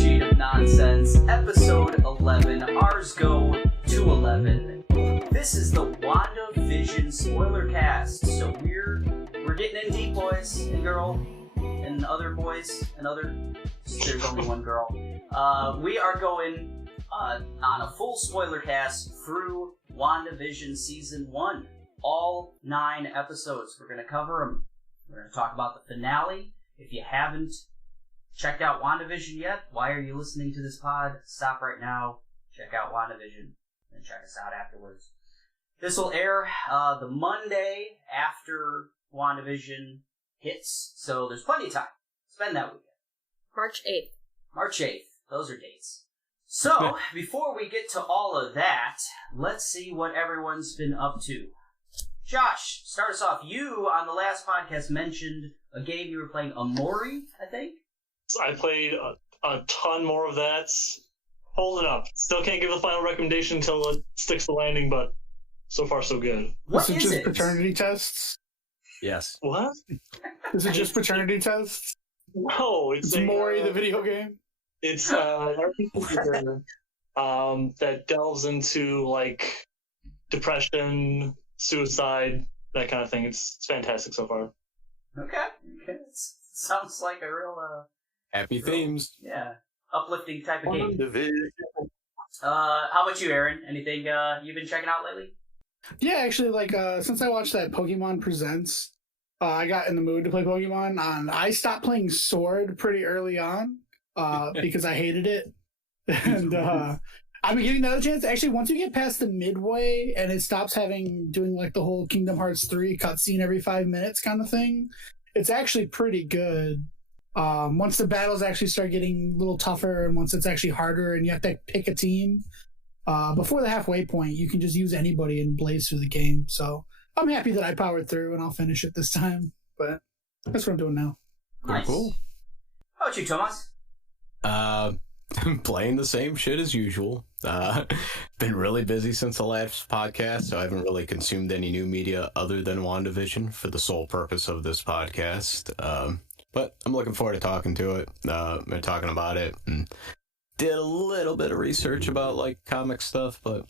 Sheet of Nonsense, episode 11. Ours go to 11. This is the WandaVision Spoilercast. So we're getting in deep, boys and girl, and other boys and other. There's only one girl. We are going on a full spoilercast through WandaVision season 1. All 9 episodes. We're going to cover them. We're going to talk about the finale. If you haven't checked out WandaVision yet, why are you listening to this pod? Stop right now. Check out WandaVision. And check us out afterwards. This will air the Monday after WandaVision hits. So there's plenty of time. Spend that weekend. March 8th. March 8th. Those are dates. So, before we get to all of that, let's see what everyone's been up to. Josh, start us off. You, on the last podcast, mentioned a game you were playing, Amori, I think? I played a ton more of that. Holding up. Still can't give a final recommendation until it sticks the landing, but so far so good. What is it? Just paternity tests? Yes. What? Is it just paternity tests? No, it's Maury, the video game? It's that delves into, like, depression, suicide, that kind of thing. It's fantastic so far. Okay. Sounds like a real, happy themes. Yeah. Uplifting type of game. WandaVision. How about you, Aaron? Anything you've been checking out lately? Yeah, actually, since I watched that Pokemon Presents, I got in the mood to play Pokemon. I stopped playing Sword pretty early on because I hated it. And I've been giving that a chance. Actually, once you get past the midway and it stops doing like the whole Kingdom Hearts 3 cutscene every 5 minutes kind of thing, it's actually pretty good. Once the battles actually start getting a little tougher and once it's actually harder and you have to pick a team, before the halfway point, you can just use anybody and blaze through the game. So I'm happy that I powered through and I'll finish it this time. But that's what I'm doing now. Nice. Cool. How about you, Tomas? Playing the same shit as usual. Been really busy since the last podcast, so I haven't really consumed any new media other than WandaVision for the sole purpose of this podcast. But I'm looking forward to talking to it, and talking about it, and did a little bit of research about, like, comic stuff, but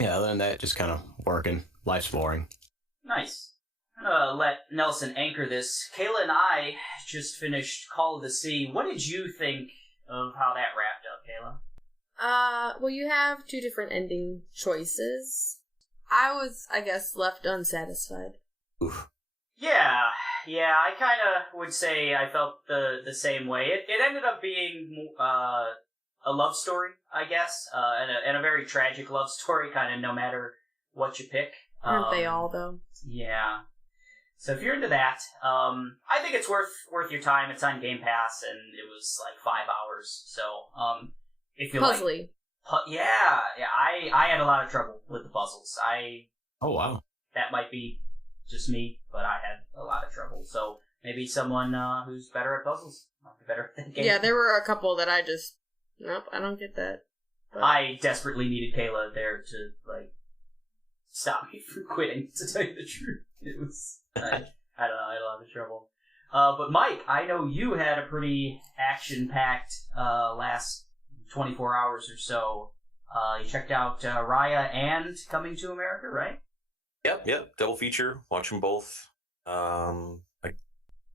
yeah, other than that, just kind of working. Life's boring. Nice. I'm gonna let Nelson anchor this. Kayla and I just finished Call of the Sea. What did you think of how that wrapped up, Kayla? Well, you have 2 different ending choices. I was, I guess, left unsatisfied. Oof. Yeah, I kind of would say I felt the same way. It ended up being a love story, I guess, and a very tragic love story, kind of no matter what you pick. Aren't they all, though? Yeah. So if you're into that, I think it's worth your time. It's on Game Pass, and it was like 5 hours. So if you Puzzly. Yeah, I had a lot of trouble with the puzzles. Oh wow. That might be just me, but I had a lot of trouble. So maybe someone who's better at puzzles might be better at the game. Yeah, there were a couple that I just nope, I don't get that. But I desperately needed Kayla there to stop me from quitting. To tell you the truth, it was I don't know, I had a lot of trouble. But Mike, I know you had a pretty action-packed last 24 hours or so. You checked out Raya and Coming to America, right? Yep. Double feature. Watch them both. I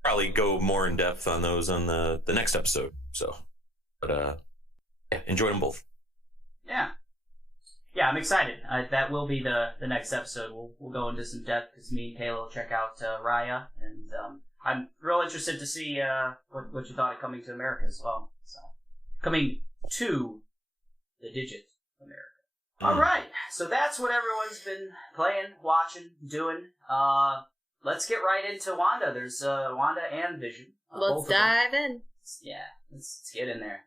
probably go more in depth on those on the next episode. So, but enjoyed them both. Yeah, I'm excited. That will be the next episode. We'll go into some depth because me and Kayla will check out Raya, and I'm real interested to see what you thought of Coming to America as well. So, Coming to the Digit America. All right, so that's what everyone's been playing, watching, doing. Let's get right into Wanda. There's Wanda and Vision. let's dive in. Yeah, let's get in there.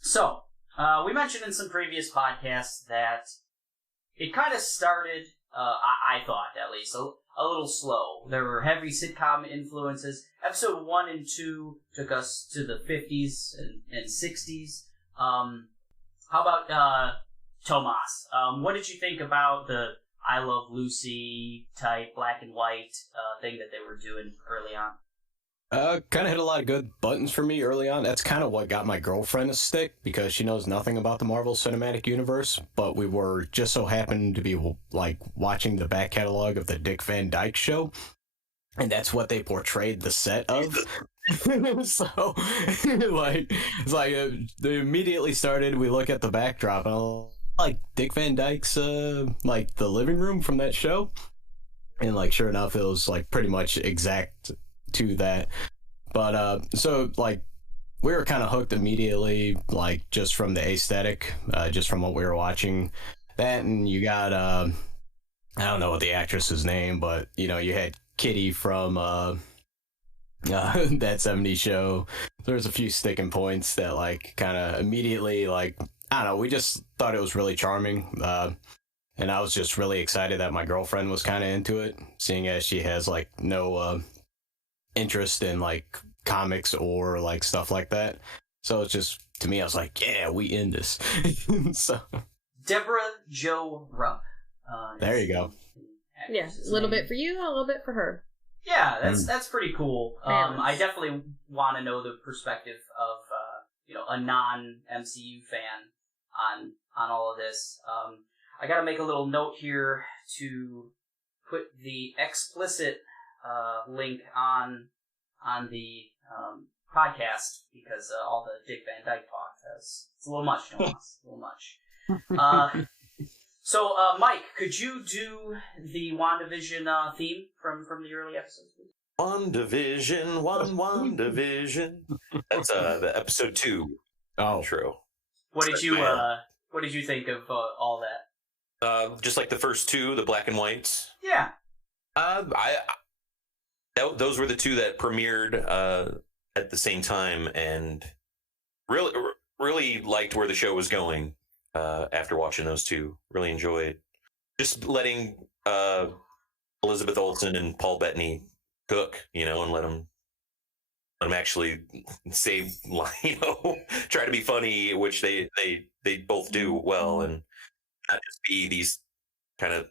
So, we mentioned in some previous podcasts that it kind of started, I thought at least, a little slow. There were heavy sitcom influences. Episode 1 and 2 took us to the 50s and 60s. How about Tomas? What did you think about the I Love Lucy type black and white thing that they were doing early on? Kind of hit a lot of good buttons for me early on. That's kind of what got my girlfriend to stick, because she knows nothing about the Marvel Cinematic Universe, but we were just so happened to be like watching the back catalog of the Dick Van Dyke Show, and that's what they portrayed the set of. So, like, it's like they immediately started. We look at the backdrop, and I'm like, Dick Van Dyke's like the living room from that show, and like sure enough, it was like pretty much exact to that. But so like we were kind of hooked immediately, like just from the aesthetic, just from what we were watching. That, and you got I don't know what the actress's name, but you know, you had Kitty from that 70s show. There's a few sticking points that like kind of immediately, like, I don't know, we just thought it was really charming. And I was just really excited that my girlfriend was kind of into it, seeing as she has like no interest in like comics or like stuff like that. So it's just, to me, I was like, yeah, we in this. So Deborah Jo Rupp. there you go. Yeah, a little bit for you, a little bit for her. Yeah, that's pretty cool. I definitely want to know the perspective of a non-MCU fan on all of this. I got to make a little note here to put the explicit link on the podcast, because all the Dick Van Dyke talk, it's a little much, Tomas. A little much. So, Mike, could you do the WandaVision theme from the early episodes, please? WandaVision. That's the episode 2. Oh, true. What did you think of all that? Just like the first 2, the black and whites. Yeah. Those were the 2 that premiered at the same time, and really liked where the show was going. After watching those 2, really enjoyed just letting Elizabeth Olsen and Paul Bettany cook, and let them actually say, try to be funny, which they both do well, and not just be these kind of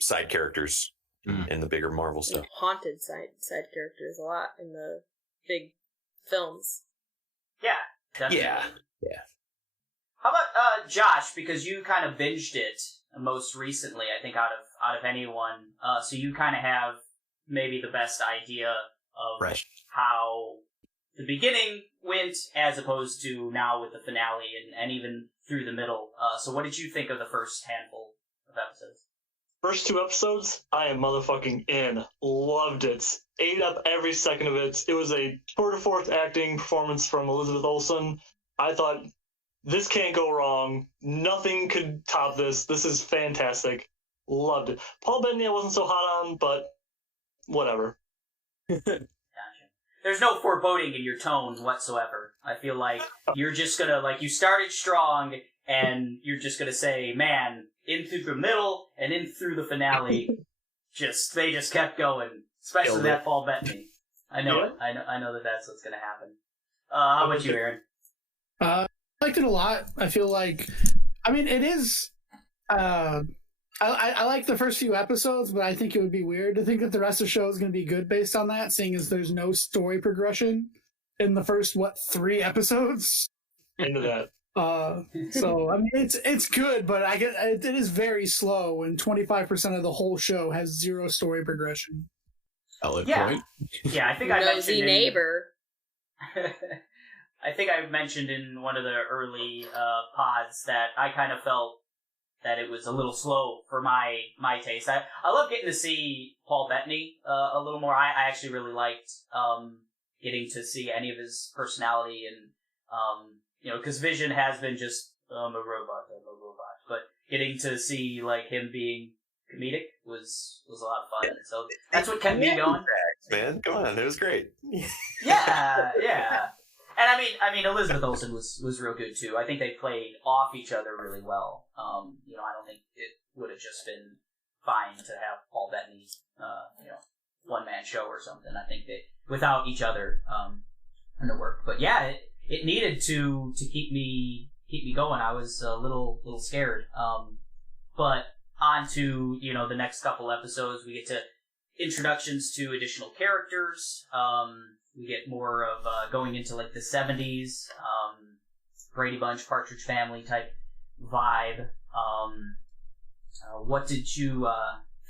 side characters in the bigger Marvel stuff. Haunted side characters a lot in the big films. Yeah, definitely. Yeah. How about Josh? Because you kind of binged it most recently, I think, out of anyone. So you kind of have maybe the best idea of how the beginning went, as opposed to now with the finale and even through the middle. So what did you think of the first handful of episodes? First 2 episodes, I am motherfucking in. Loved it. Ate up every second of it. It was a tour de force acting performance from Elizabeth Olsen. I thought, this can't go wrong. Nothing could top this. This is fantastic. Loved it. Paul Bettany I wasn't so hot on, but whatever. Gotcha. There's no foreboding in your tone whatsoever. I feel like you're just gonna, you started strong, and you're just gonna say, man, in through the middle and in through the finale, they just kept going. Especially that Paul Bettany. I know it. I know that's what's gonna happen. How about you, Aaron? I liked it a lot. I feel like, it is. I like the first few episodes, but I think it would be weird to think that the rest of the show is going to be good based on that, seeing as there's no story progression in the first 3 episodes. Into that. So it's good, but it is very slow, and 25% of the whole show has 0 story progression. Valid point. Yeah, I think I mentioned neighbor. I think I mentioned in one of the early pods that I kind of felt that it was a little slow for my taste. I love getting to see Paul Bettany a little more. I actually really liked getting to see any of his personality, and because Vision has been just I'm a robot, but getting to see him being comedic was a lot of fun. So that's what kept me going. Man, come on, it was great. Yeah. And I mean, Elizabeth Olsen was real good too. I think they played off each other really well. I don't think it would have just been fine to have Paul Bettany, one man show or something. I think that without each other, wouldn't have worked. But yeah, it needed to keep me going. I was a little scared. But on to the next couple episodes, we get to. introductions to additional characters. We get more of going into like the 70s, Brady Bunch, Partridge Family type vibe. What did you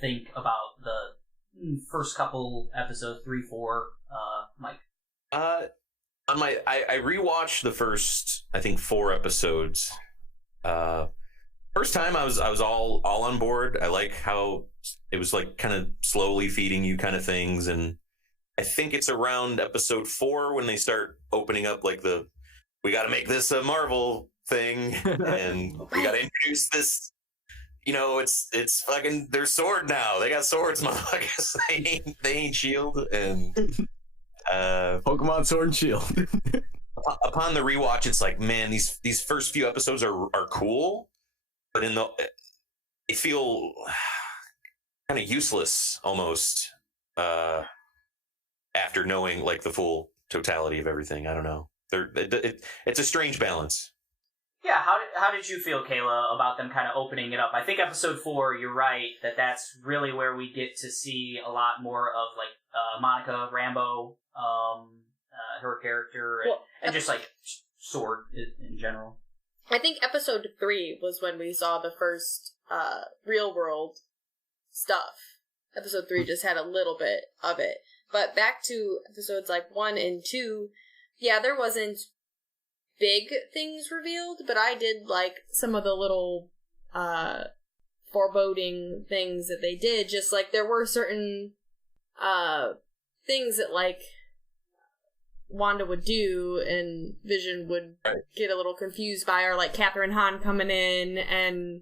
think about the first couple episodes, 3, 4, Mike? I rewatched the first, I think, 4 episodes. First time I was all on board. I like how it was like kind of slowly feeding you kind of things, and I think it's around episode 4 when they start opening up like we got to make this a Marvel thing, and we got to introduce this. You know, it's fucking their sword now. They got swords, motherfuckers. They ain't Shield, and Pokemon Sword and Shield. Upon the rewatch, it's like, man, these first few episodes are cool, but they feel kind of useless almost after knowing like the full totality of everything. I don't know. It's a strange balance. Yeah, how did you feel, Kayla, about them kind of opening it up? I think episode 4, you're right, that's really where we get to see a lot more of, like, Monica Rambeau, her character, and just, like, Sword in general. I think episode 3 was when we saw the first real world stuff. Episode 3 just had a little bit of it. But back to episodes, like, 1 and 2, yeah, there wasn't big things revealed, but I did like some of the little foreboding things that they did. Just like there were certain things that like Wanda would do and Vision would get a little confused by, or like Catherine Hahn coming in, and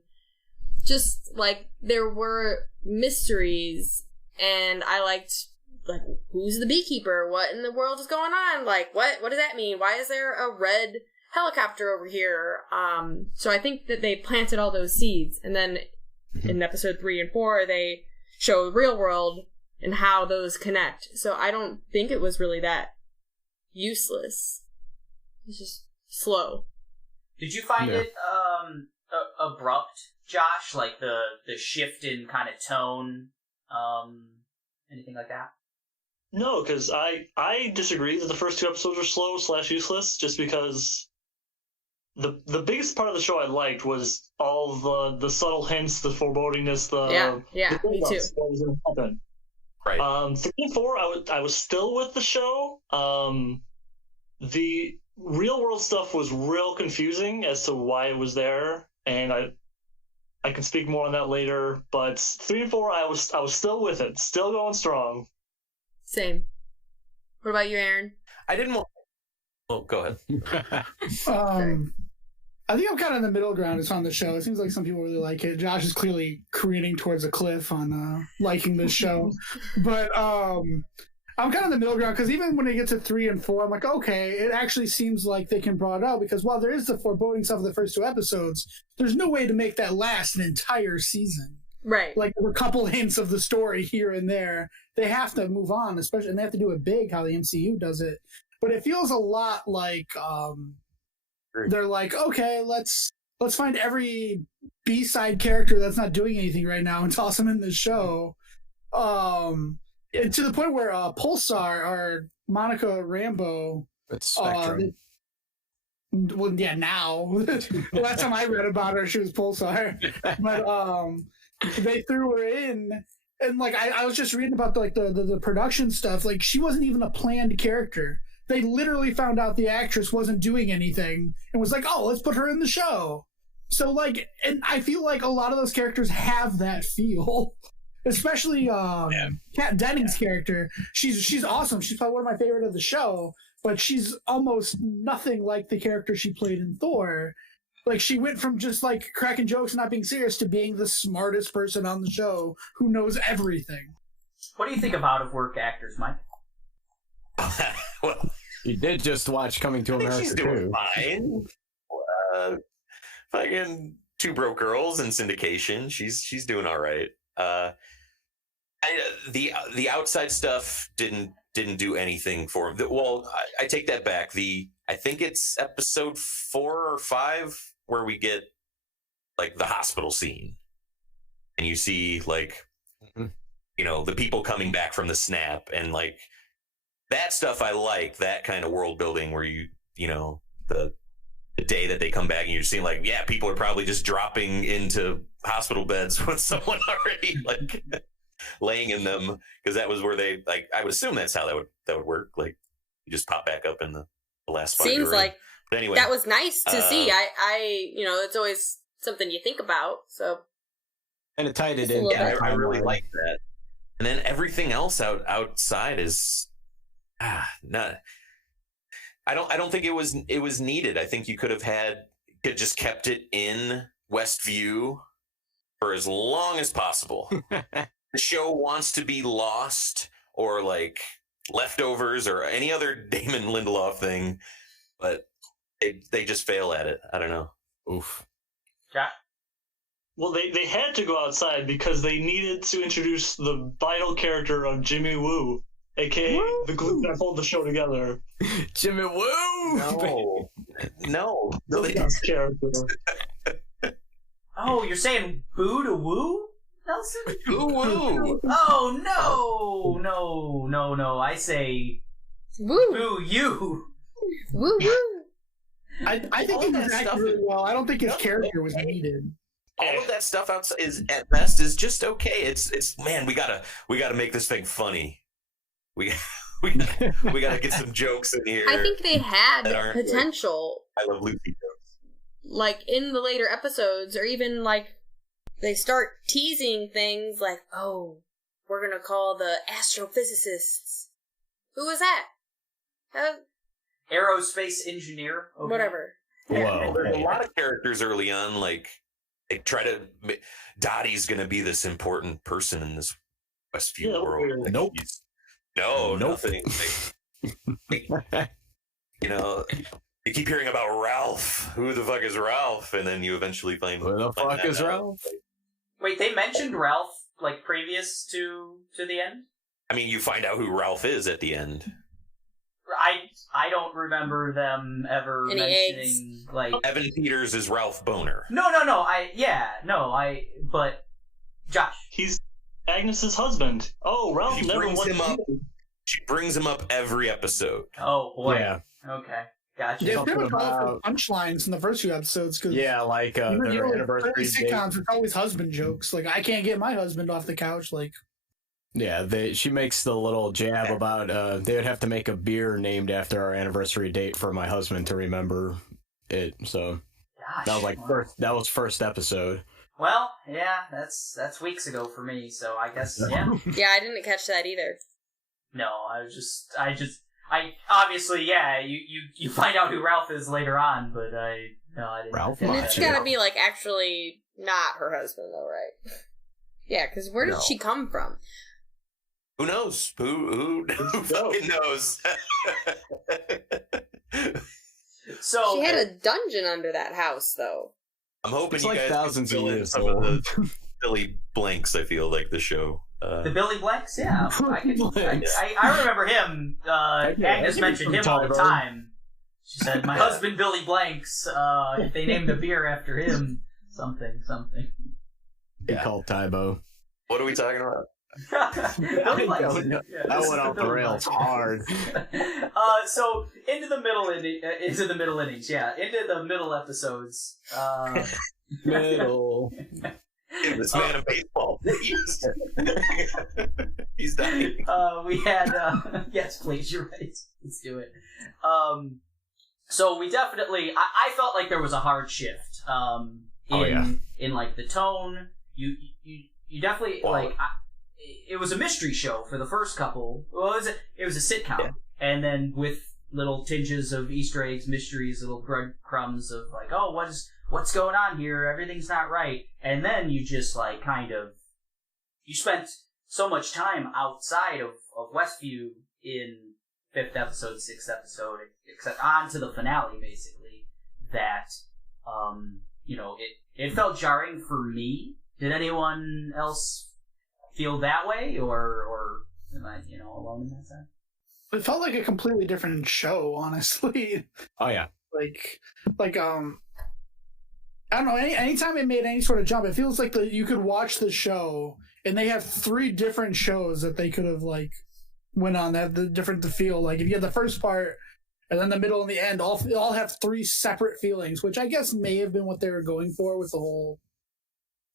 just like there were mysteries, and I liked like, who's the beekeeper? What in the world is going on? Like, what does that mean? Why is there a red helicopter over here? So I think that they planted all those seeds, and then in episode 3 and 4, they show real world and how those connect. So I don't think it was really that useless. It's just slow. Did you find it abrupt, Josh? Like the shift in kind of tone, anything like that? No, because I disagree that the first 2 episodes are slow / useless, just because the biggest part of the show I liked was all the subtle hints, the forebodingness, yeah, me too. That was going to happen. Right. 3 and 4, I was still with the show. The real world stuff was real confusing as to why it was there, and I can speak more on that later. But 3 and 4, I was still with it, still going strong. Same. What about you, Aaron? I didn't want... Oh, go ahead. I think I'm kind of in the middle ground. It's on the show. It seems like some people really like it. Josh is clearly careening towards a cliff on liking this show. But I'm kind of in the middle ground, because even when they get to 3 and 4, I'm like, okay, it actually seems like they can draw it out, because while there is the foreboding stuff of the first 2 episodes, there's no way to make that last an entire season. Right. Like, there were a couple hints of the story here and there. They have to move on, especially, and they have to do it big how the MCU does it. But it feels a lot like they're like, okay, let's find every B-side character that's not doing anything right now and toss them in this show. And to the point where Pulsar, or Monica Rambeau, It's Spectrum. Well, yeah, now. The last time I read about her, she was Pulsar. But they threw her in, and like I was just reading about the production stuff. Like, she wasn't even a planned character. They literally found out the actress wasn't doing anything and was like, oh, let's put her in the show. So like, and I feel like a lot of those characters have that feel. Especially Kat Dennings' character. She's awesome. She's probably one of my favorite of the show, but she's almost nothing like the character she played in Thor. Like, she went from just like cracking jokes and not being serious to being the smartest person on the show who knows everything. What do you think of out-of-work actors, Mike? Well, You did just watch Coming to America she's doing too. fine. Fucking Two Broke Girls in syndication. She's doing all right. The outside stuff didn't do anything for him. Well, I take that back. I think it's episode 4 or 5 where we get like the hospital scene, and you see like the people coming back from the snap and like that stuff. I like that kind of world building where the day that they come back and you're seeing like, yeah, people are probably just dropping into hospital beds with someone already like laying in them, because that was where they like. I would assume that's how that would work. Like you just pop back up in the last spot. Seems like but anyway, that was nice to see. I it's always something you think about. So and it tied it in. Yeah, I really like that. And then everything else outside is not. I don't think it was needed. I think you could just kept it in Westview for as long as possible. The show wants to be Lost or like Leftovers or any other Damon Lindelof thing, but they just fail at it. I don't know. Oof. Yeah. Well, they had to go outside because they needed to introduce the vital character of Jimmy Woo, aka the glue that hold the show together. Jimmy Woo! No. The best character. Oh, you're saying boo to woo, Nelson? Woo woo. Oh, no. I say woo, boo you. woo, woo. I think it was acted really well. I don't think his character was needed. All of that stuff outside is at best is just okay. It's man, we gotta make this thing funny. We gotta get some jokes in here. I think they had potential. I love Lucy jokes. Like in the later episodes, or even like they start teasing things like, "Oh, we're gonna call the astrophysicists." Who was that? Aerospace engineer. Okay. Whatever. Whoa. There's a lot of characters early on, like they try to. Dottie's gonna be this important person in this Westview world. Like, Nope. Nothing. You keep hearing about Ralph. Who the fuck is Ralph? And then you eventually find Who the fuck is Ralph? Wait, they mentioned Ralph like previous to the end? I mean, you find out who Ralph is at the end. I don't remember them ever Any mentioning eggs? like Evan Peters is Ralph Boner. No. But Josh. He's Agnes's husband. Oh, Ralph never brings won him up. She brings him up every episode. Oh boy. Yeah. Okay. Gotcha. Yeah, they would call about- for punchlines in the first few episodes because like their anniversary date. sitcoms, it's always husband jokes. Like I can't get my husband off the couch. Like Yeah, she makes the little jab about they would have to make a beer named after our anniversary date for my husband to remember it. So Gosh, that was like first episode. Well, yeah, that's weeks ago for me. So I guess yeah. Yeah, I didn't catch that either. No, I obviously yeah. You find out who Ralph is later on, but I didn't. Ralph And Macho. it's gotta be like actually not her husband though, right? Yeah, because where did she come from? Who knows? Who fucking knows? So She had a dungeon under that house, though. I'm hoping It's you like guys thousands can of fill in years some of the old. Billy Blanks. I feel like the show. the Billy Blanks, yeah. Blanks. I remember him. Agnes mentioned him all the time. She said, "My husband Billy Blanks. If they named a beer after him, something." He called Tybo. What are we talking about? Billy Blanks. That this is went the off the Billy rails Blanks. hard. So into the middle innings, yeah, into the middle episodes. Middle. Give this man a baseball. He's dying. We had yes, please, you're right. Let's do it. So we definitely, I felt like there was a hard shift. In like the tone. You definitely it was a mystery show for the first couple. Well, it was a sitcom, and then with little tinges of Easter eggs, mysteries, little breadcrumbs of like, oh, what's going on here? Everything's not right. And then you just like you spent so much time outside of Westview in 5th episode, 6th episode, except on to the finale, basically, that it felt jarring for me. Did anyone else feel that way, or am I alone in that sense? it felt like a completely different show, honestly. Oh yeah. like I don't know. Anytime it made any sort of jump, it feels like you could watch the show, and they have 3 different shows that they could have like went on that the different to feel. Like if you had the first part, and then the middle and the end, all have 3 separate feelings, which I guess may have been what they were going for with the whole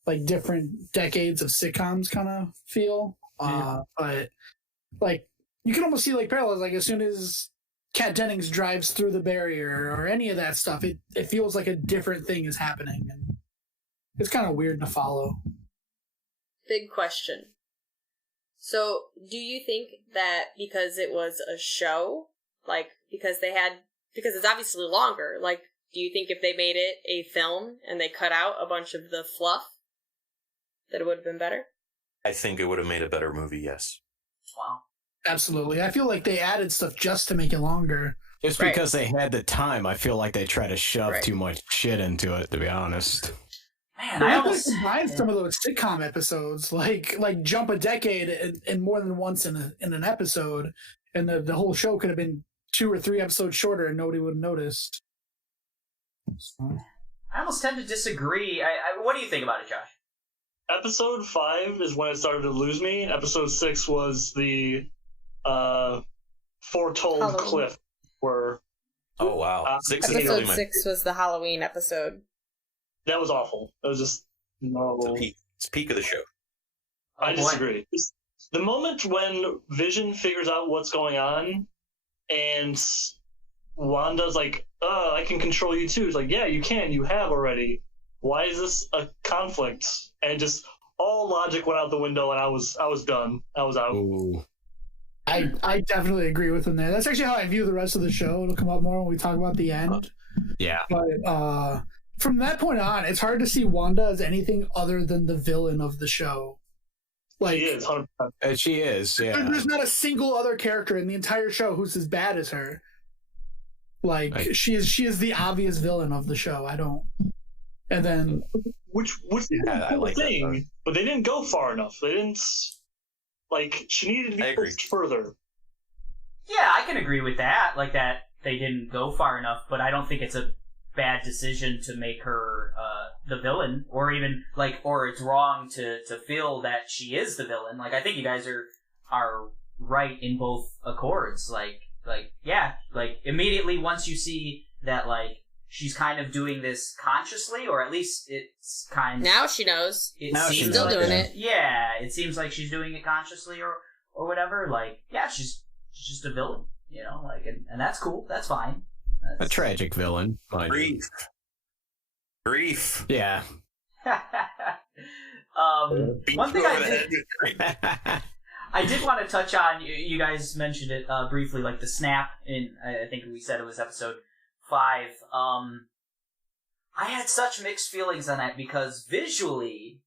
like different decades of sitcoms kind of feel. But like you can almost see like parallels. Like as soon as Kat Dennings drives through the barrier or any of that stuff, it feels like a different thing is happening, and it's kind of weird to follow. Big question. So, do you think that because it was a show, like because it's obviously longer, like do you think if they made it a film and they cut out a bunch of the fluff, that it would have been better? I think it would have made a better movie, yes. Wow. Absolutely. I feel like they added stuff just to make it longer. Just because they had the time, I feel like they try to shove too much shit into it, to be honest. Man, But I I almost combined some of those sitcom episodes, like jump a decade and more than once in an episode, and the whole show could have been 2 or 3 episodes shorter, and nobody would have noticed. So. I almost tend to disagree. What do you think about it, Josh? Episode 5 is when it started to lose me. Episode 6 was the foretold Halloween. cliff where Oh, wow. 6 is really Episode my 6 was the Halloween episode. that was awful. It was just no. It's peak of the show. Oh, I boy. disagree. The moment when Vision figures out what's going on, and Wanda's like, I can control you too. It's like, yeah, you can. You have already. Why is this a conflict? And just all logic went out the window, and I was done. I was out. Ooh. I definitely agree with him there. That's actually how I view the rest of the show. It'll come up more when we talk about the end. Yeah. But from that point on, it's hard to see Wanda as anything other than the villain of the show. Like, She is 100%. She is, yeah. there's not a single other character in the entire show who's as bad as her. Like she is the obvious villain of the show. I don't. And then Which is Yeah, I a like that thing, but they didn't go far enough. They didn't. Like, she needed to I be agree. pushed further. Yeah, I can agree with that. Like that they didn't go far enough, but I don't think it's a bad decision to make her the villain, or even or it's wrong to feel that she is the villain. Like I think you guys are right in both accords. Like immediately once you see that she's kind of doing this consciously, or at least it's kind of... Now she knows. Now She's she still knows, doing yeah. it. Yeah, it seems like she's doing it consciously or whatever. She's just a villain, and that's cool. That's fine. A tragic villain, mind you. Grief. Yeah. Beat One thing you I over the did... head with grief. I did want to touch on, you guys mentioned it briefly, like the snap in, I think we said it was episode 5. I had such mixed feelings on that because visually,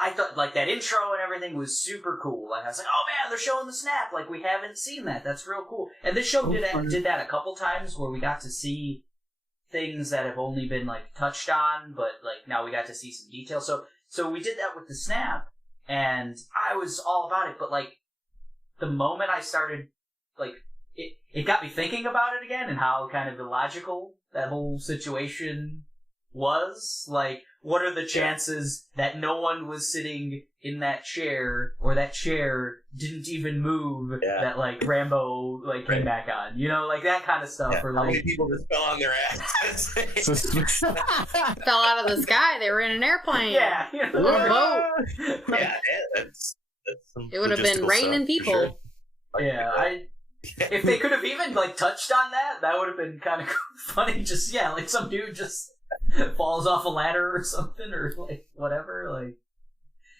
I thought that intro and everything was super cool. Like I was like, oh man, they're showing the snap. Like we haven't seen that. That's real cool. And this show did that a couple times where we got to see things that have only been touched on, but now we got to see some detail. So we did that with the snap. And I was all about it, but the moment I started, it got me thinking about it again and how kind of illogical that whole situation was. What are the chances that no one was sitting in that chair, or that chair didn't even move, that Rambo came back on? That kind of stuff. Yeah, Or how many people just fell on their ass? Fell out of the sky. They were in an airplane. yeah, Or a boat. Yeah, that's some It would have been logistical raining stuff, people. for sure. yeah. If they could have even touched on that would have been kind of funny. Just some dude just falls off a ladder or something, or whatever.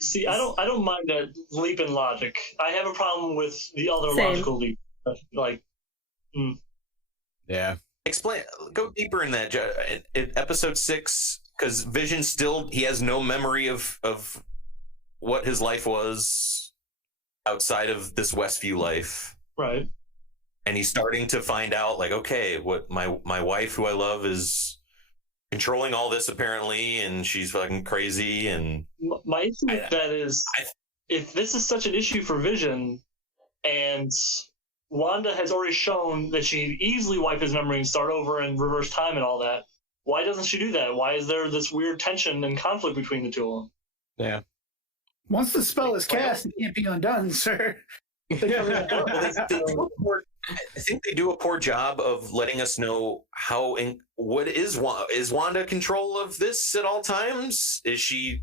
See, I don't mind that leap in logic. I have a problem with the other Same. logical leap. Yeah. Explain. Go deeper in that. In episode 6, because Vision he has no memory of what his life was outside of this Westview life, Right. and he's starting to find out okay, what my wife, who I love, is controlling all this apparently, and she's fucking crazy. And My issue with that is, if this is such an issue for Vision, and Wanda has already shown that she can easily wipe his memory and start over and reverse time and all that, Why doesn't she do that? Why is there this weird tension and conflict between the two of them? Yeah. Once the spell is cast, it can't be undone, sir. I think they do a poor job of letting us know what is Wanda in control of this at all times? Is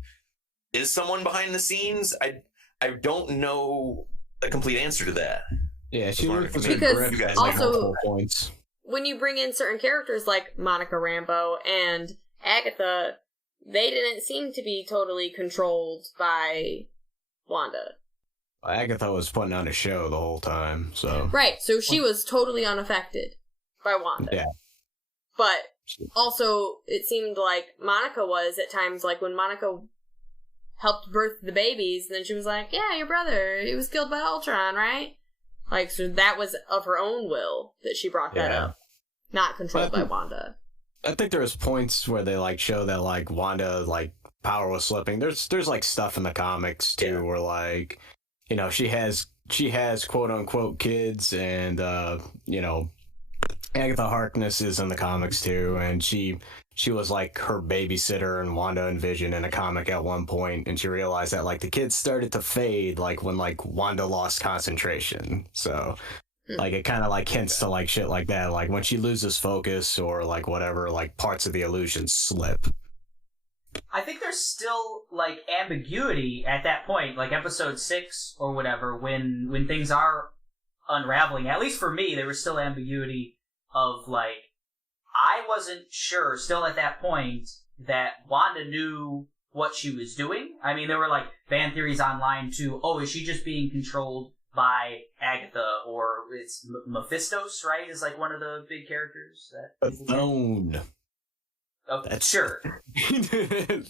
someone behind the scenes? I don't know a complete answer to that. Yeah, she loses her Because grip you guys at also- multiple points. When you bring in certain characters like Monica Rambeau and Agatha, they didn't seem to be totally controlled by Wanda. Agatha was putting on a show the whole time, so... Right, so she was totally unaffected by Wanda. Yeah. But also, it seemed like Monica was at times, like when Monica helped birth the babies, then she was like, yeah, your brother, he was killed by Ultron, right? Like, so that was of her own will that she brought that up. Not controlled by Wanda. I think there was points where they, like, show that, like, Wanda, like, power was slipping. There's like, stuff in the comics, too, where, like, you know, she has quote-unquote kids, and, you know, Agatha Harkness is in the comics, too, and she was, like, her babysitter and Wanda and Vision in a comic at one point, and she realized that, like, the kids started to fade, like, when, like, Wanda lost concentration. So, like, it kind of, like, hints to, like, shit like that. Like, when she loses focus or, like, whatever, like, parts of the illusion slip. I think there's still, like, ambiguity at that point, like episode 6 or whatever, when things are unraveling. At least for me, there was still ambiguity of, like, I wasn't sure, still at that point, that Wanda knew what she was doing. I mean, there were, like, fan theories online, too. Oh, is she just being controlled by Agatha? Or it's Mephistos, right? Is, like, one of the big characters. Phone. Oh, sure.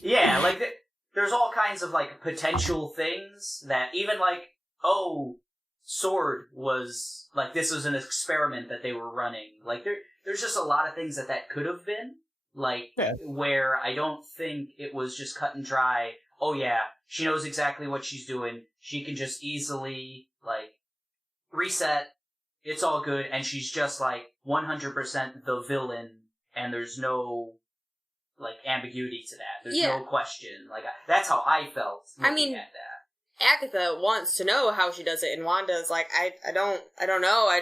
Yeah, like, there's all kinds of, like, potential things that even, like, oh, S.W.O.R.D. was, like, this was an experiment that they were running. Like, there's just a lot of things that could have been, like, where I don't think it was just cut and dry. Oh, yeah, she knows exactly what she's doing. She can just easily, like, reset. It's all good. And she's just, like, 100% the villain. And there's no, like, ambiguity to that. There's no question. Like, that's how I felt looking at that. Agatha wants to know how she does it, and Wanda's like, I don't know,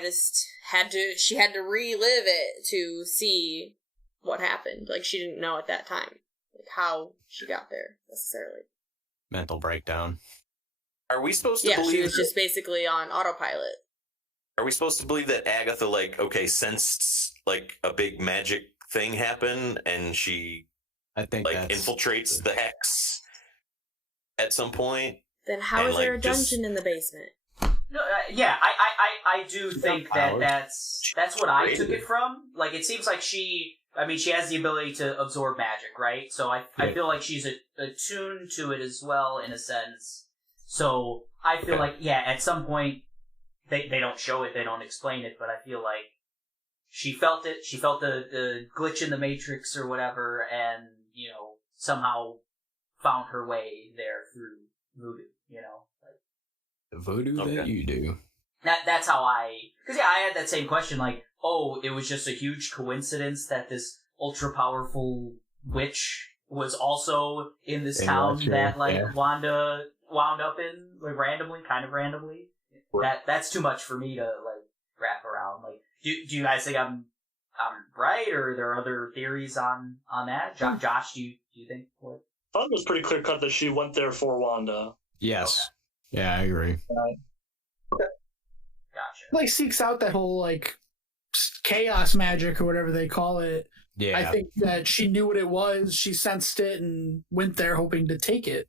she had to relive it to see what happened. Like, she didn't know at that time, like, how she got there, necessarily. Mental breakdown. Are we supposed to believe she was just basically on autopilot. Are we supposed to believe that Agatha, like, sensed, like, a big magic thing happen, and she, I think, like, infiltrates the hex at some point? Then how is there a dungeon in the basement? No, yeah, I do think that's what I took it from. Like, it seems like she has the ability to absorb magic, right? So I feel like she's attuned to it as well, in a sense. So I feel like, at some point, they don't show it, they don't explain it, but I feel like she felt it, she felt the glitch in the Matrix or whatever, and, you know, somehow found her way there through voodoo, you know? Like, the voodoo that you do. That's how because I had that same question, like, oh, it was just a huge coincidence that this ultra-powerful witch was also in this town that, like, Wanda wound up in, like, kind of randomly. That's too much for me to, like, wrap around. Like, do you guys think I'm right, or are there other theories on that? Josh, do you think what? I thought it was pretty clear cut that she went there for Wanda. Yes. Okay. Yeah, I agree. Gotcha. Like, seeks out that whole, like, chaos magic or whatever they call it. Yeah. I think that she knew what it was, she sensed it, and went there hoping to take it.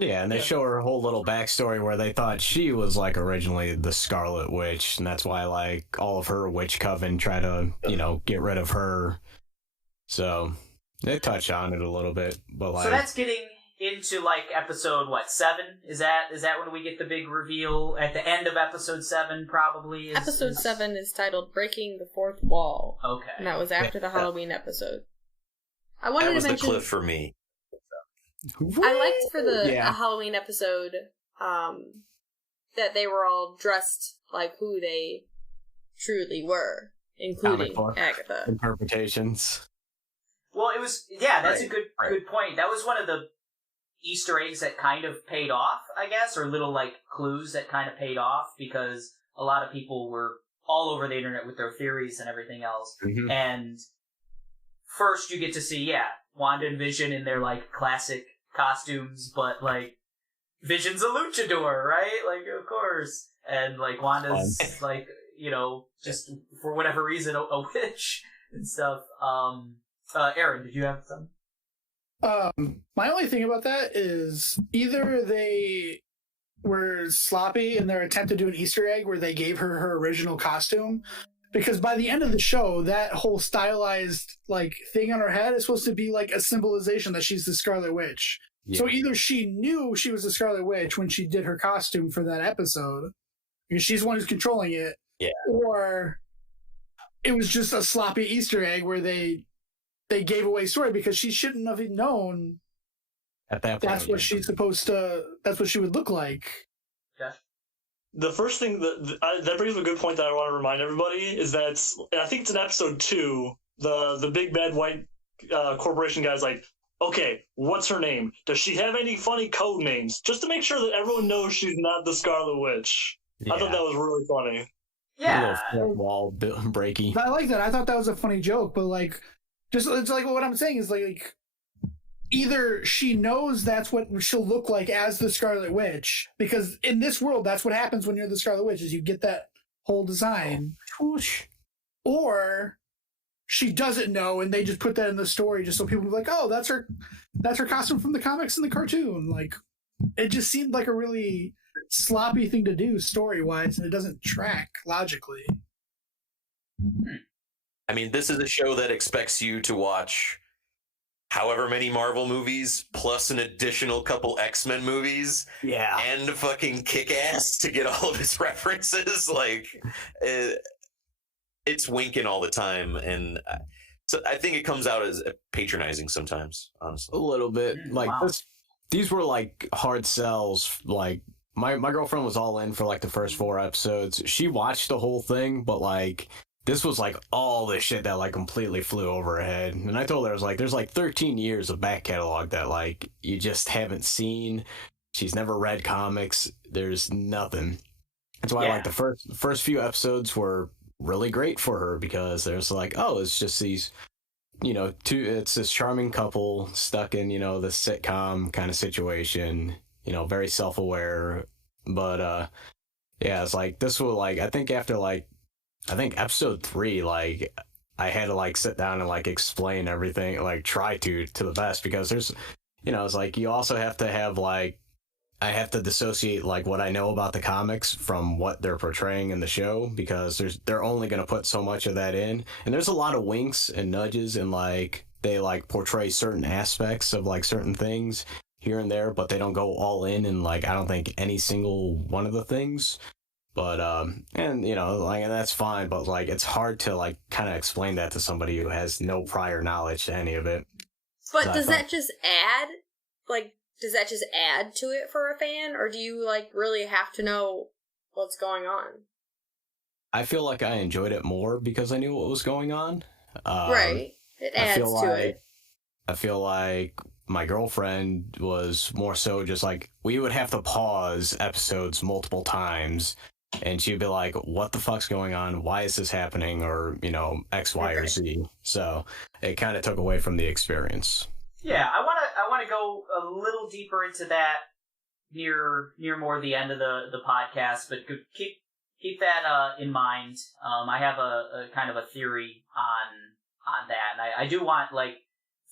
And they show her whole little backstory where they thought she was, like, originally the Scarlet Witch, and that's why, like, all of her witch coven try to, you know, get rid of her. So they touch on it a little bit, but, like, so that's getting into, like, episode 7? Is that when we get the big reveal at the end of episode 7? Probably. Episode 7 is titled "Breaking the Fourth Wall." Okay, and that was after the Halloween episode. I wanted that was to mention the cliff for me. I liked for the Halloween episode that they were all dressed like who they truly were, including Agatha. Interpretations. it was, yeah, that's Right, a good point. That was one of the Easter eggs that kind of paid off, I guess, or little, like, clues that kind of paid off, because a lot of people were all over the internet with their theories and everything else. Mhm. And first you get to see, Wanda and Vision in their, like, classic costumes, but, like, Vision's a luchador, right? Like, of course. And, like, Wanda's, like, you know, just for whatever reason, a witch and stuff. Aaron, did you have some? My only thing about that is either they were sloppy in their attempt to do an Easter egg where they gave her original costume, because by the end of the show, that whole stylized like thing on her head is supposed to be like a symbolization that she's the Scarlet Witch. Yeah. So either she knew she was the Scarlet Witch when she did her costume for that episode, because she's the one who's controlling it, or it was just a sloppy Easter egg where they gave away story because she shouldn't have known At that point, that's what she's supposed to. That's what she would look like. The first thing that brings up a good point that I want to remind everybody is that I think it's in episode 2. The big bad white corporation guy's like, okay, what's her name? Does she have any funny code names? Just to make sure that everyone knows she's not the Scarlet Witch. Yeah. I thought that was really funny. Yeah. A little wall breaky. I like that. I thought that was a funny joke, but like, just it's like what I'm saying is like, either she knows that's what she'll look like as the Scarlet Witch, because in this world, that's what happens when you're the Scarlet Witch, is you get that whole design, or she doesn't know and they just put that in the story just so people be like, oh, that's her costume from the comics and the cartoon. Like, it just seemed like a really sloppy thing to do story-wise, and it doesn't track logically. I mean, this is a show that expects you to watch however many Marvel movies plus an additional couple X-Men movies, and fucking Kick-Ass to get all of its references. Like, it's winking all the time, and so I think it comes out as patronizing sometimes, honestly. A little bit. Like, Wow. these were like hard sells. Like, my girlfriend was all in for like the first 4 episodes. She watched the whole thing, but like, this was like all the shit that like completely flew over her head. And I told her, I was like, there's like 13 years of back catalog that like you just haven't seen. She's never read comics. There's nothing. That's why like the first few episodes were really great for her, because there's like, oh, it's just these, you know, it's this charming couple stuck in, you know, the sitcom kind of situation, you know, very self-aware. But yeah, it's like this will like, I think episode 3, like I had to like sit down and like explain everything, like try to the best, because there's, you know, it's like you also have to have like, I have to dissociate like what I know about the comics from what they're portraying in the show, because they're only going to put so much of that in, and there's a lot of winks and nudges, and like they like portray certain aspects of like certain things here and there, but they don't go all in, and like I don't think any single one of the things. But and you know, like, that's fine, but like it's hard to like kind of explain that to somebody who has no prior knowledge to any of it. But does that just add, like, does that just add to it for a fan, or do you like really have to know what's going on? I feel like I enjoyed it more because I knew what was going on. Right, it adds to it. I feel like my girlfriend was more so just like, we would have to pause episodes multiple times, and she'd be like, what the fuck's going on? Why is this happening? Or, you know, X, Y, or Z. So it kind of took away from the experience. Yeah, I want to go a little deeper into that near more the end of the podcast, but keep that in mind. I have a kind of a theory on that, and I do want, like,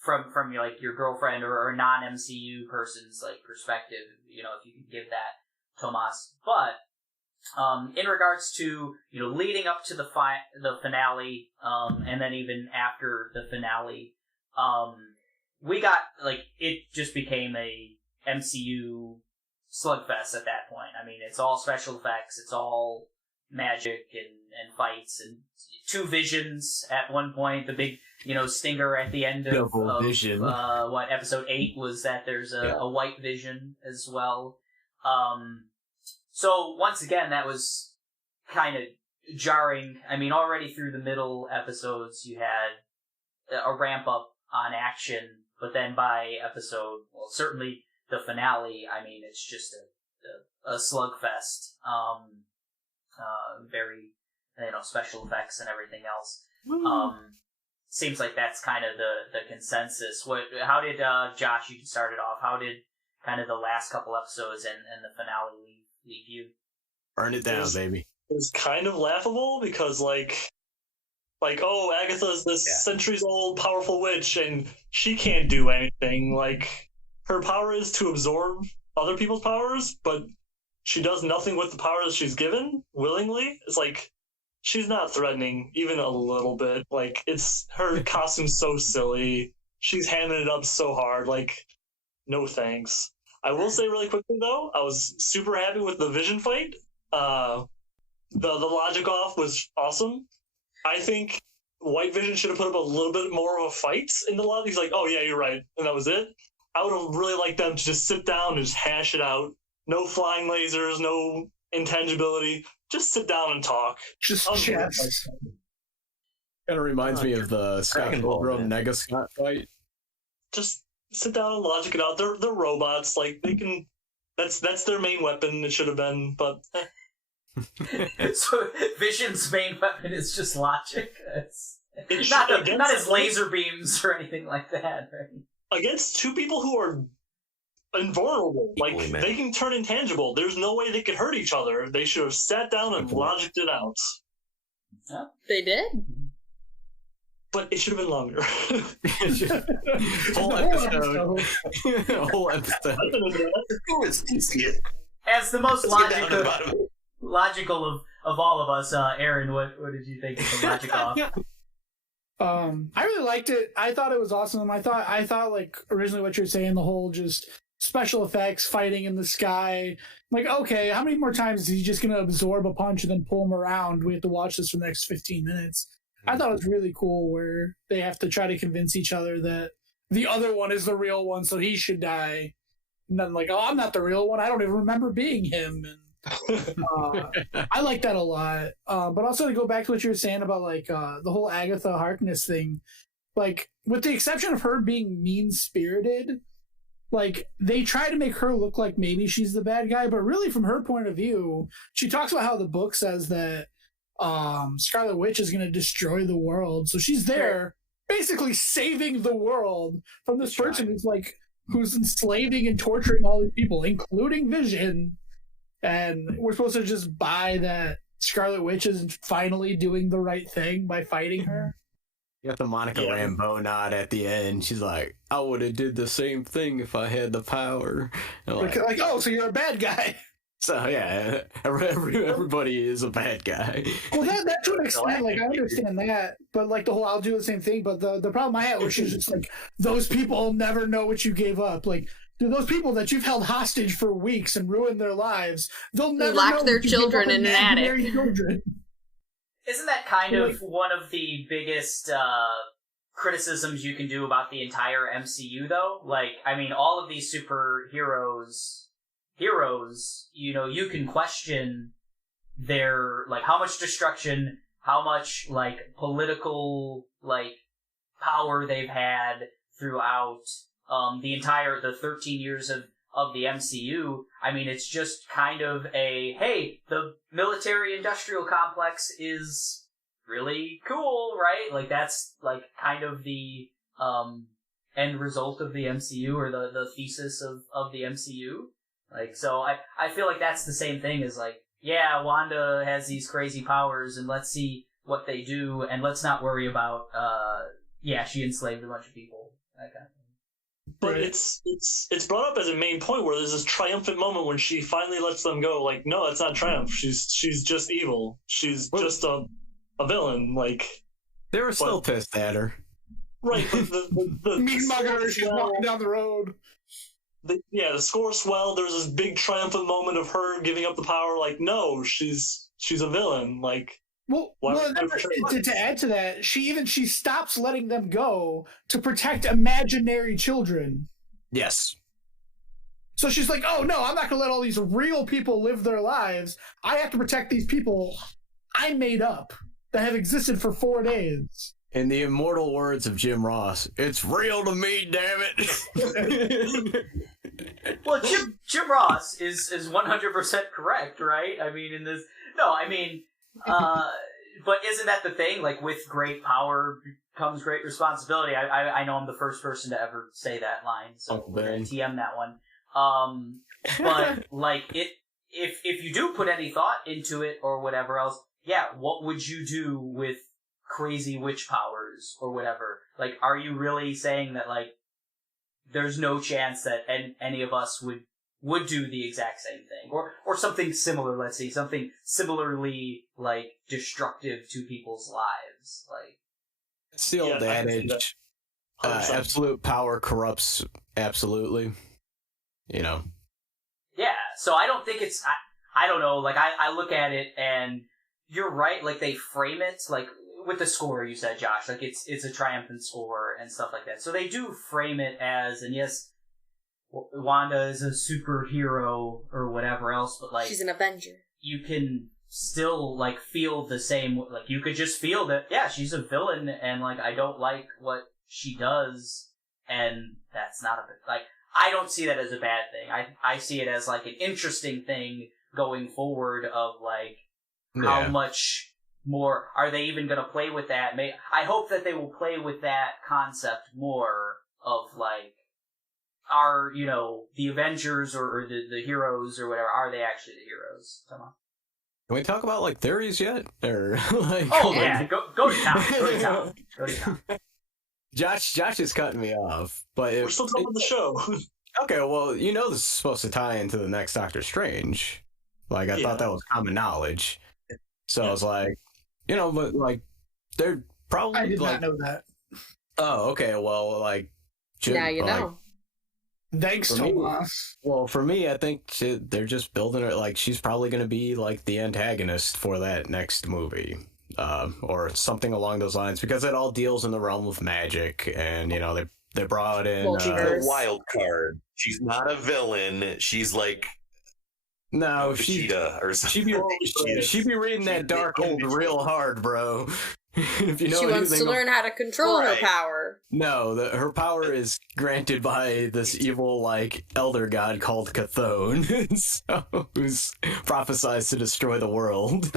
from like your girlfriend or non-MCU person's like perspective, you know, if you can give that, Tomas. But in regards to, you know, leading up to the finale, and then even after the finale, we got, like, it just became a MCU slugfest at that point. I mean, it's all special effects, it's all magic and fights, and 2 visions at one point. The big, you know, stinger at the end of Vision. episode 8 was that there's a white Vision as well. So once again, that was kind of jarring. I mean, already through the middle episodes, you had a ramp up on action, but then by episode, well, certainly the finale, I mean, it's just a slugfest. Very, special effects and everything else. Seems like that's kind of the consensus. How did, Josh, you can start it off, how did kind of the last couple episodes and the finale leave you? Burn it down, baby. It was kind of laughable because, Agatha's this centuries-old powerful witch, and she can't do anything. Like, her power is to absorb other people's powers, but she does nothing with the power that she's given willingly. It's like, she's not threatening even a little bit. Like, it's her costume's so silly. She's hamming it up so hard. Like, no thanks. I will say really quickly though, I was super happy with the Vision fight. The logic off was awesome. I think White Vision should have put up a little bit more of a fight in the lobby. He's like, oh yeah, you're right, and that was it. I would have really liked them to just sit down and just hash it out. No flying lasers, no intangibility. Just sit down and talk. Just chess. Kind of reminds me of the Scott Pilgrim Nega Scott fight. Just sit down and logic it out. They're robots. Like, they can. That's their main weapon. It should have been, but. So Vision's main weapon is just logic. It's not his laser beams or anything like that, right? Against two people who are invulnerable, like, they can turn intangible. There's no way they could hurt each other. They should have sat down and logicked it out. Yeah. They did. But it should have been longer. Whole episode. Whole episode. As the most logical of all of us, Aaron, what did you think of the logic off? I really liked it. I thought it was awesome. I thought like originally what you're saying, the whole just special effects, fighting in the sky. Like, okay, how many more times is he just going to absorb a punch and then pull him around? We have to watch this for the next 15 minutes. I thought it was really cool where they have to try to convince each other that the other one is the real one, so he should die. And then like, oh, I'm not the real one. I don't even remember being him. And I like that a lot. But also to go back to what you were saying about like the whole Agatha Harkness thing, like with the exception of her being mean-spirited, like they try to make her look like maybe she's the bad guy, but really from her point of view, she talks about how the book says that Scarlet Witch is going to destroy the world. So she's there basically saving the world from this person who's enslaving and torturing all these people, including Vision. And we're supposed to just buy that Scarlet Witch is finally doing the right thing by fighting her. You got the Monica Rambeau nod at the end. She's like, I would have did the same thing if I had the power. Like, oh, so you're a bad guy. So, yeah, everybody is a bad guy. Well, that to an extent, like, I understand that. But, like, the whole I'll do the same thing. But the problem I had was she's just like, those people never know what you gave up. Like, those people that you've held hostage for weeks and ruined their lives, they'll never locked know their children in an attic. Isn't that kind of one of the biggest criticisms you can do about the entire MCU, though? Like, I mean, all of these heroes, you can question their, like, how much destruction, how much, like, political, like, power they've had throughout the 13 years of the MCU. I mean, it's just kind of hey, the military-industrial complex is really cool, right? Like, that's, like, kind of the end result of the MCU, or the thesis of the MCU. Like, so I feel like that's the same thing as, like, yeah, Wanda has these crazy powers, and let's see what they do, and let's not worry about, she enslaved a bunch of people, that kind of thing. But it's brought up as a main point where there's this triumphant moment when she finally lets them go. Like, no, it's not triumph. She's just evil. She's just a villain. Like, they were still pissed at her. Right, but the mean mugger, she's walking down the road. The score swelled. There's this big triumphant moment of her giving up the power. Like, no, she's a villain. Like, to add to that, she stops letting them go to protect imaginary children. Yes. So she's like, oh no, I'm not gonna let all these real people live their lives. I have to protect these people I made up that have existed for 4 days. In the immortal words of Jim Ross, it's real to me, damn it. Well, Jim Ross is 100% correct, right? I mean, but isn't that the thing? Like, with great power comes great responsibility. I know I'm the first person to ever say that line, so we're gonna TM that one. But like, if you do put any thought into it or whatever else, yeah, what would you do with crazy witch powers or whatever? Like, are you really saying that, like, there's no chance that any of us would do the exact same thing, or something similar? Let's see, something similarly, like, destructive to people's lives. Like, it's the old adage, absolute power corrupts absolutely. You know. Yeah, so I don't think it's. I don't know. Like, I look at it and you're right. Like, they frame it like with the score you said, Josh. Like, it's a triumphant score and stuff like that. So they do frame it as, and yes, Wanda is a superhero or whatever else, but like, she's an Avenger. You can still, like, feel the same. Like, you could just feel that, yeah, she's a villain, and like, I don't like what she does, and that's not a like. I don't see that as a bad thing. I see it as, like, an interesting thing going forward of, like, how much more are they even going to play with that? I hope that they will play with that concept more of, like, are, you know, the Avengers or the heroes or whatever, are they actually the heroes? Tomas? Can we talk about, like, theories yet? Or, like, oh, yeah, go to town. Go to town. Go to town. Josh is cutting me off, but we're still talking the show. Okay, well, you know this is supposed to tie into the next Doctor Strange. Like, I thought that was common knowledge. So I was like, you know, but like, they're probably. I did not know that. Oh, okay. Well, like, now you know. Thanks, Tomas. Well, for me, I think they're just building it. Like, she's probably going to be like the antagonist for that next movie. Or something along those lines, because it all deals in the realm of magic, and you know they brought in the wild card. She's not a villain. She's like Vegeta or something. She'd be reading that Darkhold real hard, bro. If you know she wants to learn how to control her power. No, her power is granted by this evil, like, elder god called Chthon, who's prophesized to destroy the world.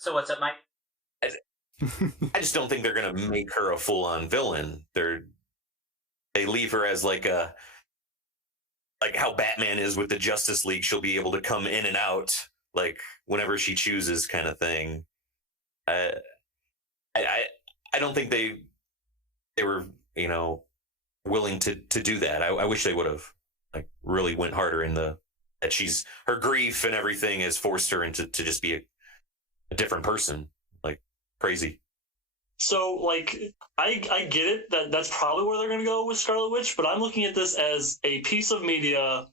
So what's up, Mike? I just don't think they're gonna make her a full-on villain. They leave her as like how Batman is with the Justice League. She'll be able to come in and out like whenever she chooses, kind of thing. I don't think they were, you know, willing to do that. I wish they would have, like, really went harder in that her grief and everything has forced her into to just be a different person, like, crazy. So, like, I get it that's probably where they're going to go with Scarlet Witch, but I'm looking at this as a piece of media,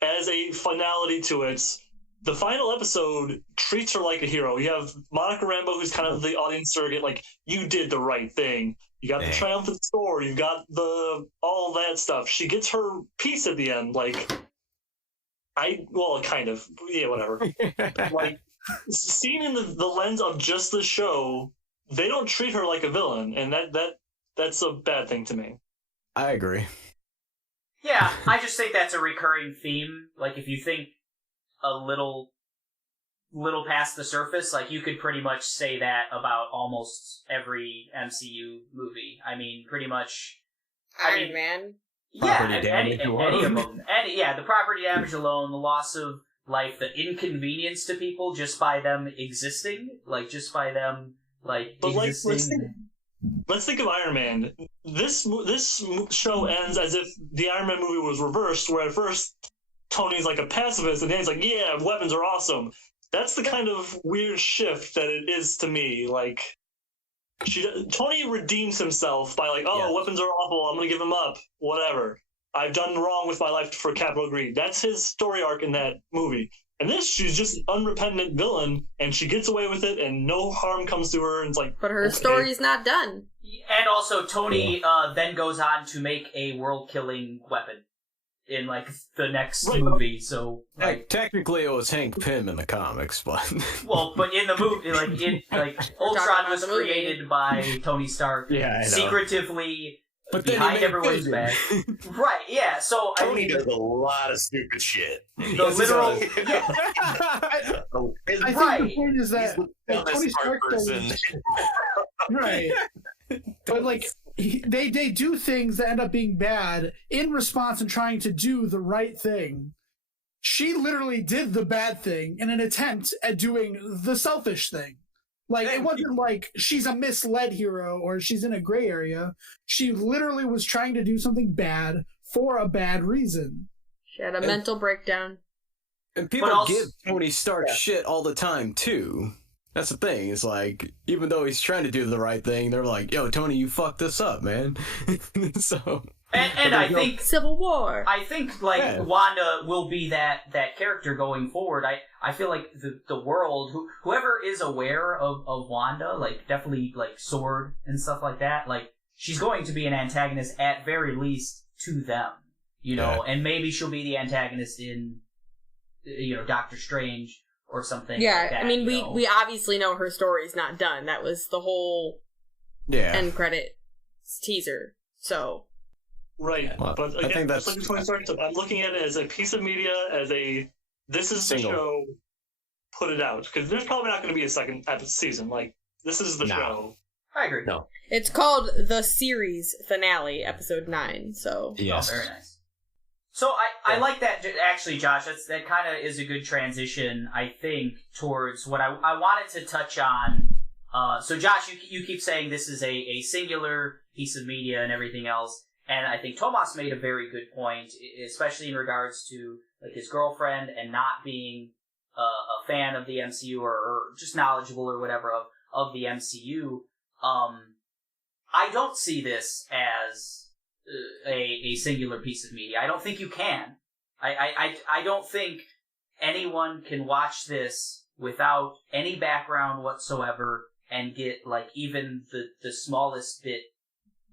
as a finality to it. The final episode treats her like a hero. You have Monica Rambeau, who's kind of the audience surrogate, like, you did the right thing. You got the triumphant sword, you've got all that stuff. She gets her piece at the end, like, kind of, yeah, whatever. Like, seen in the lens of just the show, they don't treat her like a villain, and that's a bad thing to me. I agree. Yeah, I just think that's a recurring theme. Like, if you think a little past the surface, like, you could pretty much say that about almost every MCU movie. I mean, pretty much. Iron Man. Yeah, any of them. The property damage alone, the loss of life, the inconvenience to people just by them existing, like, just by them, like, but existing. Let's think of Iron Man. This show ends as if the Iron Man movie was reversed, where at first Tony's like a pacifist, and then he's like, yeah, weapons are awesome. That's the kind of weird shift that it is to me. Like, Tony redeems himself by like, weapons are awful, I'm gonna give them up. Whatever. I've done wrong with my life for capital greed. That's his story arc in that movie. And this, she's just an unrepentant villain, and she gets away with it, and no harm comes to her, and it's like... But her story's not done. And also, Tony then goes on to make a world-killing weapon in like the next Right. movie. So like, Technically, it was Hank Pym in the comics, but well, but in the movie, Ultron was created by Tony Stark, yeah, I know. secretively But then he behind made everyone's Vision. back. Right? Yeah. So I Tony mean, does a lot of stupid shit. the literal. Yeah. I think Right. the point is that like, Tony Stark person. right, but like they do things that end up being bad in response and trying to do the right thing. She literally did the bad thing in an attempt at doing the selfish thing. Like, it wasn't like she's a misled hero or she's in a gray area. She literally was trying to do something bad for a bad reason. She had a mental breakdown. And people But also- give Tony Stark shit all the time, too. That's the thing. It's like, even though he's trying to do the right thing, they're like, yo, Tony, you fucked this up, man. So... And I think Civil War. I think like Yeah. Wanda will be that character going forward. I feel like the world, whoever is aware of Wanda, like definitely like Sword and stuff like that, like she's going to be an antagonist at very least to them, you know, and maybe she'll be the antagonist in, you know, Doctor Strange or something. Yeah, like that, I mean, you know? we obviously know her story's not done. That was the whole end credit teaser. So Right, Well, but I again, think just that's- like Tony Stark said, I'm looking at it as a piece of media, as a this is Single. the show, put it out, because there's probably not going to be a second season. Like, this is the No. show. I agree. No. it's called the series finale, episode 9. So Yes. Oh, very nice. So I like that, actually, Josh. That kind of is a good transition, I think, towards what I wanted to touch on. So, Josh, you keep saying this is a singular piece of media and everything else, and I think Tomas made a very good point, especially in regards to like his girlfriend and not being a fan of the MCU or just knowledgeable or whatever of the MCU. I don't see this as a singular piece of media. I don't think you can. I don't think anyone can watch this without any background whatsoever and get like even the smallest bit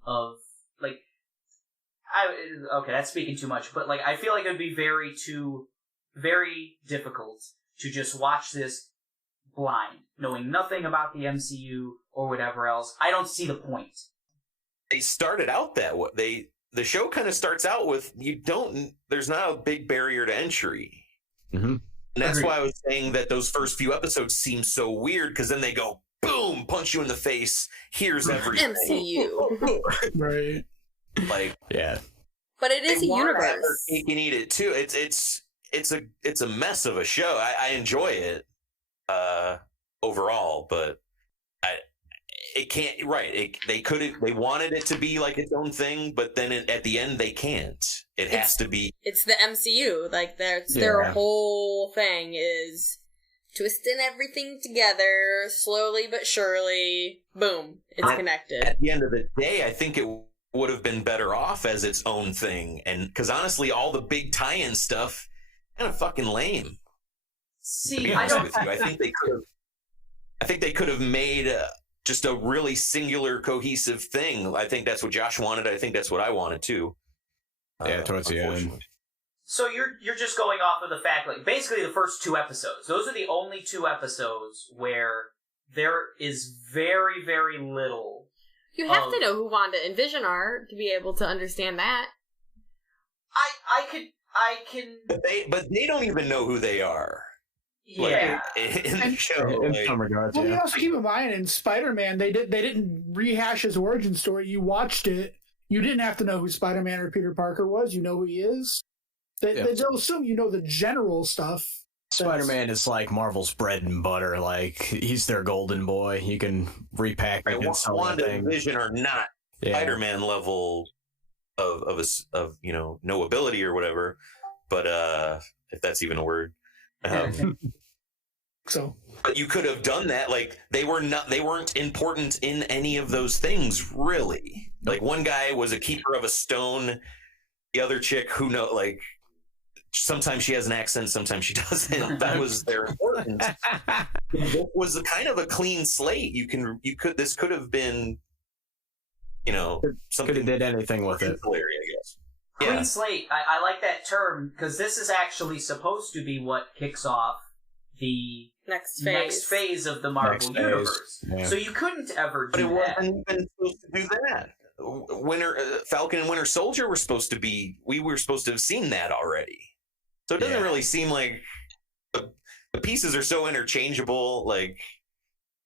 of like okay, that's speaking too much, but like I feel like it would be very difficult to just watch this blind, knowing nothing about the MCU or whatever else. I don't see the point. They started out that way. The show kind of starts out with there's not a big barrier to entry. Mm-hmm. And that's Agreed. why I was saying that those first few episodes seem so weird, because then they go, boom, punch you in the face. Here's everything. MCU. Right. Like, Yeah. But it is a they want to have their universe. cake and eat it too. It's a mess of a show. I enjoy it overall, but it can't. Right? They wanted it to be like its own thing, but then at the end they can't. It has to be. It's the MCU. Like their whole thing is twisting everything together slowly but surely. Boom, it's connected. At the end of the day, I think it would have been better off as its own thing, and because honestly, all the big tie-in stuff kind of fucking lame. To See, be I honest don't. with you, I think they could have made just a really singular, cohesive thing. I think that's what Josh wanted. I think that's what I wanted too. Yeah, towards the end. Unfortunately. So you're just going off of the fact, like basically the first 2 episodes. Those are the only 2 episodes where there is very, very little. You have to know who Wanda and Vision are to be able to understand that. I can. But they don't even know who they are. Yeah. Like, in the show. In like- some regards, Well, you yeah. also keep in mind in Spider-Man, they didn't rehash his origin story. You watched it. You didn't have to know who Spider-Man or Peter Parker was. You know who he is. They'll assume you know the general stuff. Spider-Man is like Marvel's bread and butter. Like, he's their golden boy. You can repack Right, and sell that Wanda thing. and Vision are not Spider-Man level of knowability or whatever, but if that's even a word. So, But you could have done that. Like they weren't important in any of those things, really. Like one guy was a keeper of a stone. The other chick, who know, like sometimes she has an accent, sometimes she doesn't. That was their importance. It was kind of a clean slate. This could have been, something Could have did anything with it. ancillary, I guess. Clean slate. I like that term because this is actually supposed to be what kicks off the next phase of the Marvel universe. Yeah. So you couldn't ever do that. But it wasn't even supposed to do that. Falcon and Winter Soldier were supposed to be. We were supposed to have seen that already. So it doesn't really seem like the pieces are so interchangeable. Like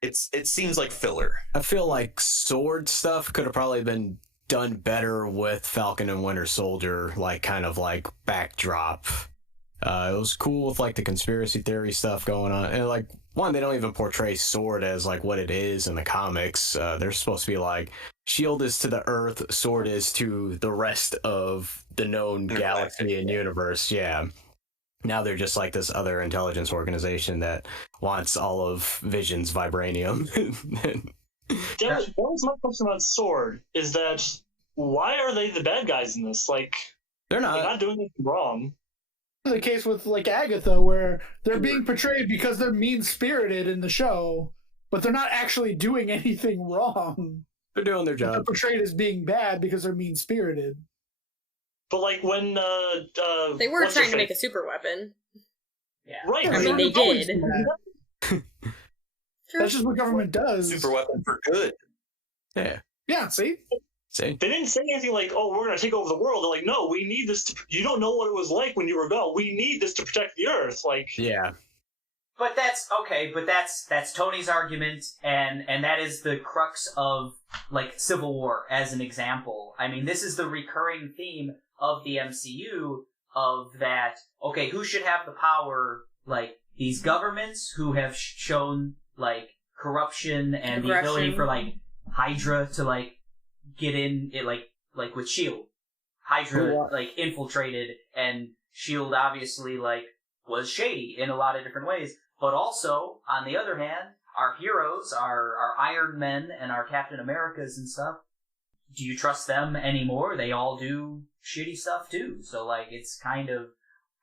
it seems like filler. I feel like sword stuff could have probably been done better with Falcon and Winter Soldier, like kind of like backdrop. It was cool with like the conspiracy theory stuff going on, and like one, they don't even portray sword as like what it is in the comics. They're supposed to be like shield is to the Earth, sword is to the rest of the known galaxy and universe. Yeah. Now they're just like this other intelligence organization that wants all of Vision's vibranium. That was my question about sword. Is that why are they the bad guys in this? Like they're not doing anything wrong. The case with like Agatha, where they're being portrayed because they're mean-spirited in the show, but they're not actually doing anything wrong. They're doing their job. They're portrayed as being bad because they're mean-spirited. But like when they were trying to make a super weapon. Yeah. Right. I mean, they did. That's just what government does. Super weapon for good. Yeah. Yeah, see? They didn't say anything like, oh, we're going to take over the world. They're like, no, we need this to... You don't know what it was like when you were gone. We need this to protect the Earth. Like... Yeah. But that's... Okay, but that's Tony's argument, and that is the crux of, like, Civil War, as an example. I mean, this is the recurring theme of the MCU, of that, okay, who should have the power? Like, these governments who have shown, like, corruption and the ability for, like, Hydra to, like, get in it, like with S.H.I.E.L.D. Hydra, like, infiltrated, and S.H.I.E.L.D. obviously, like, was shady in a lot of different ways. But also, on the other hand, our heroes, our Iron Men and our Captain Americas and stuff, do you trust them anymore? They all do shitty stuff too. So, like, it's kind of...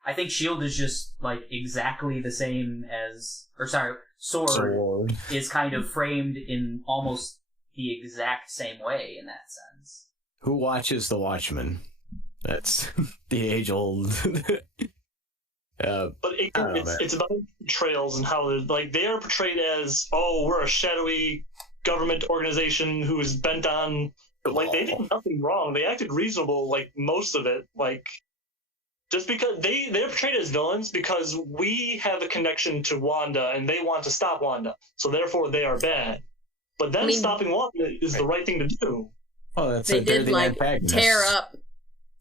I think S.H.I.E.L.D. is just, like, exactly the same as... Or, sorry, Sword is kind of framed in almost the exact same way in that sense. Who watches The Watchmen? That's the age-old... but it's about portrayals and how they are portrayed as, oh, we're a shadowy government organization who is bent on... Like, they did nothing wrong. They acted reasonable, like, most of it. Like, just because they're portrayed as villains because we have a connection to Wanda and they want to stop Wanda. So therefore they are bad. But then stopping Wanda is the right thing to do. Oh, that's they did, like, tear up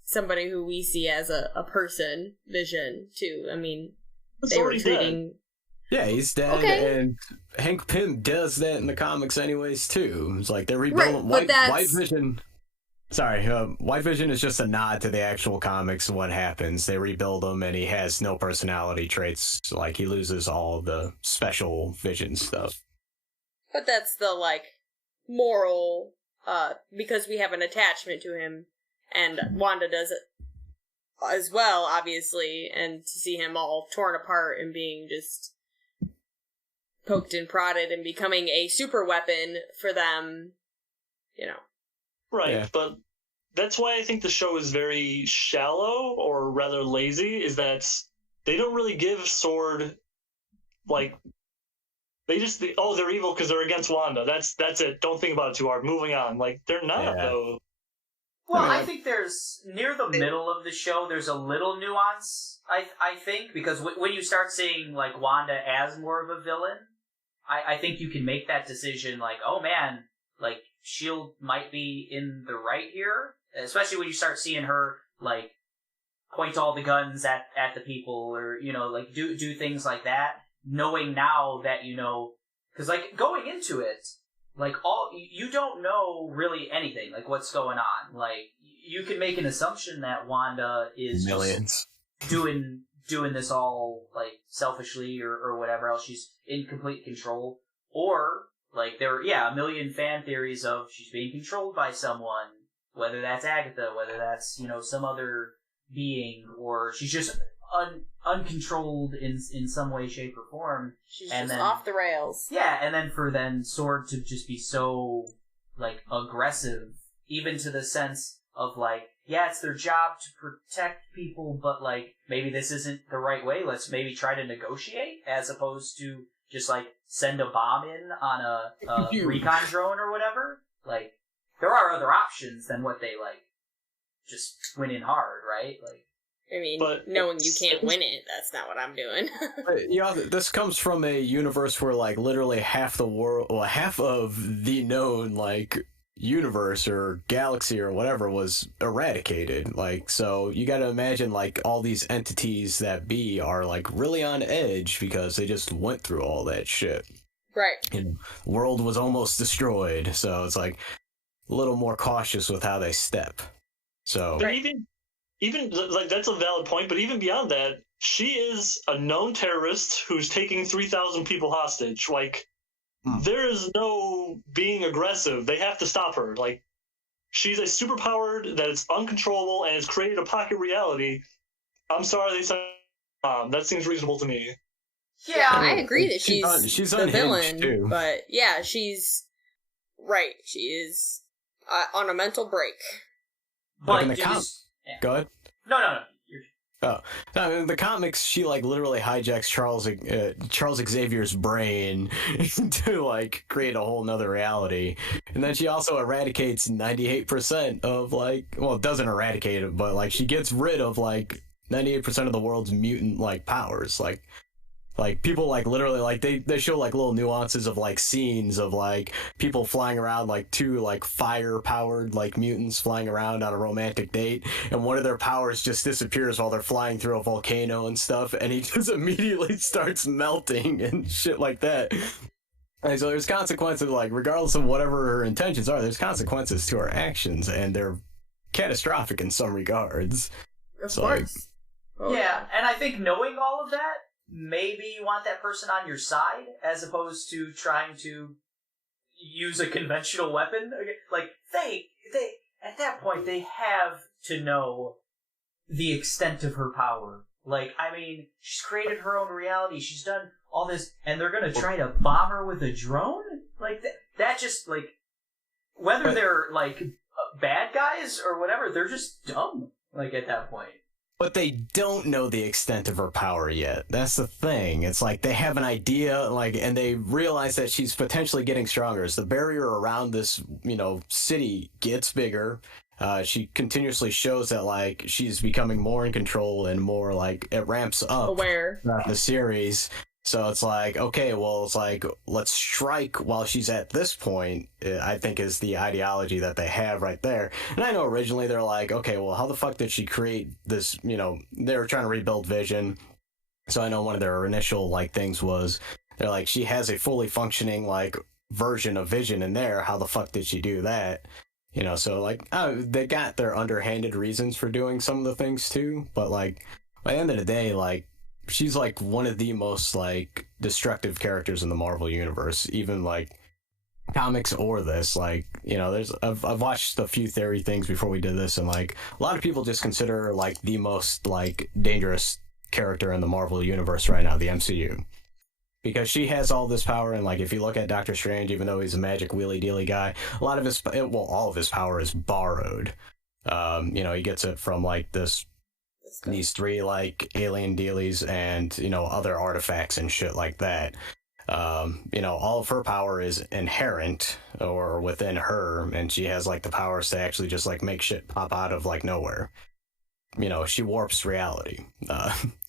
somebody who we see as a person, Vision, too. I mean, they were treating... Yeah, he's dead, and Hank Pym does that in the comics anyways, too. It's like they're rebuilding White Vision. Sorry, White Vision is just a nod to the actual comics and what happens. They rebuild him, and he has no personality traits. Like, he loses all the special Vision stuff. But that's the, like, moral, because we have an attachment to him, and Wanda does it as well, obviously, and to see him all torn apart and being just poked and prodded and becoming a super weapon for them, you know. Right, yeah. But that's why I think the show is very shallow, or rather lazy, is that they don't really give Sword, like, they just, they're evil because they're against Wanda. That's it. Don't think about it too hard. Moving on. Like, they're not, though. Well, I think there's, near the middle of the show, there's a little nuance, I think, because when you start seeing, like, Wanda as more of a villain, I think you can make that decision, like, oh man, like, S.H.I.E.L.D. might be in the right here, especially when you start seeing her, like, point all the guns at the people, or, you know, like, do things like that, knowing now that, you know, because, like, going into it, like, you don't know really anything, like, what's going on. Like, you can make an assumption that Wanda is just doing this all, like, selfishly or whatever else. She's in complete control. Or, like, there are, a million fan theories of she's being controlled by someone, whether that's Agatha, whether that's, you know, some other being, or she's just uncontrolled in some way, shape, or form. She's just off the rails. Yeah, and then for Sword to just be so, like, aggressive, even to the sense of like, yeah, it's their job to protect people, but like maybe this isn't the right way. Let's maybe try to negotiate as opposed to just like send a bomb in on a recon drone or whatever. Like there are other options than what they like just went in hard, right? Like I mean, But knowing you can't win it, that's not what I'm doing. You know, this comes from a universe where like literally half the world, well, half of the known like universe or galaxy or whatever was eradicated. Like, so you got to imagine like all these entities that be are like really on edge because they just went through all that shit. Right. And the world was almost destroyed, so it's like a little more cautious with how they step. So But even like that's a valid point, but even beyond that, she is a known terrorist who's taking 3,000 people hostage. Like, there is no being aggressive. They have to stop her. Like, she's a superpowered that is uncontrollable and has created a pocket reality. I'm sorry they said that seems reasonable to me. Yeah, I agree that she's the unhinged, villain, too. but yeah, she's right. She is on a mental break. Like in but the you com- just- yeah. Go ahead. No. You're- Oh, no, in the comics, she like literally hijacks Charles Xavier's brain to like create a whole nother reality, and then she also eradicates 98% of like, well, it doesn't eradicate it, but like she gets rid of like 98% of the world's mutant like powers, like people like literally like they show like little nuances of like scenes of like people flying around like two like fire powered like mutants flying around on a romantic date, and one of their powers just disappears while they're flying through a volcano and stuff, and he just immediately starts melting and shit like that. And so there's consequences, like regardless of whatever her intentions are, there's consequences to her actions, and they're catastrophic in some regards. Of So, course. Oh, yeah, and I think knowing all of that, maybe you want that person on your side as opposed to trying to use a conventional weapon. Like they at that point they have to know the extent of her power. Like, I mean, she's created her own reality. She's done all this, and they're gonna try to bomb her with a drone. Like that just like whether they're like bad guys or whatever, they're just dumb. Like at that point. But they don't know the extent of her power yet. That's the thing. It's like they have an idea, like, and they realize that she's potentially getting stronger. As the barrier around this, city gets bigger, she continuously shows that, like, she's becoming more in control and more, like, it ramps up aware throughout the series. So it's like, okay, well, it's like, let's strike while she's at this point, I think is the ideology that they have right there. And I know originally they're like, okay, well, how the fuck did she create this, they were trying to rebuild Vision. So I know one of their initial, like, things was, they're like, she has a fully functioning, like, version of Vision in there. How the fuck did she do that? So, like, they got their underhanded reasons for doing some of the things, too. But, like, by the end of the day, like, she's like one of the most like destructive characters in the Marvel universe, even like comics or this. Like, I've watched a few theory things before we did this, and like a lot of people just consider her like the most like dangerous character in the Marvel universe right now, the MCU, because she has all this power. And like if you look at Doctor Strange, even though he's a magic wheelie dealy guy, a lot of his all of his power is borrowed. He gets it from like these three like alien dealies and other artifacts and shit like that. All of her power is inherent or within her, and she has like the powers to actually just like make shit pop out of like nowhere. She warps reality.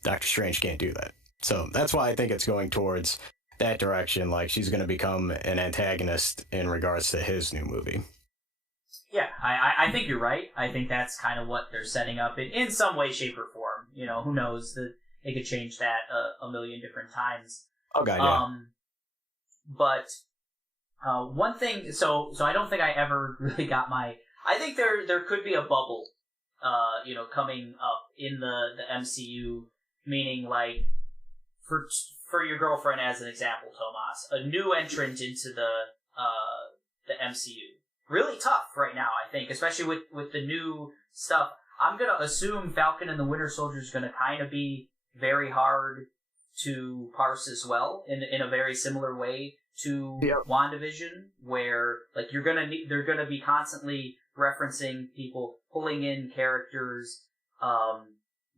Doctor Strange can't do that, so that's why I think it's going towards that direction. Like she's going to become an antagonist in regards to his new movie. Yeah, I think you're right. I think that's kind of what they're setting up in some way, shape, or form. Who knows? That they could change that a million different times. Oh god, yeah. But one thing, so I don't think I ever really got my. I think there could be a bubble, coming up in the MCU, meaning like for your girlfriend as an example, Tomas, a new entrant into the MCU. Really tough right now, I think, especially with the new stuff. I'm going to assume Falcon and the Winter Soldier is going to kind of be very hard to parse as well, in a very similar way to WandaVision, where like they're going to be constantly referencing people pulling in characters,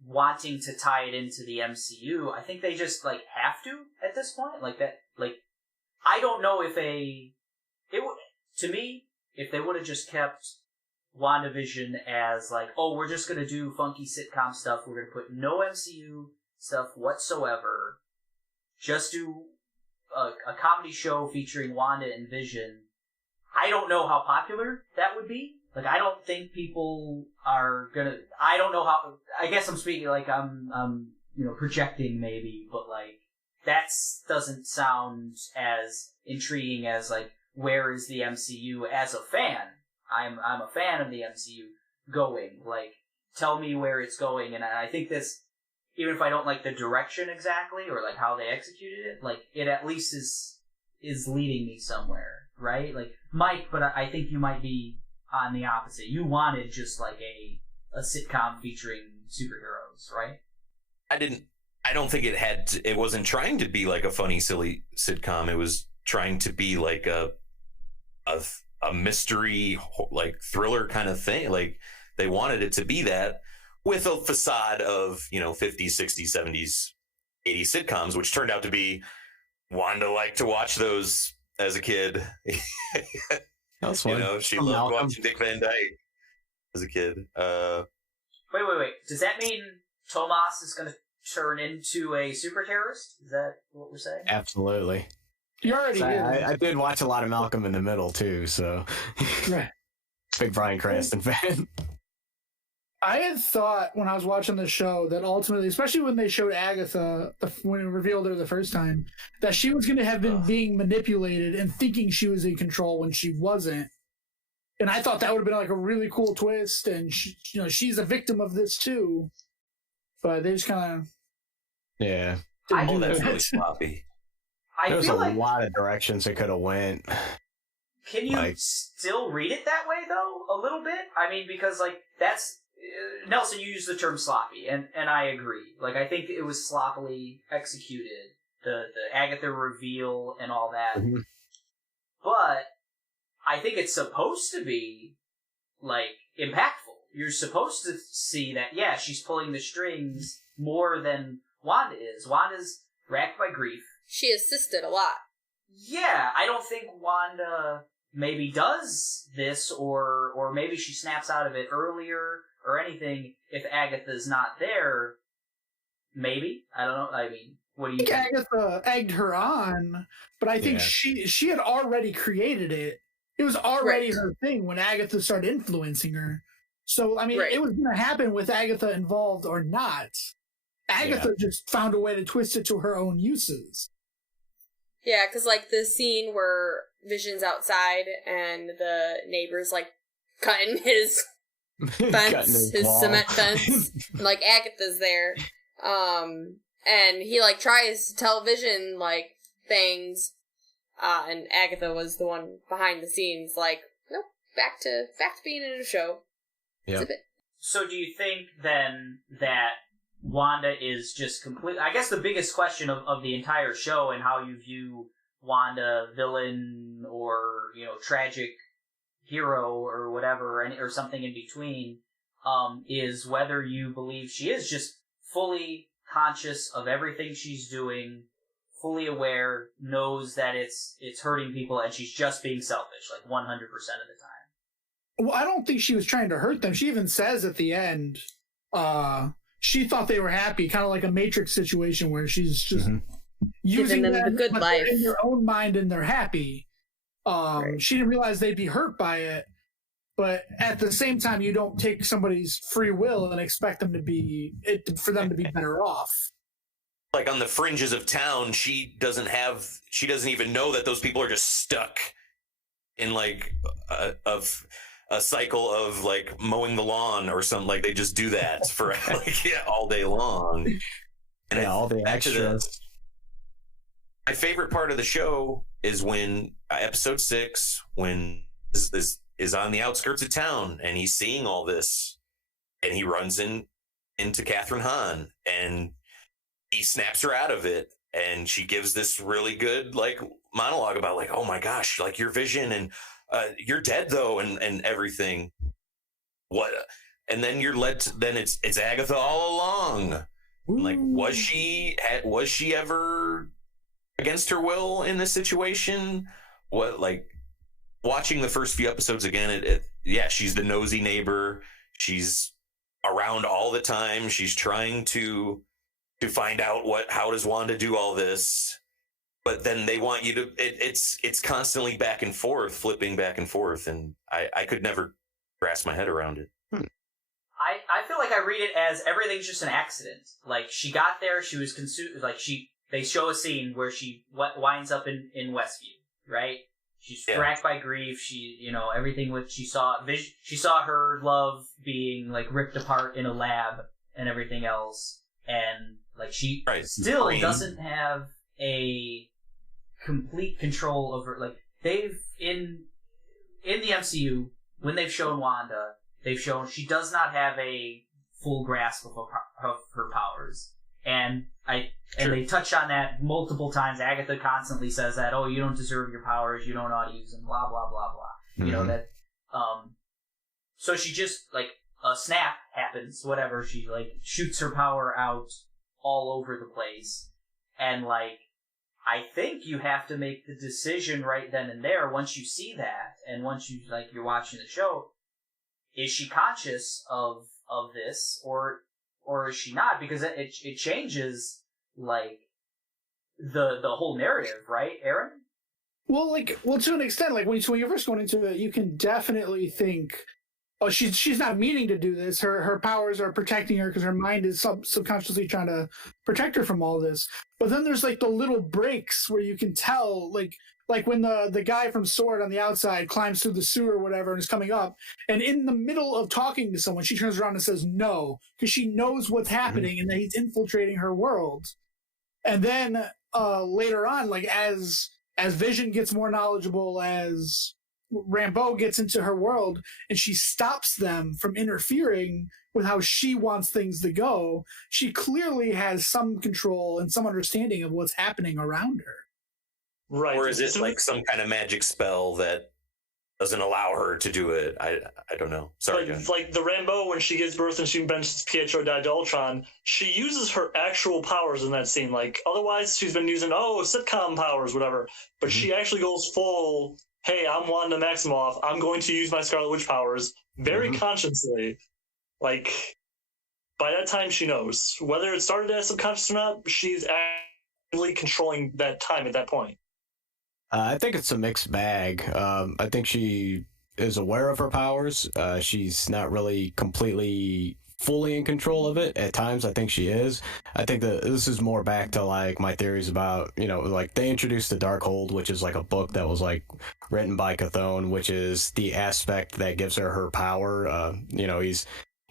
wanting to tie it into the MCU. I think they just like have to at this point. Like that. Like I don't know if to me, if they would have just kept WandaVision as like, oh, we're just gonna do funky sitcom stuff. We're gonna put no MCU stuff whatsoever. Just do a comedy show featuring Wanda and Vision. I don't know how popular that would be. Like, I don't think people are gonna. I don't know how. I guess I'm speaking like I'm projecting maybe, but like that doesn't sound as intriguing as like where is the MCU as a fan. I'm a fan of the MCU going. Like, tell me where it's going, and I think this, even if I don't like the direction exactly or like how they executed it, like it at least is leading me somewhere, right? Like Mike, but I think you might be on the opposite. You wanted just like a sitcom featuring superheroes, right? I don't think it wasn't trying to be like a funny, silly sitcom. It was trying to be like a mystery, like thriller kind of thing. Like they wanted it to be that with a facade of, 50s, 60s, 70s, 80s sitcoms, which turned out to be Wanda liked to watch those as a kid. That's fun. She loved watching Dick Van Dyke as a kid. Wait. Does that mean Tomas is going to turn into a super terrorist? Is that what we're saying? Absolutely. You already did. I did watch a lot of Malcolm in the Middle too, so Right. big Bryan Cranston fan. I had thought when I was watching the show that ultimately, especially when they showed Agatha, when it revealed her the first time, that she was going to have been being manipulated and thinking she was in control when she wasn't. And I thought that would have been like a really cool twist. And she's a victim of this too. But they just kind of that's really sloppy. There's feel a like, lot of directions it could have went. Can you still read it that way though? A little bit. I mean, because like that's. Nelson, you used the term sloppy, and I agree. Like, I think it was sloppily executed, the Agatha reveal and all that. Mm-hmm. But I think it's supposed to be, like, impactful. You're supposed to see that, yeah, she's pulling the strings more than Wanda is. Wanda's racked by grief. She assisted a lot. Yeah, I don't think Wanda maybe does this, or maybe she snaps out of it earlier, or anything if Agatha's not there. Maybe. I don't know. I mean, what do you think? Agatha egged her on, but I think she had already created it. It was already her thing when Agatha started influencing her. So, I mean, it was going to happen with Agatha involved or not. Agatha just found a way to twist it to her own uses. Yeah, because, like, the scene where Vision's outside and the neighbor's, like, cutting his fence, his cement fence, and, like, Agatha's there, and he, like, tries to tell Vision, like, things, and Agatha was the one behind the scenes, like, nope, back to being in a show. Yeah. So do you think, then, that Wanda is just complete? I guess the biggest question of the entire show and how you view Wanda, villain, or, tragic hero or whatever, or something in between, is whether you believe she is just fully conscious of everything she's doing, fully aware, knows that it's hurting people, and she's just being selfish, like 100% of the time. Well, I don't think she was trying to hurt them. She even says at the end, she thought they were happy, kind of like a Matrix situation where she's just using them, the good life in their own mind, and they're happy. She didn't realize they'd be hurt by it, but at the same time, you don't take somebody's free will and expect them to be better off. Like on the fringes of town, she doesn't even know that those people are just stuck in like a cycle of like mowing the lawn or something. Like they just do that for all day long. And all the extras. My favorite part of the show is when episode 6, when this is on the outskirts of town and he's seeing all this, and he runs into Catherine Hahn and he snaps her out of it, and she gives this really good like monologue about like, oh my gosh, like your vision, and you're dead though, and everything. What? And then you're led to, then it's Agatha all along. Like, was she ever against her will in this situation? What, like, watching the first few episodes again, yeah, she's the nosy neighbor. She's around all the time. She's trying to find out how does Wanda do all this. But then they want you to, it's constantly back and forth, flipping back and forth. And I could never grasp my head around it. I feel like I read it as everything's just an accident. Like, she got there, she was consumed, like, they show a scene where she winds up in Westview, right? She's racked by grief. She, everything she saw her love being, like, ripped apart in a lab and everything else. And, like, she still doesn't have a complete control over, like, they've, in the MCU, when they've shown Wanda, they've shown she does not have a full grasp of her powers. And they touch on that multiple times. Agatha constantly says that, oh, you don't deserve your powers, you don't know how to use them, blah, blah, blah, blah. Mm-hmm. That, so she just, like, a snap happens, whatever, she, like, shoots her power out all over the place. And, like, I think you have to make the decision right then and there once you see that, and once you're watching the show, is she conscious of this, or is she not? Because it changes, like, the whole narrative, right, Aaron? Well, to an extent, like, when you first go into it, you can definitely think, oh, she's not meaning to do this. Her powers are protecting her because her mind is subconsciously trying to protect her from all this. But then there's, like, the little breaks where you can tell, like when the guy from S.W.O.R.D. on the outside climbs through the sewer or whatever and is coming up, and in the middle of talking to someone, she turns around and says no, because she knows what's happening and that he's infiltrating her world. And then later on, like, as Vision gets more knowledgeable, as Rambeau gets into her world, and she stops them from interfering with how she wants things to go, she clearly has some control and some understanding of what's happening around her. Right. Or is it like some kind of magic spell that doesn't allow her to do it? I don't know. Sorry, John. Like the Rambeau, when she gives birth and she mentions Pietro died to Ultron, she uses her actual powers in that scene. Like, otherwise she's been using, sitcom powers, whatever. But she actually goes full, hey, I'm Wanda Maximoff. I'm going to use my Scarlet Witch powers very consciously. Like, by that time she knows. Whether it started as subconscious or not, she's actively controlling that time at that point. I think it's a mixed bag. I think she is aware of her powers. She's not really completely fully in control of it. At times, I think she is. I think that this is more back to, like, my theories about, like, they introduced the Darkhold, which is, like, a book that was, like, written by Chthon, which is the aspect that gives her power.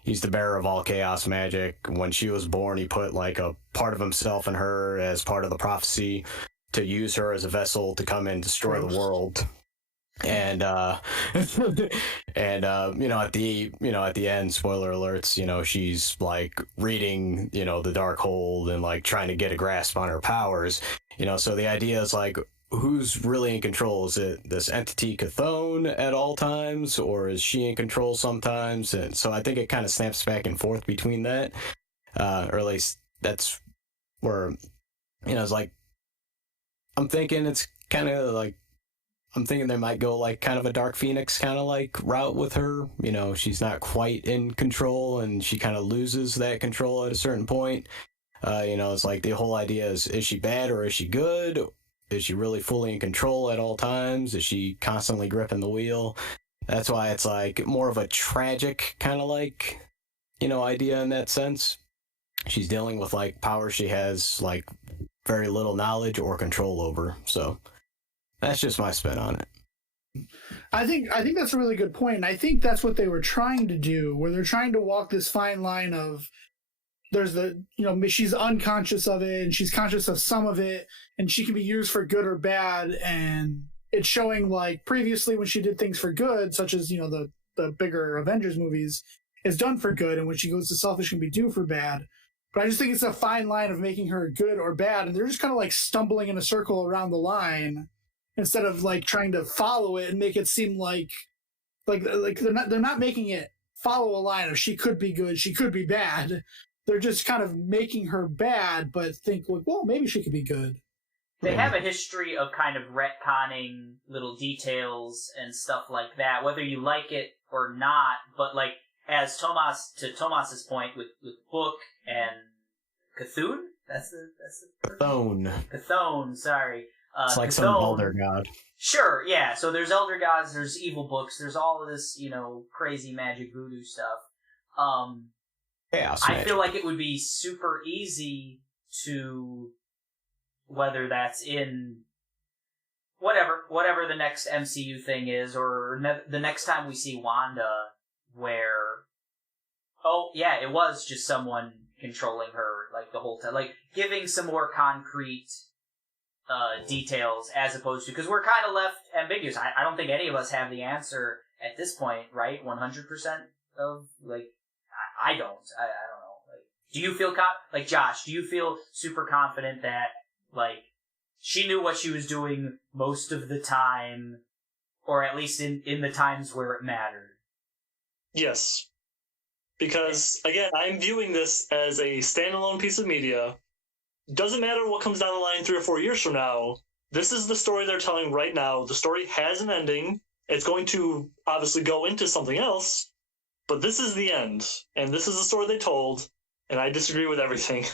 He's the bearer of all chaos magic. When she was born, he put, like, a part of himself in her as part of the prophecy to use her as a vessel to come and destroy the world. And at the end, spoiler alerts, she's, like, reading, the Darkhold and, like, trying to get a grasp on her powers. So the idea is, like, who's really in control? Is it this entity Chthon at all times, or is she in control sometimes? And so I think it kind of snaps back and forth between that, or at least that's where, it's like, I'm thinking it's kind of like, I'm thinking they might go, like, kind of a Dark Phoenix kind of, like, route with her. She's not quite in control, and she kind of loses that control at a certain point. It's like the whole idea is she bad or is she good? Is she really fully in control at all times? Is she constantly gripping the wheel? That's why it's, like, more of a tragic kind of, like, idea in that sense. She's dealing with, like, power she has, like, very little knowledge or control over. So that's just my spin on it. I think that's a really good point. And I think that's what they were trying to do, where they're trying to walk this fine line of, there's the, she's unconscious of it and she's conscious of some of it, and she can be used for good or bad. And it's showing, like, previously when she did things for good, such as, the bigger Avengers movies, is done for good. And when she goes to selfish, can be do for bad. But I just think it's a fine line of making her good or bad. And they're just kind of, like, stumbling in a circle around the line instead of like trying to follow it and make it seem like they're not making it follow a line of she could be good, she could be bad. They're just kind of making her bad, but think like, well, maybe she could be good. They have a history of kind of retconning little details and stuff like that, whether you like it or not. But like, as Tomas's point with Book and Cthulhu, that's the Chthon, sorry. It's like Chthon, some elder god. Sure, yeah. So there's elder gods, there's evil books, there's all of this, crazy magic voodoo stuff. Chaos I magic. feel like it would be super easy to, whether that's in whatever the next MCU thing is, or the next time we see Wanda, where, oh yeah, it was just someone controlling her like the whole time, like giving some more concrete details, as opposed to, because we're kind of left ambiguous. I don't think any of us have the answer at this point, right? 100% of, like, I don't know. Like, do you feel like, Josh, do you feel super confident that, like, she knew what she was doing most of the time, or at least in the times where it mattered? Yes. Because, again, I'm viewing this as a standalone piece of media. Doesn't matter what comes down the line 3 or 4 years from now. This is the story they're telling right now. The story has an ending. It's going to obviously go into something else, but this is the end. And this is the story they told, and I disagree with everything.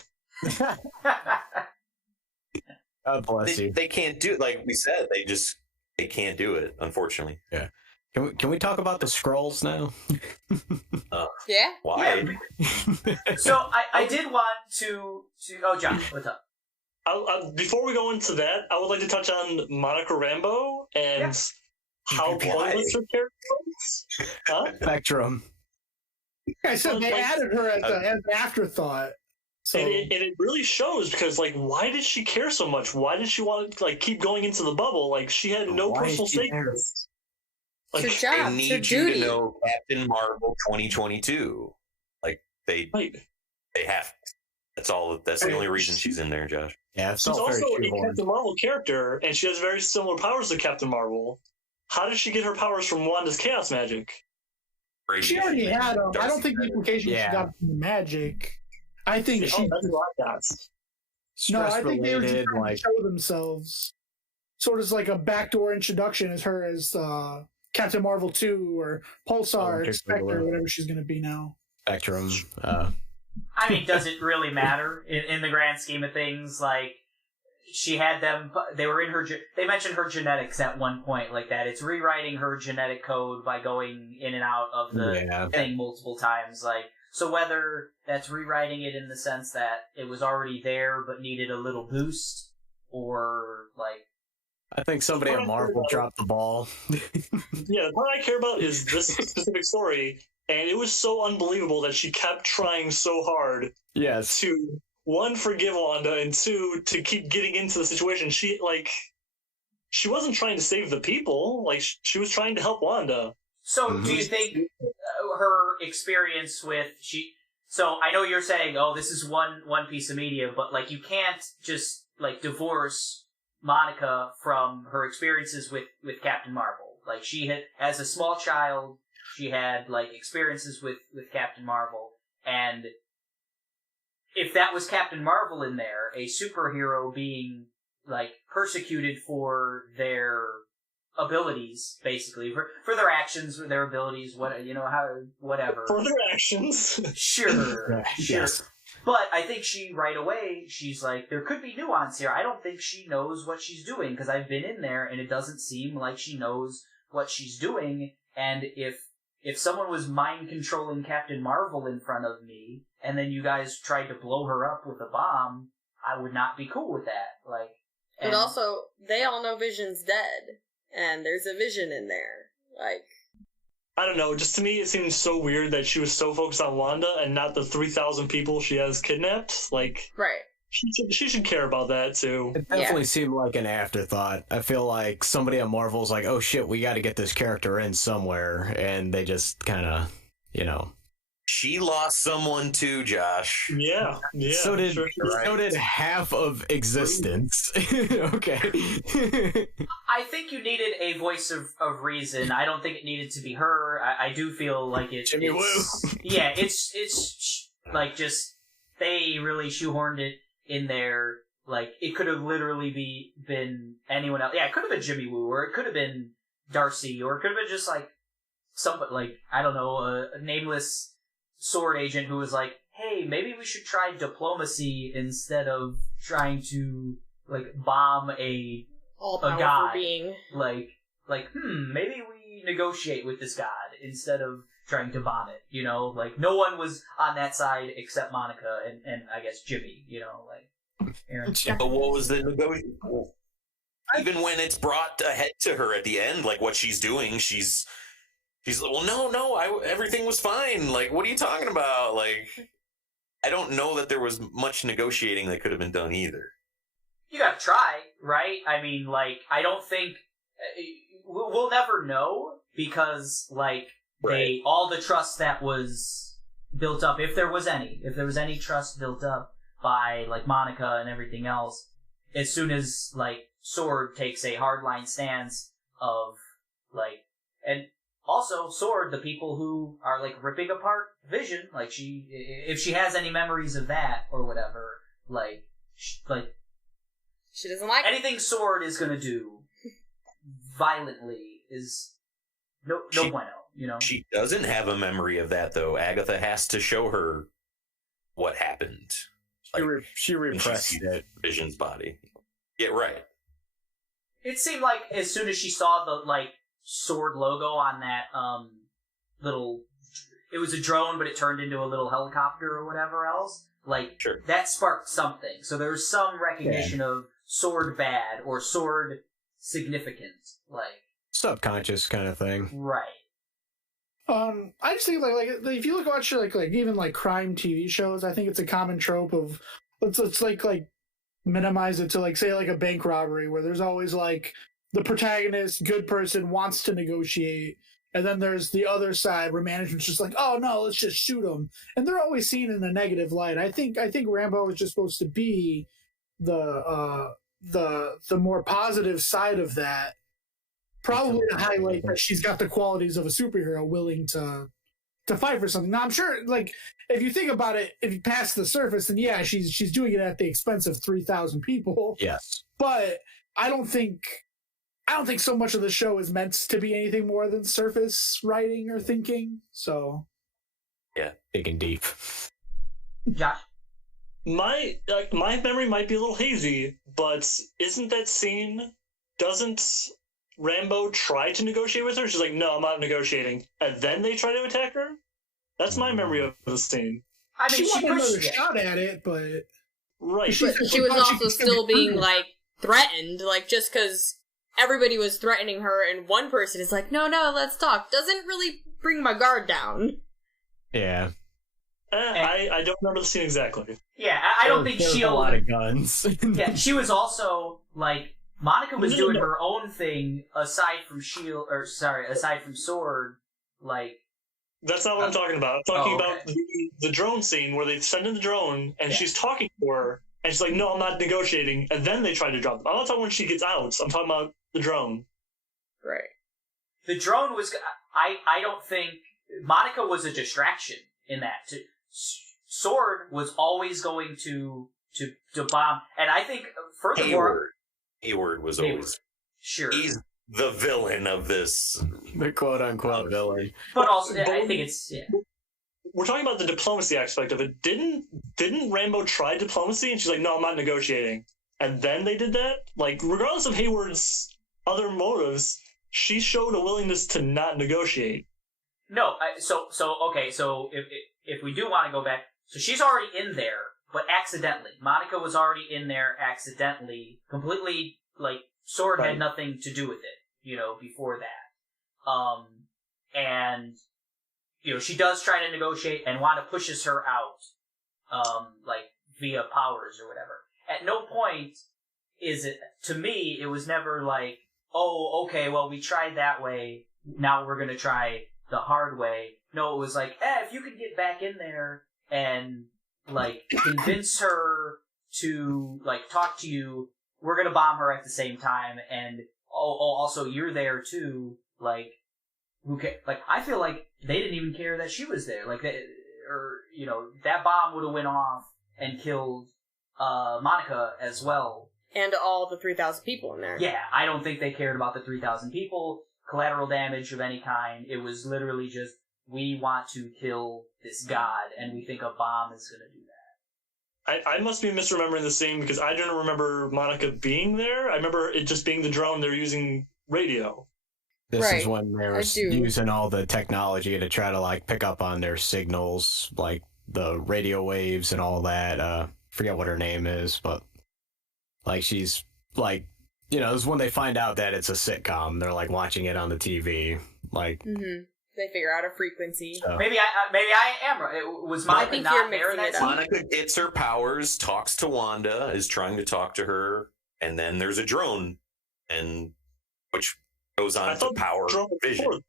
God bless you. They can't do it. Like we said, they can't do it, unfortunately. Yeah. Can we talk about the Skrulls now? Yeah. Why? Yeah. So I did want to. Oh, John, what's up? Before we go into that, I would like to touch on Monica Rambeau and how pointless her character was. Huh? Spectrum. I said they added her as an afterthought. So And it really shows, because, like, why did she care so much? Why did she want to, like, keep going into the bubble? Like, she had no personal stake in this. Like, It's her job. They It's her need you duty. to know Captain Marvel 2022. Like, they have. That's all. That's the only reason she's in there, Josh. Yeah, it's she's all very also a shoehorned. Captain Marvel character, and she has very similar powers to Captain Marvel. How did she get her powers from Wanda's chaos magic? she already had them. I don't think the implication she Yeah. got from the magic. I think Oh, she. that's what I got. No, I think they were just Stress-related, trying like, to show themselves. Sort of like a backdoor introduction as her as Captain Marvel 2 or Pulsar, Spectre, whatever she's going to be now. Spectrum. I mean, does it really matter in the grand scheme of things? Like, she had them. They were in her. They mentioned her genetics at one point, like that. It's rewriting her genetic code by going in and out of the thing multiple times. Like, so whether that's rewriting it in the sense that it was already there but needed a little boost, or like, I think somebody at Marvel dropped the ball. Yeah, what I care about is this specific story, and it was so unbelievable that she kept trying so hard Yes. to, 1, forgive Wanda, and 2, to keep getting into the situation. She wasn't trying to save the people. Like, she was trying to help Wanda. so do you think her experience with So I know you're saying, oh, this is one piece of media, but like, you can't just like divorce Monica from her experiences with Captain Marvel. Like, she had, as a small child, she had like experiences with Captain Marvel, and if that was Captain Marvel in there, a superhero being like persecuted for their abilities, basically, for their actions, their abilities, whatever. For their actions. Sure. Yes. But I think she, right away, she's like, there could be nuance here. I don't think she knows what she's doing, because I've been in there, and it doesn't seem like she knows what she's doing. And if someone was mind-controlling Captain Marvel in front of me, and then you guys tried to blow her up with a bomb, I would not be cool with that. Like, But also, they all know Vision's dead, and there's a Vision in there. Like, I don't know, just to me it seems so weird that she was so focused on Wanda and not the 3,000 people she has kidnapped. Like, right. she should care about that too. It definitely seemed like an afterthought. I feel like somebody at Marvel's like, oh shit, we got to get this character in somewhere, and they just kind of, She lost someone too, Josh. Yeah. So did sure. so did half of existence. Okay. I think you needed a voice of reason. I don't think it needed to be her. I do feel like Jimmy Woo. Yeah, it's like just they really shoehorned it in there. Like it could have literally been anyone else. Yeah, it could have been Jimmy Woo, or it could have been Darcy, or it could have been just like somebody, like I don't know, a nameless sword agent who was like, hey, maybe we should try diplomacy instead of trying to like bomb a god. Being. Like maybe we negotiate with this god instead of trying to bomb it. You know, like no one was on that side except Monica and I guess Jimmy. You know, like Aaron. But what was the negotiation? Even when it's brought ahead to her at the end, like what she's doing, she's like, well, no, everything was fine. Like, what are you talking about? Like, I don't know that there was much negotiating that could have been done either. You gotta try, right? I mean, like, I don't think we'll never know because, like, Right. all the trust that was built up, if there was any trust built up by like Monica and everything else, as soon as like Sword takes a hardline stance of like, and also Sword, the people who are like ripping apart Vision, like if she has any memories of that or whatever, like She doesn't like it. anything Sword is gonna do violently is no bueno, you know. She doesn't have a memory of that, though. Agatha has to show her what happened. She repressed it. Vision's body. Yeah, right. It seemed like as soon as she saw the like Sword logo on that little, it was a drone, but it turned into a little helicopter or whatever else. Like Sure. that sparked something. So there was some recognition of Sword bad or Sword significant, like Subconscious kind of thing. right. I just think like if you look watch like even like crime TV shows, I think it's a common trope of let's like minimize it to like say like a bank robbery where there's always like the protagonist, good person, wants to negotiate, and then there's the other side where management's just like, oh no, let's just shoot them, and they're always seen in a negative light. I think Rambo is just supposed to be the more positive side of that, probably to highlight that she's got the qualities of a superhero willing to fight for something. Now I'm sure, like, if you think about it, if you pass the surface, then yeah, she's doing it at the expense of 3,000 people. Yes. But I don't think so much of the show is meant to be anything more than surface writing or thinking. So Yeah. Digging deep. Josh, My memory might be a little hazy, but isn't that scene? Doesn't Rambo try to negotiate with her? She's like, "No, I'm not negotiating," and then they try to attack her. That's my memory of the scene. I mean, she she wanted another pushed it. shot at it, but Right. But she was also still being like threatened, like just because everybody was threatening her and one person is like, no, let's talk, doesn't really bring my guard down. Yeah. I don't remember the scene exactly. Yeah, I don't think There was a Shield. lot of guns. Yeah, she was also like Monica was No. doing her own thing aside from aside from Sword. Like, That's not what I'm talking about. I'm talking Oh, about the drone scene where they send in the drone and she's talking to her and she's like, "No, I'm not negotiating," and then they try to drop them. I'm not talking when she gets out. I'm talking about the drone. Right. the drone was. I don't think Monica was a distraction in that. Sword was always going to bomb, and I think furthermore, Hayward was Hayward. always Sure, he's the villain of this. The quote unquote villain. but also I think it's We're talking about the diplomacy aspect of it. Didn't Rambo try diplomacy? And she's like, "No, I'm not negotiating." And then they did that. Like, regardless of Hayward's other motives, she showed a willingness to not negotiate. No, so if we do want to go back, so she's already in there, but accidentally. Monica was already in there accidentally, completely, like, Sword had nothing to do with it, before that. And, she does try to negotiate, and Wanda pushes her out, like, via powers or whatever. At no point is it, to me, it was never like, oh, okay, well, we tried that way, now we're gonna try the hard way. No, it was like, if you could get back in there and, like, convince her to, like, talk to you, we're gonna bomb her at the same time, and, also, you're there, too, like, who like, I feel like they didn't even care that she was there, like, that bomb would have went off and killed, Monica as well. And all the 3,000 people in there. Yeah, I don't think they cared about the 3,000 people, collateral damage of any kind. It was literally just, we want to kill this god, and we think a bomb is going to do that. I must be misremembering the scene because I don't remember Monica being there. I remember it just being the drone they're using radio. This is when they're using all the technology to try to, like, pick up on their signals, like the radio waves and all that. Forget what her name is, but, like, she's, like, you know, this is when they find out that it's a sitcom. They're, like, watching it on the TV. Like, they figure out a frequency. So. Maybe I am right. Was Monica not there in that scene? Monica gets her powers, talks to Wanda, is trying to talk to her, and then there's a drone, and which goes on to power Vision.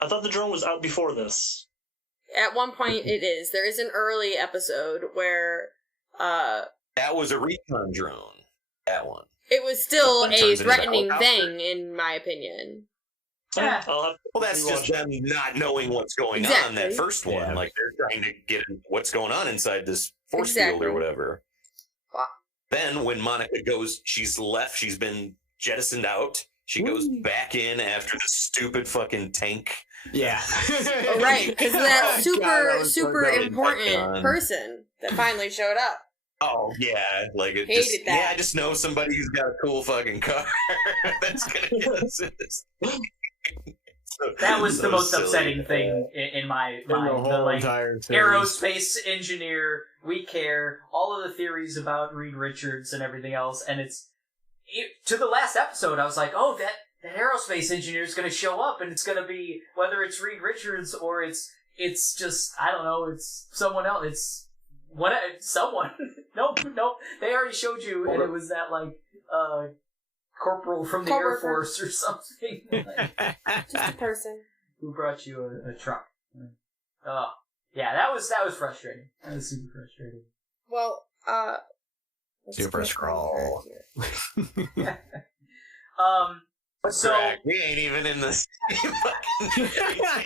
I thought the drone was out before this. At one point, it is. There is an early episode where that was a recon drone. That one. It was still a threatening thing, in my opinion. Yeah. Well, that's just them not knowing what's going on. That first one, like they're trying to get what's going on inside this force field or whatever. Wow. Then when Monica goes, she's left. She's been jettisoned out. She goes back in after the stupid fucking tank. Yeah. Oh, right, because that super important person that finally showed up. Oh yeah, like it. Hated just, that. Yeah, I just know somebody who's got a cool fucking car that's gonna get us in this. That was the most upsetting thing in my mind. The like aerospace engineer, we care, all of the theories about Reed Richards and everything else, and to the last episode, I was like, oh, that aerospace engineer is going to show up, and it's going to be whether it's Reed Richards or it's just I don't know, it's someone else. It's someone. Nope. They already showed you, and it was that like corporal from the Air Force or something. Just a person who brought you a truck. Oh, yeah, that was frustrating. That was super frustrating. Well, super scroll. So we ain't even in the same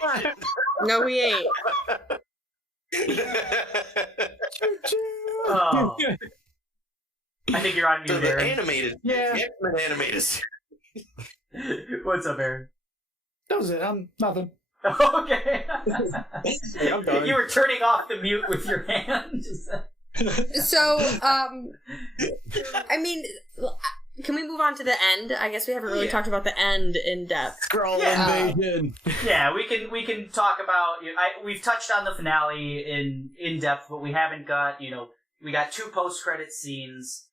fucking No, we ain't. Oh. I think you're on mute, the Aaron. animated, X-Men animated series. What's up, Aaron? That was it. Nothing. Okay. Hey, I'm done. You were turning off the mute with your hand. So, I mean, can we move on to the end? I guess we haven't really talked about the end in depth. Scroll invasion. Yeah, we can talk about. We've touched on the finale in depth, but we haven't got. We got 2 post-credit scenes.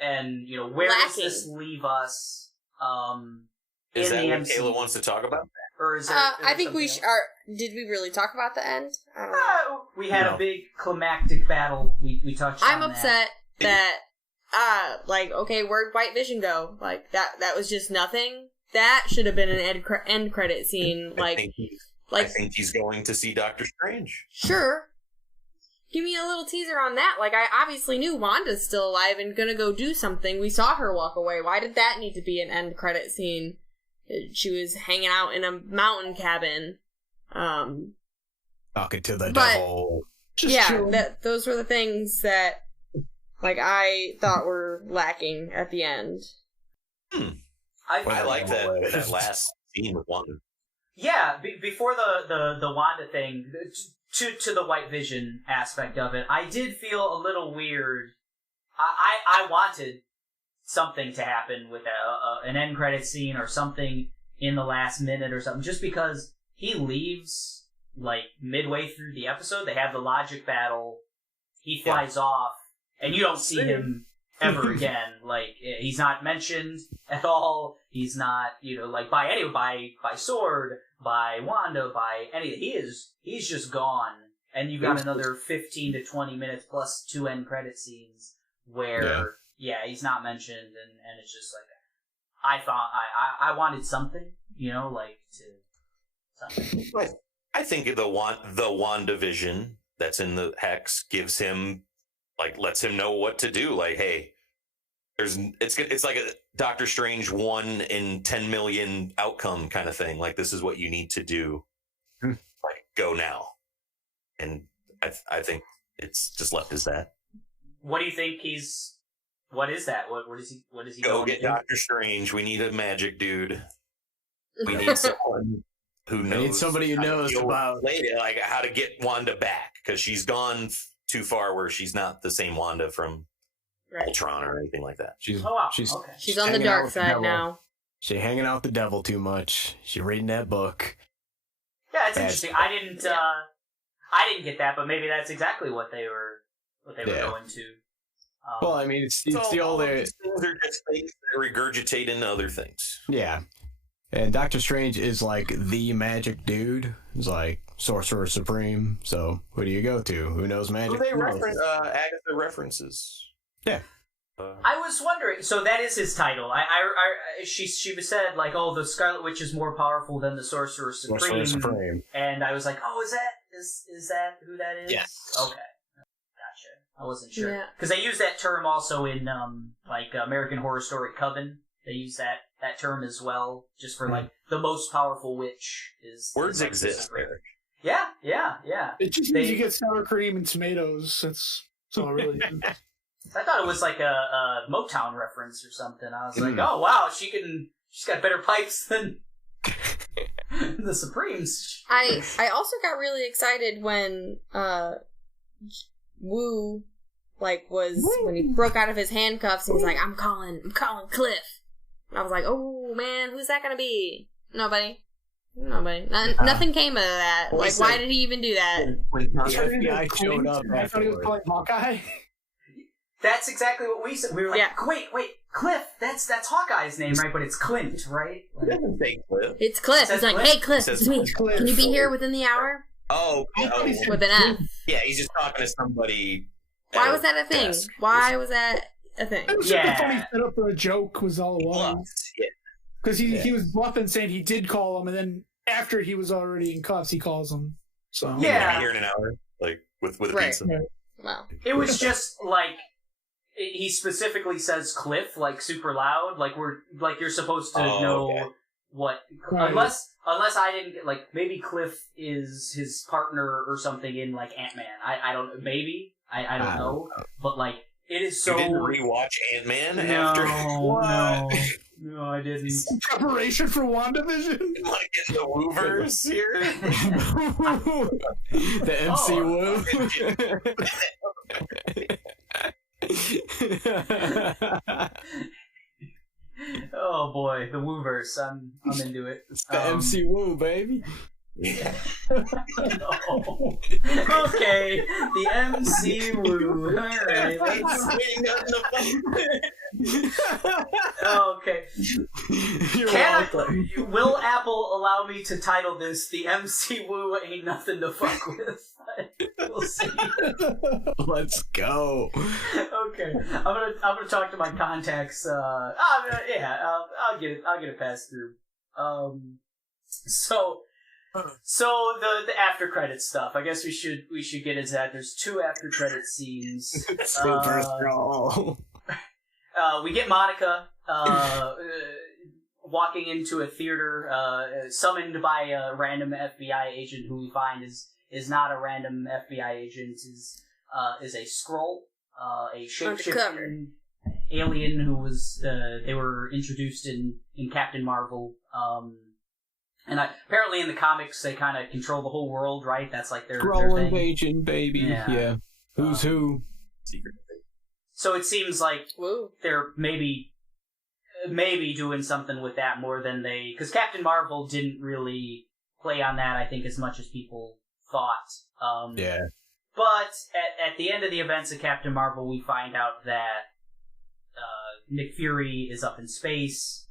And where does this leave us? Is that what MCU? Kayla wants to talk about? Or is there? I think we are. Did we really talk about the end? I don't know. We had a big climactic battle. We touched. I'm on upset that. Okay, where'd White Vision go? Like that was just nothing. That should have been an end credit scene. I think he's going to see Doctor Strange. Sure. Give me a little teaser on that. Like, I obviously knew Wanda's still alive and gonna go do something. We saw her walk away. Why did that need to be an end credit scene? She was hanging out in a mountain cabin. Talking to the devil. Those were the things that, like, I thought were lacking at the end. I like that last scene with Wanda. Yeah, before the Wanda thing, to the White Vision aspect of it, I did feel a little weird. I wanted something to happen with an end credit scene or something in the last minute or something, just because he leaves like midway through the episode. They have the logic battle. He flies off, and you don't see him ever again. Like, he's not mentioned at all. He's not, like by Sword, by Wanda, by anything. He's just gone. And you've got another 15 to 20 minutes plus 2 end credit scenes where, he's not mentioned, and it's just like, I thought I wanted something, something. I think the WandaVision that's in the hex gives him, like, lets him know what to do. Like, hey, it's like a Doctor Strange 1 in 10 million outcome kind of thing. Like, this is what you need to do. Like, go now. And I think it's just left as that. What do you think what is that? What is he Go going get to do? Doctor Strange. We need a magic dude. We need someone who knows. We need somebody who knows about like how to get Wanda back, because she's gone too far where she's not the same Wanda from Ultron or anything like that. She's okay. She's on the dark side now. She's hanging out with the devil too much. She's reading that book. Yeah, it's interesting. I didn't get that, but maybe that's exactly what they were going to. Well, I mean, it's the all older. these things are just things that regurgitate into other things. Yeah. And Doctor Strange is like the magic dude. He's like Sorcerer Supreme. So who do you go to? Who knows magic? Who they reference? Agatha references. Yeah. I was wondering. So that is his title. She said like, oh, the Scarlet Witch is more powerful than the Sorcerer Supreme. Sorcerer Supreme. And I was like, oh, is that who that is? Yes. Okay. Gotcha. I wasn't sure because they use that term also in like American Horror Story Coven. They use that term as well, just for like the most powerful witch is. Words like, exist there. Yeah. It just means you get sour cream and tomatoes. That's all it really is. I thought it was like a Motown reference or something. I was like, oh wow, she's got better pipes than the Supremes. I also got really excited when Woo when he broke out of his handcuffs and he's like, I'm calling Cliff. And I was like, oh man, who's that gonna be? Nobody. Nothing came of that. Like, why did he even do that? When the FBI showed up I thought he was calling Hawkeye. That's exactly what we said. We were like, wait, Cliff, that's Hawkeye's name, right? But it's Clint, right? It doesn't say Cliff. It's Cliff. He's like, Cliff? hey Cliff, it's me. Can you be here within the hour? Oh, With an F. Yeah, he's just talking to somebody. Why was that a thing? Why was that a thing? It was just a funny setup for a joke was all it was. Yeah. Because he was bluffing saying he did call him, and then after he was already in cuffs, he calls him. So Yeah. Here in an hour, like with a Right. pizza. Wow. It was just like he specifically says Cliff like super loud, like you're supposed to know what. Right. Unless I didn't get like maybe Cliff is his partner or something in like Ant-Man. I don't maybe I don't know, but like it is so. You didn't rewatch Ant-Man after? No, I didn't. In preparation for WandaVision? Like in the Woovers here? The MC Woo. Oh boy, the Wooverse. I'm into it. It's the MC Woo, baby. Yeah. No. Okay, the MC Woo. Alright, okay. Will Apple allow me to title this "The MC Woo Ain't Nothing to Fuck With"? We'll see. Let's go. Okay, I'm gonna talk to my contacts. I'll get it passed through. So the after credit stuff. I guess we should get into that. There's 2 after credit scenes. Super strong. We get Monica walking into a theater, summoned by a random FBI agent who we find is not a random FBI agent, is a Skrull, a shape-shifting alien who was they were introduced in Captain Marvel. And apparently in the comics they kind of control the whole world, right? That's like their Skrull thing. invasion, baby. Yeah. Who's who? Secret. So it seems like they're maybe doing something with that more than they... Because Captain Marvel didn't really play on that, I think, as much as people thought. Yeah. But at the end of the events of Captain Marvel, we find out that Nick Fury is up in space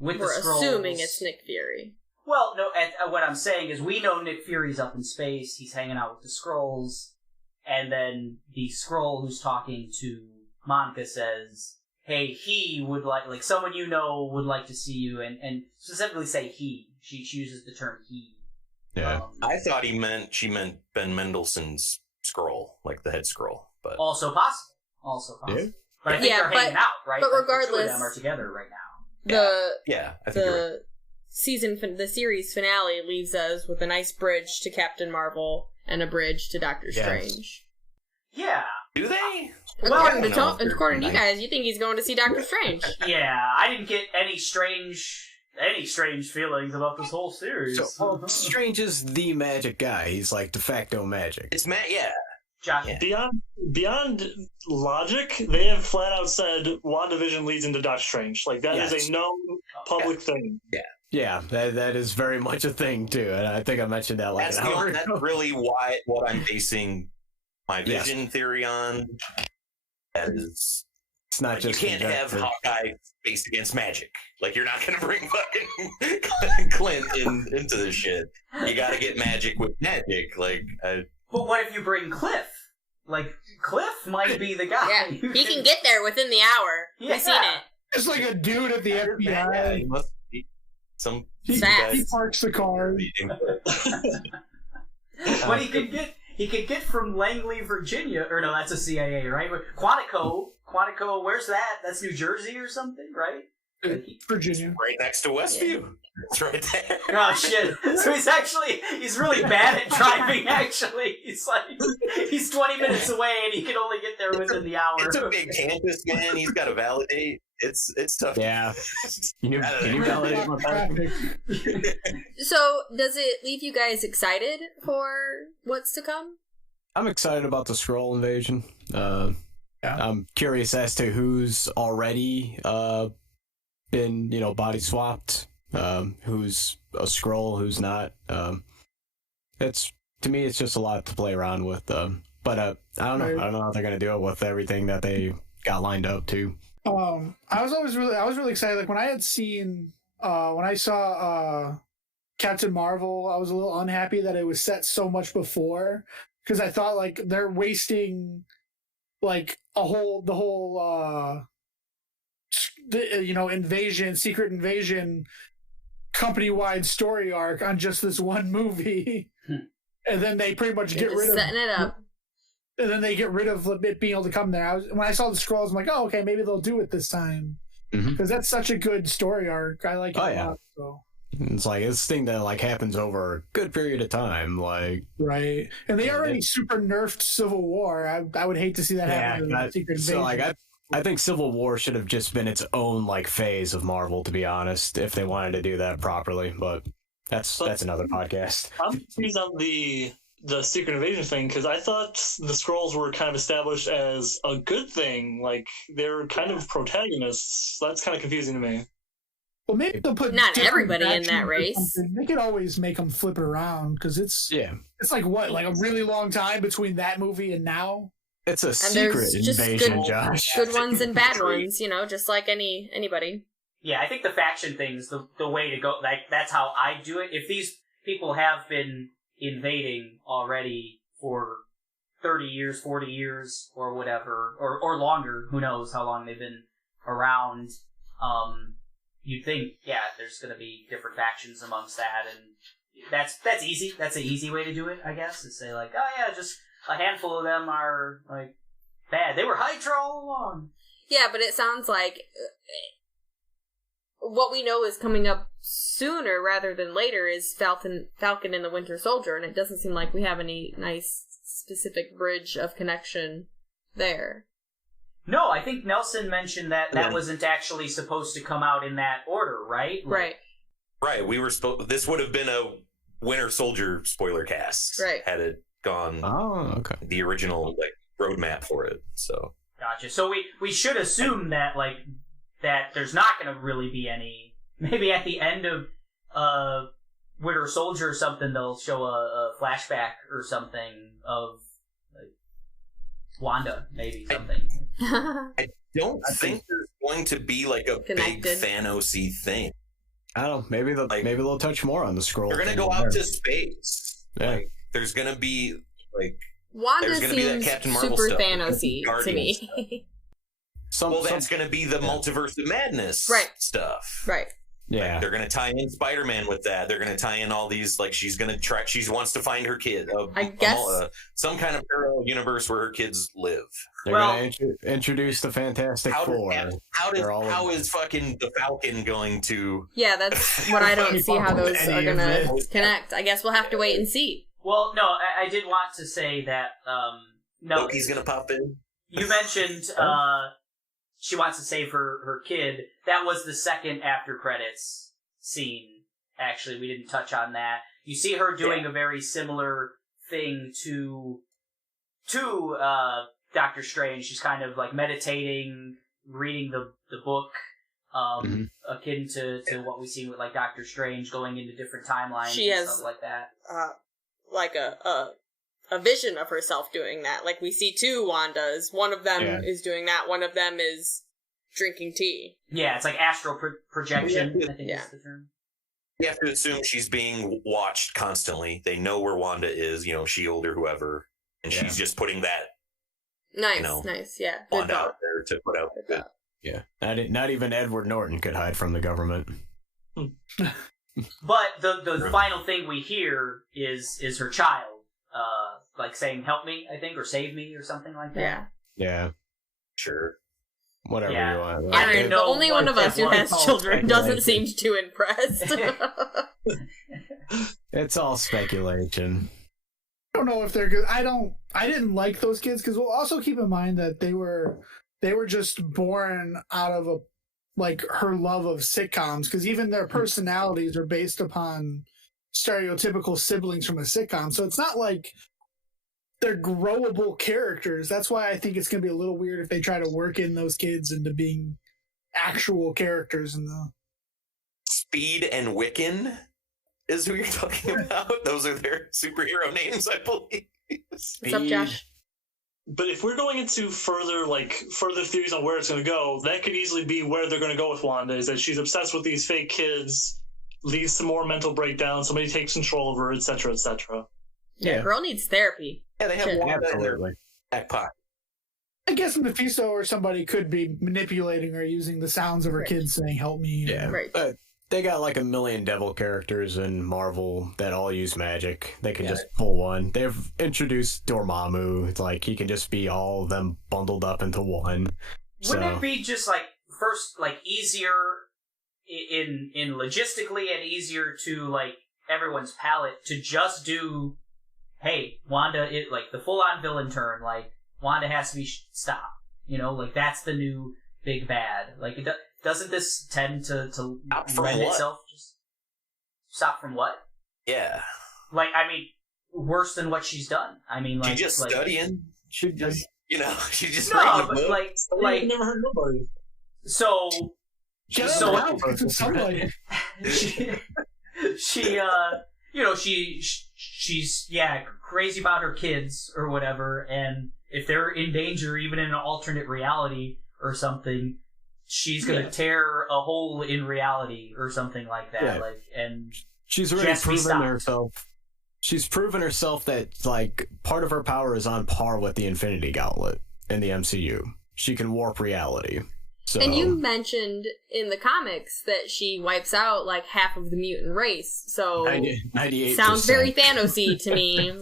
with the Skrulls. We're assuming it's Nick Fury. Well, no, what I'm saying is we know Nick Fury's up in space, he's hanging out with the Skrulls, and then the Skrull who's talking to Monica says, hey, he would like someone you know would like to see you, and specifically say he. She uses the term he. Yeah. I thought she meant Ben Mendelsohn's scroll, like the head scroll, but Also possible. Also possible. Yeah. But I think they're hanging out, right? but Like, the two of regardless- them are together right now. I think you're right. The series finale leaves us with a nice bridge to Captain Marvel and a bridge to Doctor Strange. Yeah. Do they? According Well, to you guys, you think he's going to see Doctor Strange? Yeah, I didn't get any strange feelings about this whole series. So, Strange is the magic guy. He's like de facto magic. It's Matt. Yeah. Josh, Yeah. Beyond logic, they have flat out said WandaVision leads into Doctor Strange. Like that is Yes. a known public thing. Yeah, that is very much a thing too, and I think I mentioned that like an hour That's ago. really what I'm basing my Vision theory on. That is, It's not just you can't have conjecture. Hawkeye based against magic. Like you're not gonna bring fucking Clint into this shit. You got to get magic with magic. Like, but what if you bring Cliff? Like, Cliff might be the guy. Yeah, he can get there within the hour. Yeah. We've seen it. It's like a dude at the yeah, FBI. he must be some He, Fast. he parks the car. What he could get from Langley, Virginia, or no, that's a CIA, right? Quantico, where's that? That's New Jersey or something, right? Virginia. right next to Westview. It's right there. Oh shit! So he's really bad at driving. Actually, he's 20 minutes away and he can only get there within the hour. It's a big campus, man. He's got to validate. It's tough. Yeah. Can you validate my Traffic. So, does it leave you guys excited for what's to come? I'm excited about the Skrull invasion. I'm curious as to who's already been, body swapped. Who's a Skrull, who's not. To me, it's just a lot to play around with. But I don't know. I don't know how they're gonna do it with everything that they got lined up too. I was really excited. Like when I had seen, when I saw Captain Marvel, I was a little unhappy that it was set so much before, because I thought like they're wasting like the whole secret invasion company-wide story arc on just this one movie. And then they pretty much get rid of setting it up. And then they get rid of it being able to come there. When I saw the Skrulls, I'm like, oh, okay, maybe they'll do it this time. Because that's such a good story arc. I like it a lot. So. It's like this thing that like happens over a good period of time, like right. And they already super nerfed Civil War. I would hate to see that happen. In Secret Invasion. So like I think Civil War should have just been its own like phase of Marvel, to be honest, if they wanted to do that properly. But that's another podcast. I'm confused on the Secret Invasion thing, because I thought the Skrulls were kind of established as a good thing. Like, they're kind of protagonists. That's kind of confusing to me. Well, maybe they'll put not everybody in factions that or race. something. They could always make them flip it around, because it's like what, like a really long time between that movie and now. It's a And secret there's just invasion, Josh. Good ones and bad ones, just like anybody. Yeah, I think the faction thing's the way to go. Like, that's how I do it. If these people have been invading already for 30 years, 40 years, or whatever, or longer, who knows how long they've been around, you'd think, there's gonna be different factions amongst that, and that's easy. That's an easy way to do it, I guess, is say like, oh yeah, just a handful of them are, like, bad. They were Hydra all along. Yeah, but it sounds like what we know is coming up sooner rather than later is Falcon and the Winter Soldier, and it doesn't seem like we have any nice specific bridge of connection there. No, I think Nelson mentioned that wasn't actually supposed to come out in that order, right? Right. Right. We were this would have been a Winter Soldier spoiler cast. Right. Had it gone. Oh, okay. The original roadmap for it. So. Gotcha. So we should assume that that there's not going to really be any. Maybe at the end of Winter Soldier or something, they'll show a flashback or something of Wanda, maybe something. I don't think there's going to be a big Thanos-y thing. I don't know. Maybe they'll touch more on the Skrull. They're gonna go out to space. Yeah. There's gonna be Wanda there's gonna be that seems Captain Marvel super stuff, Thanos-y to me. that's gonna be the Multiverse of Madness Right. stuff. Right. Yeah. Like, they're going to tie in Spider-Man with that. They're going to tie in all these, like, she wants to find her kid. I guess some kind of parallel universe where her kids live. They're going to introduce the Fantastic Four. How is fucking the Falcon going to... Yeah, that's what I don't see how those are going to connect. I guess we'll have to wait and see. Well, no, I did want to say that, no. Loki's going to pop in? You mentioned, she wants to save her kid. That was the second after credits scene. Actually, we didn't touch on that. You see her doing a very similar thing to Doctor Strange. She's kind of like meditating, reading the book, akin to what we see with like Doctor Strange, going into different timelines she and has, stuff like that. Like a vision of herself doing that. Like we see two Wandas. One of them is doing that. One of them is drinking tea. Yeah, it's like astral projection, I think is the term. You have to assume she's being watched constantly. They know where Wanda is, S.H.I.E.L.D. or whoever, and she's just putting that nice, yeah. Wanda out there to put out. Yeah, not even Edward Norton could hide from the government. But the final thing we hear is her child, like saying "help me," I think, or "save me," or something like that. Yeah. Sure. Whatever you want. Aaron, the only one of us who has children doesn't seem too impressed. It's all speculation. I don't know if they're good. I didn't like those kids because we'll also keep in mind that they were just born out of her love of sitcoms, because even their personalities are based upon stereotypical siblings from a sitcom. So it's not like they're growable characters. That's why I think it's going to be a little weird if they try to work in those kids into being actual characters in the... Speed and Wiccan is who you're talking about. Those are their superhero names, I believe. What's up, Josh? But if we're going into further theories on where it's going to go, that could easily be where they're going to go with Wanda, is that she's obsessed with these fake kids, leads to more mental breakdown, somebody takes control of her, etc., etc. Yeah, girl needs therapy. Yeah, they have Wanda in their back pocket. I guess Mephisto or somebody could be manipulating or using the sounds of her kids saying, help me. Yeah, right. They got like a million devil characters in Marvel that all use magic. They can just pull one. They've introduced Dormammu. It's like he can just be all of them bundled up into one. Wouldn't it be just easier in logistically and easier to everyone's palate to just do, hey, Wanda, the full-on villain turn, Wanda has to be stopped. That's the new big bad. Doesn't this tend to lend itself? Just stop from what? Yeah. Worse than what she's done. She's just studying. She just, she's just no, reading but I never heard nobody. So somebody. she's crazy about her kids or whatever, and if they're in danger, even in an alternate reality or something, she's gonna tear a hole in reality or something like that. Yeah. And she's already proven herself. She's proven herself that part of her power is on par with the Infinity Gauntlet in the MCU. She can warp reality. So. And you mentioned in the comics that she wipes out half of the mutant race. So 98%. Sounds very Thanos-y to me.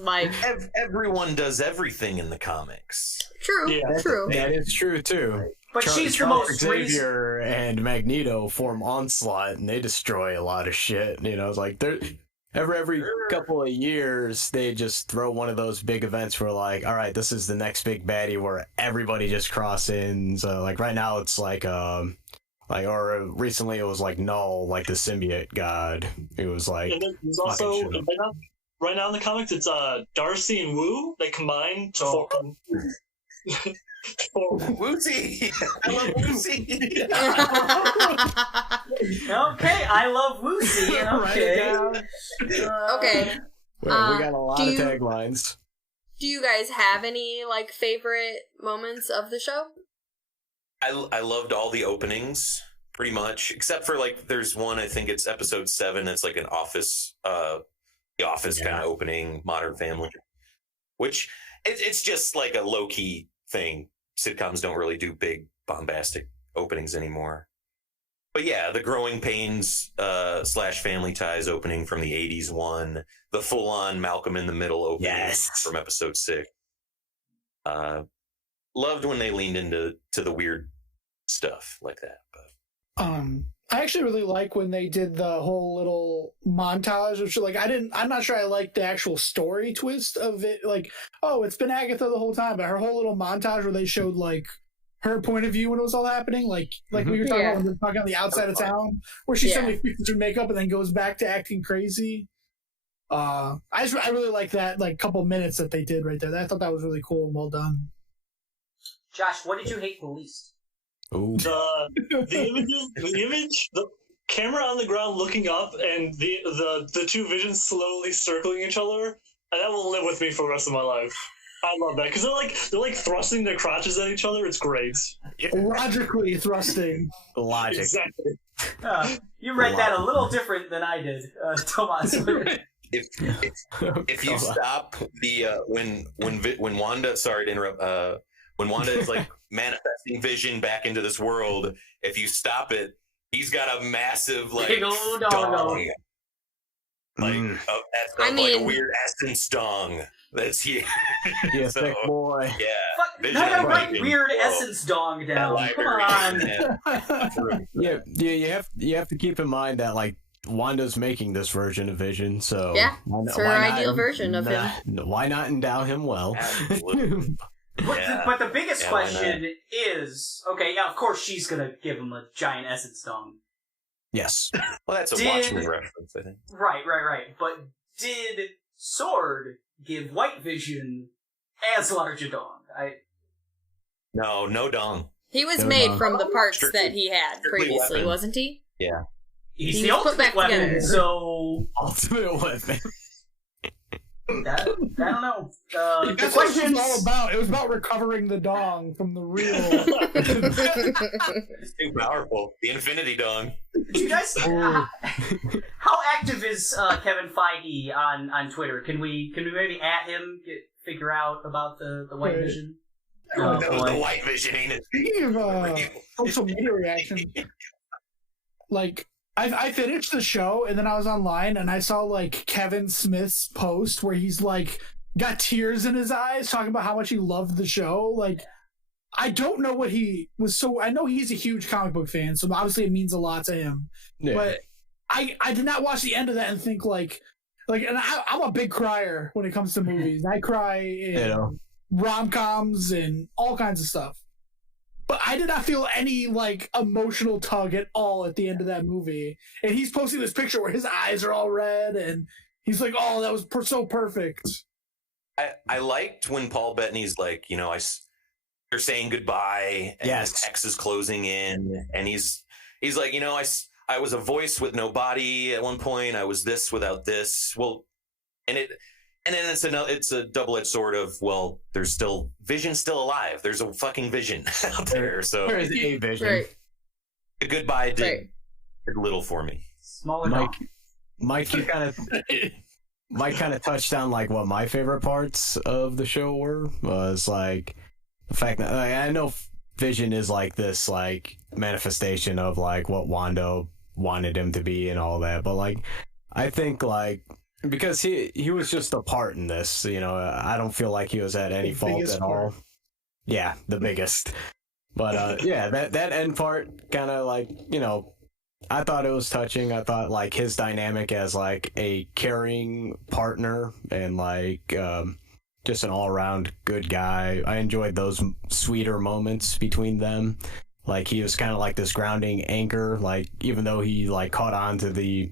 Everyone does everything in the comics. True. True. That is true too. But she's the most Xavier and Magneto form Onslaught, and they destroy a lot of shit. It's like they're every couple of years they just throw one of those big events where all right, this is the next big baddie where everybody just cross-ins. Right now it's or recently it was Null, the symbiote god. It was and then there's also right now in the comics it's Darcy and Wu. They combine to form. Woozy! I love Woozy! Okay, I love Woozy. Okay. Okay. Well, we got a lot of taglines. Do you guys have any favorite moments of the show? I loved all the openings pretty much, except for there's one, I think it's episode 7. It's an office, the office kind of opening, Modern Family, which it's just a low key thing. Sitcoms don't really do big bombastic openings anymore. But yeah, the Growing Pains / Family Ties opening from the 80s one, the full-on Malcolm in the Middle opening from episode 6. Loved when they leaned into the weird stuff like that. But I actually really like when they did the whole little montage, which like I'm not sure I liked the actual story twist of it. Like, oh, it's been Agatha the whole time, but her whole little montage where they showed like her point of view when it was all happening, like we were talking about when we were talking on the outside of town, where she suddenly fixes her makeup and then goes back to acting crazy. I really like that like couple minutes that they did right there. I thought that was really cool and well done. Josh, what did you hate the least? Ooh. The image, the camera on the ground looking up, and the two visions slowly circling each other, and that will live with me for the rest of my life. I love that because they're like thrusting their crotches at each other. It's great. Logically thrusting. Logic. Exactly. You read that a little different than I did, Tomas. If you stop the when Wanda, sorry to interrupt, when Wanda is like manifesting Vision back into this world, if you stop it, he's got a massive like dong. Like like a weird essence dong. That's here. Yeah, so, thick boy. Yeah. Not gonna write weird essence dong down. Come on. Yeah. You have to keep in mind that like Wanda's making this version of Vision, so it's her ideal version of him. Why not endow him well? Absolutely. But the biggest question is, okay, yeah, of course she's gonna give him a giant essence dong. Yes. Well, that's a Watchmen reference, I think. Right. But did Sword give White Vision as large a dong? No dong. He was made from the parts that he had previously, weapon. Wasn't he? Yeah. He's the ultimate weapon, together. so... Ultimate weapon. I don't know. The That's what it question was all about. It was about recovering the dong from the real. It's too powerful. The Infinity Dong. Do you guys? How active is Kevin Feige on Twitter? Can we maybe at him figure out about the White Vision? The White Vision ain't it? Speaking of social media reaction, like I finished the show and then I was online and I saw like Kevin Smith's post where he's like got tears in his eyes talking about how much he loved the show. Like I don't know what he was so I know he's a huge comic book fan, so obviously it means a lot to him. Yeah. But I did not watch the end of that and think like and I'm a big crier when it comes to movies. I cry in rom-coms and all kinds of stuff. But I did not feel any like emotional tug at all at the end of that movie. And he's posting this picture where his eyes are all red and he's like, "Oh, that was so perfect." I liked when Paul Bettany's like, they're saying goodbye and his ex is closing in, and he's like, I was a voice with no body at one point. I was this without this. Well, and then it's a double-edged sword of, well, there's still Vision's still alive. There's a fucking Vision out there. So there is a Vision. Right. The goodbye did little for me. Smaller Mike, you kind of touched on like what my favorite parts of the show was like the fact that I know Vision is like this like manifestation of like what Wanda wanted him to be and all that, but like I think like because he was just a part in this, I don't feel like he was at any fault at all. Yeah, the biggest. But that end part kind of like, I thought it was touching. I thought like his dynamic as like a caring partner and like just an all-around good guy. I enjoyed those sweeter moments between them. Like he was kind of like this grounding anchor, like even though he like caught on to the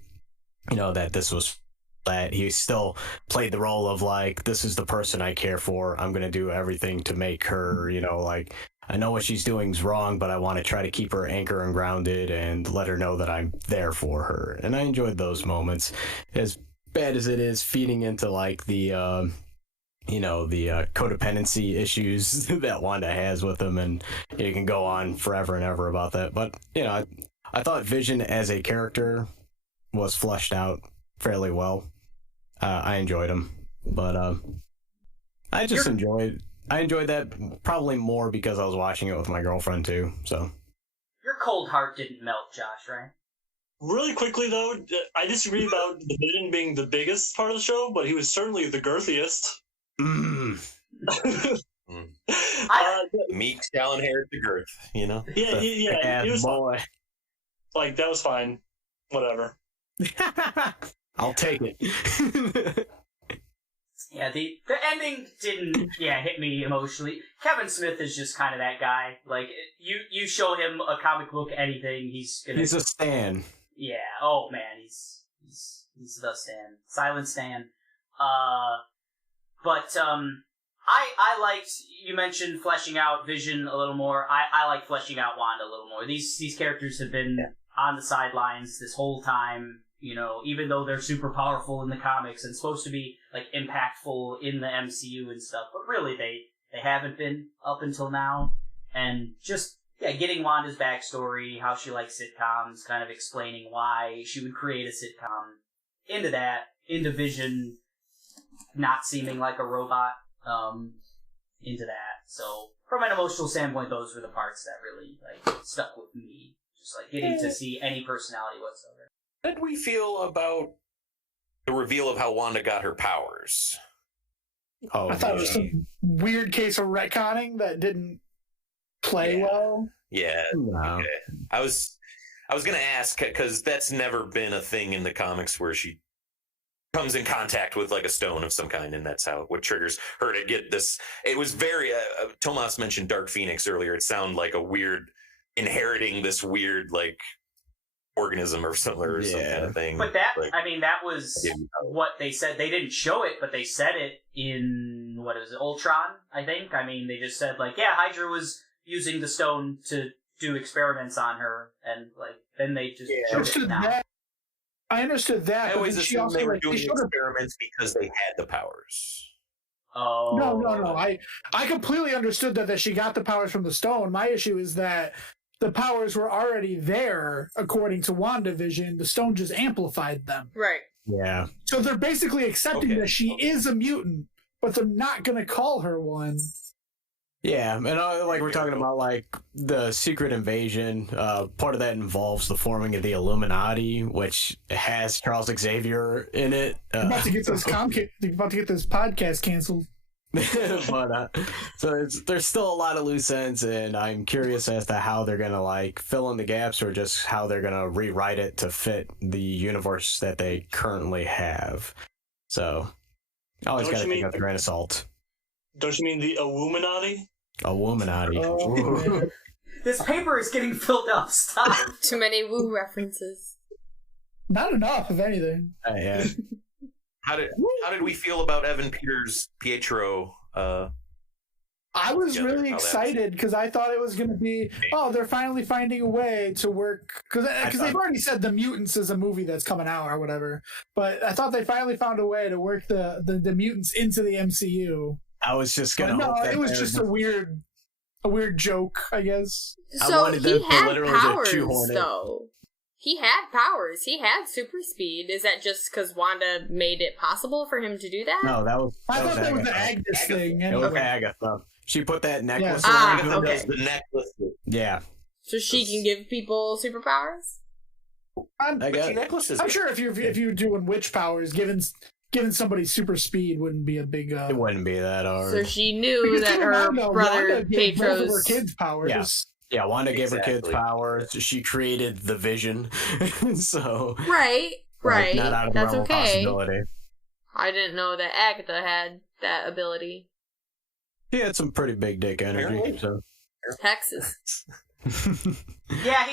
that this was that he still played the role of like, this is the person I care for. I'm going to do everything to make her, like I know what she's doing is wrong, but I want to try to keep her anchored and grounded and let her know that I'm there for her. And I enjoyed those moments. As bad as it is feeding into like the, the codependency issues that Wanda has with him, and you can go on forever and ever about that. But, I thought Vision as a character was fleshed out fairly well. I enjoyed him, but I enjoyed that probably more because I was watching it with my girlfriend too. So your cold heart didn't melt, Josh, right? Really quickly, though, I disagree about the Vision being the biggest part of the show, but he was certainly the girthiest. Meek shall inherit the girth, you know? Yeah, he was boy. like, that was fine. Whatever. I'll take it. Yeah, the ending didn't hit me emotionally. Kevin Smith is just kind of that guy. Like, you show him a comic book, anything, he's a stan. Yeah. Oh man, he's the Stan, silent Stan. But I liked, you mentioned fleshing out Vision a little more. I like fleshing out Wanda a little more. These characters have been on the sidelines this whole time. You know, even though they're super powerful in the comics and supposed to be like impactful in the MCU and stuff, but really they haven't been up until now. And just getting Wanda's backstory, how she likes sitcoms, kind of explaining why she would create a sitcom, into Vision not seeming like a robot, into that. So from an emotional standpoint, those were the parts that really like stuck with me. Just like getting to see any personality whatsoever. How did we feel about the reveal of how Wanda got her powers? I thought it was some weird case of retconning that didn't play well. Yeah. No. Okay. I was gonna ask, because that's never been a thing in the comics where she comes in contact with like a stone of some kind, and that's what triggers her to get this. It was very Tomas mentioned Dark Phoenix earlier. It sounded like a weird inheriting this weird like organism or something or some kind of thing. But that, like, I mean, that was what they said. They didn't show it, but they said it in, what is it, Ultron, I think? I mean, they just said, like, Hydra was using the stone to do experiments on her, and, like, then they just showed it now. I understood that. I always assumed they were doing experiments because they had the powers. Oh. No. I completely understood that she got the powers from the stone. My issue is that the powers were already there, according to WandaVision. The stone just amplified them. Right. Yeah. So they're basically accepting that she is a mutant, but they're not going to call her one. Yeah, and like we're talking about, like the secret invasion. Part of that involves the forming of the Illuminati, which has Charles Xavier in it. About to get this podcast canceled. But so there's still a lot of loose ends, and I'm curious as to how they're gonna like fill in the gaps, or just how they're gonna rewrite it to fit the universe that they currently have. So I always gotta take a grain of salt. Don't you mean the Il-Woo-minati? Il-Woo-minati. Oh, this paper is getting filled up. Stop. Too many woo references. Not enough, if anything. Yeah. How did we feel about Evan Peters' Pietro? I was really excited because I thought it was going to be, they're finally finding a way to work, because they've already said The Mutants is a movie that's coming out or whatever, but I thought they finally found a way to work the mutants into the MCU. I was just gonna. No, it was just a weird joke, I guess. So he had powers, though. He had powers. He had super speed. Is that just because Wanda made it possible for him to do that? No, I thought that was the Agnes thing. It was Agatha. She put that necklace around. Agatha does the necklace. Yeah. So she can give people superpowers? I'm sure if you're doing witch powers, giving somebody super speed wouldn't be a big. It wouldn't be that hard. So she knew that her brother Petro's her kids powers. Yeah, Wanda gave her kids powers. She created the Vision. So right. Not out of the realm of possibility. I didn't know that Agatha had that ability. He had some pretty big dick energy. So. Texas. Yeah,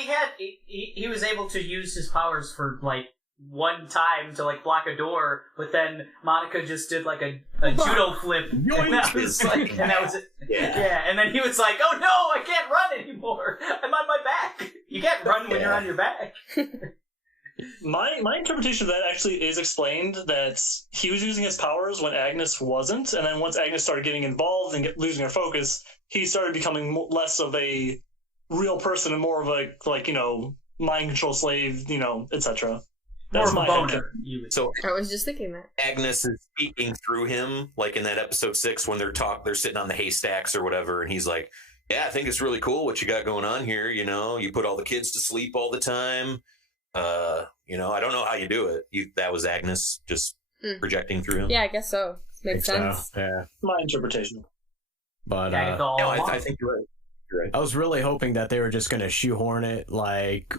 he was able to use his powers for like one time to like block a door, but then Monica just did like a judo flip, and that was it. Yeah, and then he was like, "Oh no, I can't run anymore. I'm on my back. You can't run when you're on your back." My interpretation of that actually is explained that he was using his powers when Agnes wasn't, and then once Agnes started getting involved and losing her focus, he started becoming less of a real person and more of a mind control slave, etc. That's my boner. So I was just thinking that Agnes is speaking through him, like in that episode 6 when they're sitting on the haystacks or whatever, and he's like, Yeah, I think it's really cool what you got going on here. You know, you put all the kids to sleep all the time. You know, I don't know how you do it. That was Agnes just projecting through him. Yeah, I guess so. Makes sense. So, yeah. My interpretation. But No, I think you're right. You're right. I was really hoping that they were just gonna shoehorn it like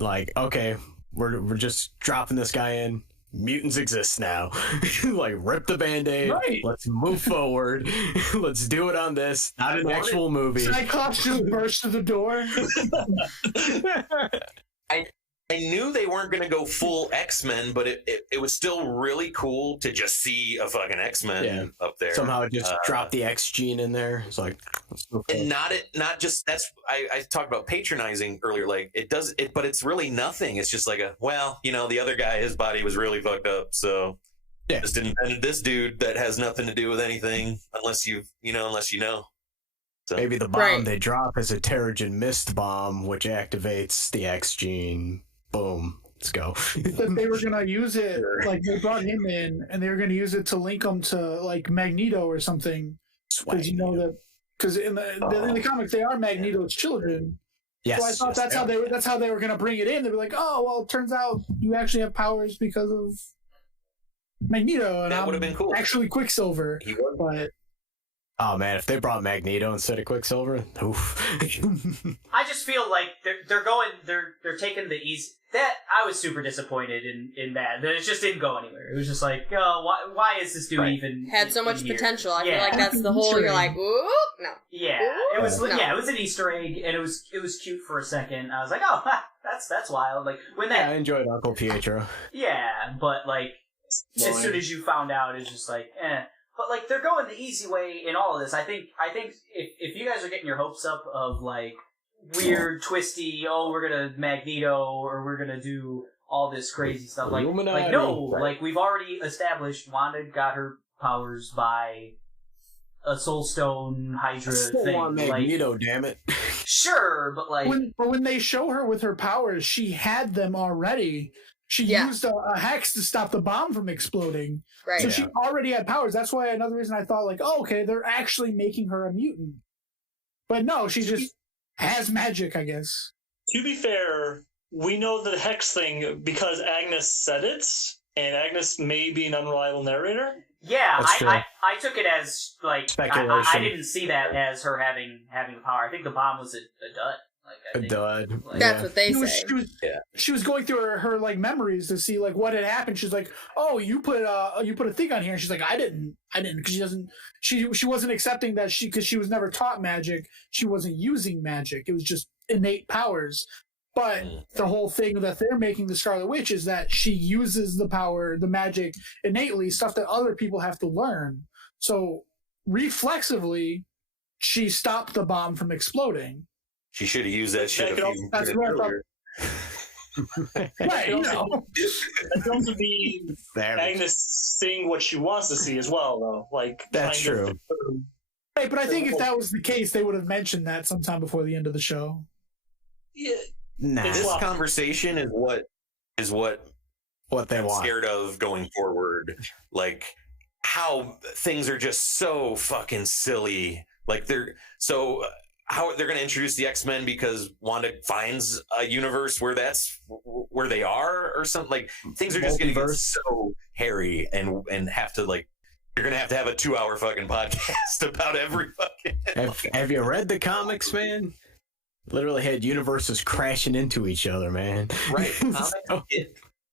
okay, we're just dropping this guy in. Mutants exist now. Like, rip the Band-Aid. Right. Let's move forward. Let's do it on this. Not an actual movie. Cyclops just burst through the door. I knew they weren't going to go full X-Men, but it was still really cool to just see a fucking X-Men up there. Somehow it just dropped the X gene in there. It's like, and not just that's I talked about patronizing earlier. Like but it's really nothing. It's just like the other guy, his body was really fucked up, so just invented this dude that has nothing to do with anything unless you know. So maybe the bomb they drop is a Terrigen Mist bomb, which activates the X gene. Boom. Let's go. That they were gonna use it, like they brought him in, and they were gonna use it to link him to like Magneto or something. Because because in the comics they are Magneto's children. Yes. So I thought that's how they were gonna bring it in. They were like, oh well, it turns out you actually have powers because of Magneto, and that would have been cool. Actually, Quicksilver. He was. But oh man, if they brought Magneto instead of Quicksilver, oof. I just feel like they're taking the easy. That I was super disappointed in that it just didn't go anywhere. It was just like, why is this dude even had so much here? I feel like that's the whole. You're like, ooh, no. Yeah, Ooh, it was. no. Yeah, it was an Easter egg, and it was cute for a second. I was like, oh, that's wild. Like when that. I enjoyed Uncle Pietro. Yeah, but like as soon as you found out, it's just like, eh. But like they're going the easy way in all of this. I think if you guys are getting your hopes up of like weird, twisty, we're gonna Magneto or we're gonna do all this crazy stuff, like no, like we've already established Wanda got her powers by a Soul Stone Hydra thing. Want Magneto, damn it. Sure, but like when they show her with her powers, she had them already. She used a hex to stop the bomb from exploding. Right. So she already had powers. That's why another reason I thought like, oh, okay, they're actually making her a mutant. But no, she just has magic, I guess. To be fair, we know the hex thing because Agnes said it, and Agnes may be an unreliable narrator. Yeah, I took it as like speculation. I didn't see that as her having the power. I think the bomb was a dud. Like, A dud. Like, That's what they say. She was going through her like memories to see like what had happened. She's like, "Oh, you put a thing on here." And she's like, "I didn't," because she wasn't accepting that because she was never taught magic. She wasn't using magic. It was just innate powers. But the whole thing that they're making the Scarlet Witch is that she uses the power, the magic innately, stuff that other people have to learn. So reflexively, she stopped the bomb from exploding. She should have used that shit a few that's minutes earlier. Right, It can also be Agnes seeing what she wants to see as well, though. Like that's true. Right, but I think if that was the case, they would have mentioned that sometime before the end of the show. Yeah. Nah. This conversation is what they I'm want. scared of going forward. Like how things are just so fucking silly. Like how they're going to introduce the X-Men because Wanda finds a universe where that's where they are or something. Like things are just going to get so hairy and have to like, you're going to have a 2-hour fucking podcast about every fucking. Have you read the comics, man? Literally had universes crashing into each other, man. Right.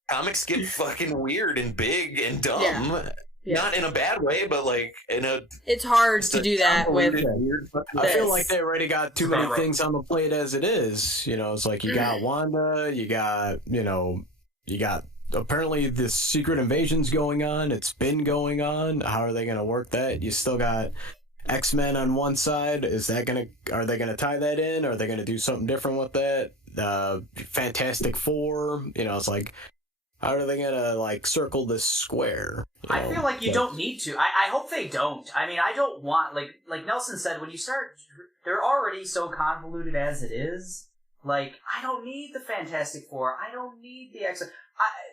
Comics get fucking weird and big and dumb. Yeah. Not in a bad way, but like in a. It's hard to do that with. I feel like they already got too many things on the plate as it is. You know, it's like you got Wanda, you got apparently this secret invasion's going on. It's been going on. How are they going to work that? You still got X-Men on one side. Are they gonna tie that in? Are they gonna do something different with that? Fantastic Four. You know, it's like. How are they gonna like circle this square? I feel like you don't need to. I hope they don't. I mean, I don't want like Nelson said, when you start, they're already so convoluted as it is. Like, I don't need the Fantastic Four. I don't need the X.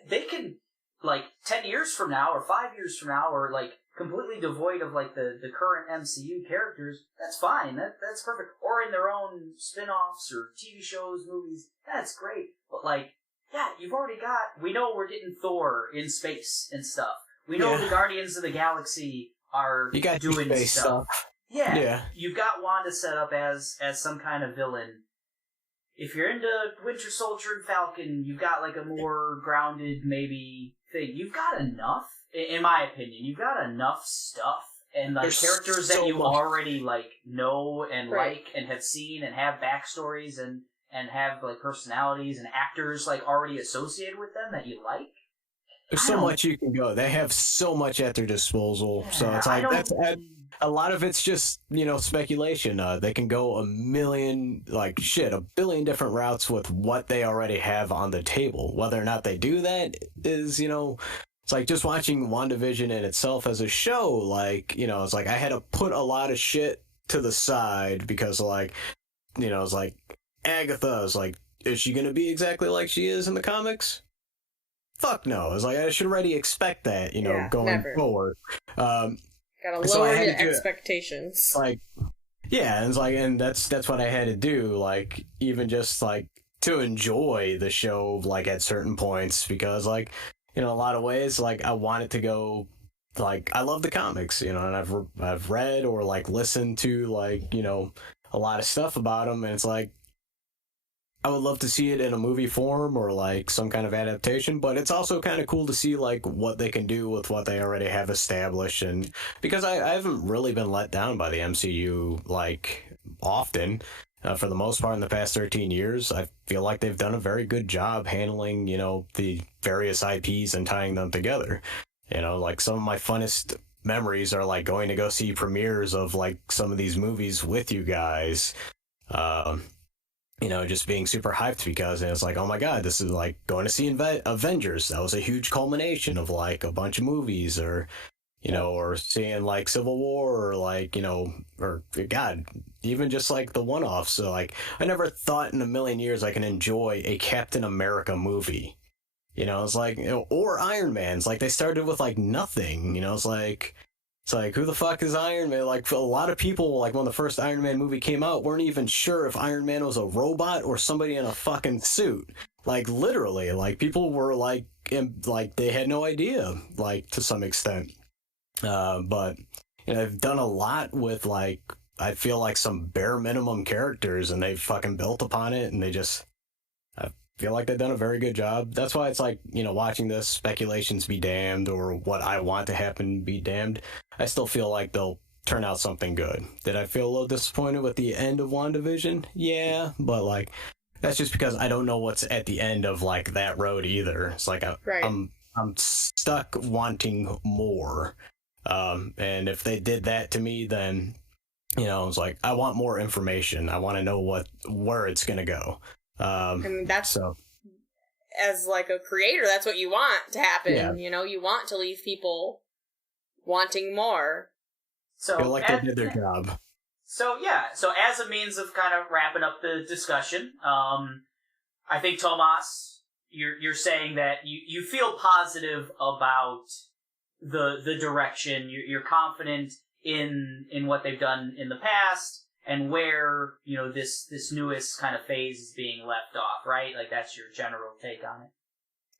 They can, like, 10 years from now or 5 years from now or like completely devoid of like the current MCU characters, that's fine. That's perfect. Or in their own spin-offs or TV shows, movies, that's great. But like, yeah, you've already got. We know we're getting Thor in space and stuff. We know the Guardians of the Galaxy are doing space stuff. Yeah, you've got Wanda set up as some kind of villain. If you're into Winter Soldier and Falcon, you've got like a more grounded maybe thing. You've got enough, in my opinion. You've got enough stuff and like characters that you already like know and like and have seen and have backstories and have like personalities and actors like already associated with them that you like. There's so much you can go. They have so much at their disposal. Yeah, so it's like a lot of it's just, speculation. They can go a billion different routes with what they already have on the table. Whether or not they do that is, it's like just watching WandaVision in itself as a show. Like, it's like I had to put a lot of shit to the side because, like, it's like Agatha is like, is she going to be exactly like she is in the comics? Fuck no. It's like I should already expect that, going forward. Gotta lower your expectations. Like, yeah, and it's like, and that's what I had to do. Like, even just like to enjoy the show, like at certain points, because like, in a lot of ways, like I want it to go. Like, I love the comics, and I've read or like listened to like a lot of stuff about them, and it's like, I would love to see it in a movie form or like some kind of adaptation, but it's also kind of cool to see like what they can do with what they already have established. And because I haven't really been let down by the MCU like often, for the most part in the past 13 years, I feel like they've done a very good job handling, the various IPs and tying them together. Like some of my funnest memories are like going to go see premieres of like some of these movies with you guys. Just being super hyped because it's like, oh my god, this is like going to see Avengers. That was a huge culmination of like a bunch of movies, or or seeing like Civil War, or like or god, even just like the one-offs. So like, I never thought in a million years I can enjoy a Captain America movie. It's like, or Iron Man's. Like they started with like nothing. It's like, who the fuck is Iron Man? Like, a lot of people, like, when the first Iron Man movie came out, weren't even sure if Iron Man was a robot or somebody in a fucking suit. Like, literally. Like, people were, like, they had no idea, like, to some extent. But, they've done a lot with, like, I feel like some bare minimum characters, and they've fucking built upon it, and I feel like they've done a very good job. That's why it's like, watching this, speculations be damned, or what I want to happen be damned. I still feel like they'll turn out something good. Did I feel a little disappointed with the end of WandaVision? Yeah, but like, that's just because I don't know what's at the end of like that road either. It's like I'm stuck wanting more. And if they did that to me, then it's like I want more information. I want to know where it's gonna go. And that's so, as like a creator, that's what you want to happen. Yeah. You want to leave people wanting more. So I feel like they did their job. So as a means of kind of wrapping up the discussion, I think Tomas, you're saying that you feel positive about the direction. You're confident in what they've done in the past. And where, this newest kind of phase is being left off, right? Like, that's your general take on it.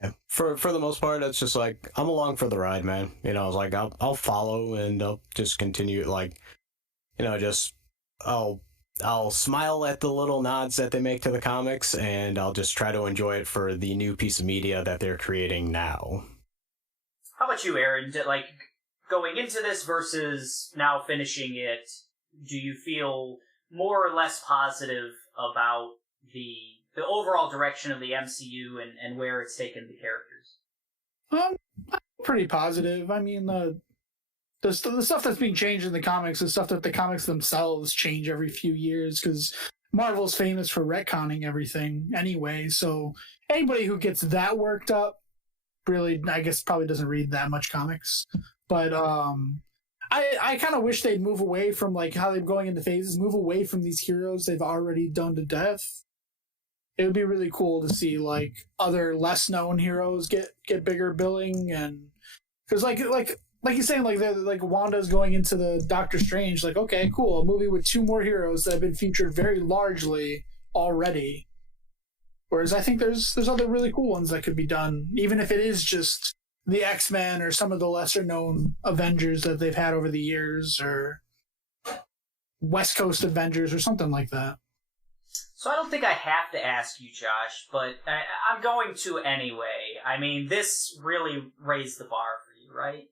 Yeah. For the most part, it's just like, I'm along for the ride, man. It's like, I'll follow and I'll just continue, like, I'll smile at the little nods that they make to the comics, and I'll just try to enjoy it for the new piece of media that they're creating now. How about you, Aaron? Like, going into this versus now finishing it, do you feel more or less positive about the overall direction of the MCU and where it's taken the characters? I'm pretty positive. I mean, the stuff that's being changed in the comics is stuff that the comics themselves change every few years, because Marvel's famous for retconning everything anyway. So anybody who gets that worked up really, I guess, probably doesn't read that much comics. But I kind of wish they'd move away from like how they're going into phases, move away from these heroes they've already done to death. It would be really cool to see like other less known heroes get bigger billing, and because like like you're saying, like Wanda's going into the Doctor Strange. Like, okay, cool, a movie with 2 more heroes that have been featured very largely already. Whereas I think there's other really cool ones that could be done, even if it is just the X-Men or some of the lesser known Avengers that they've had over the years, or West Coast Avengers or something like that. So I don't think I have to ask you, Josh, but I'm going to anyway. I mean, this really raised the bar for you, right?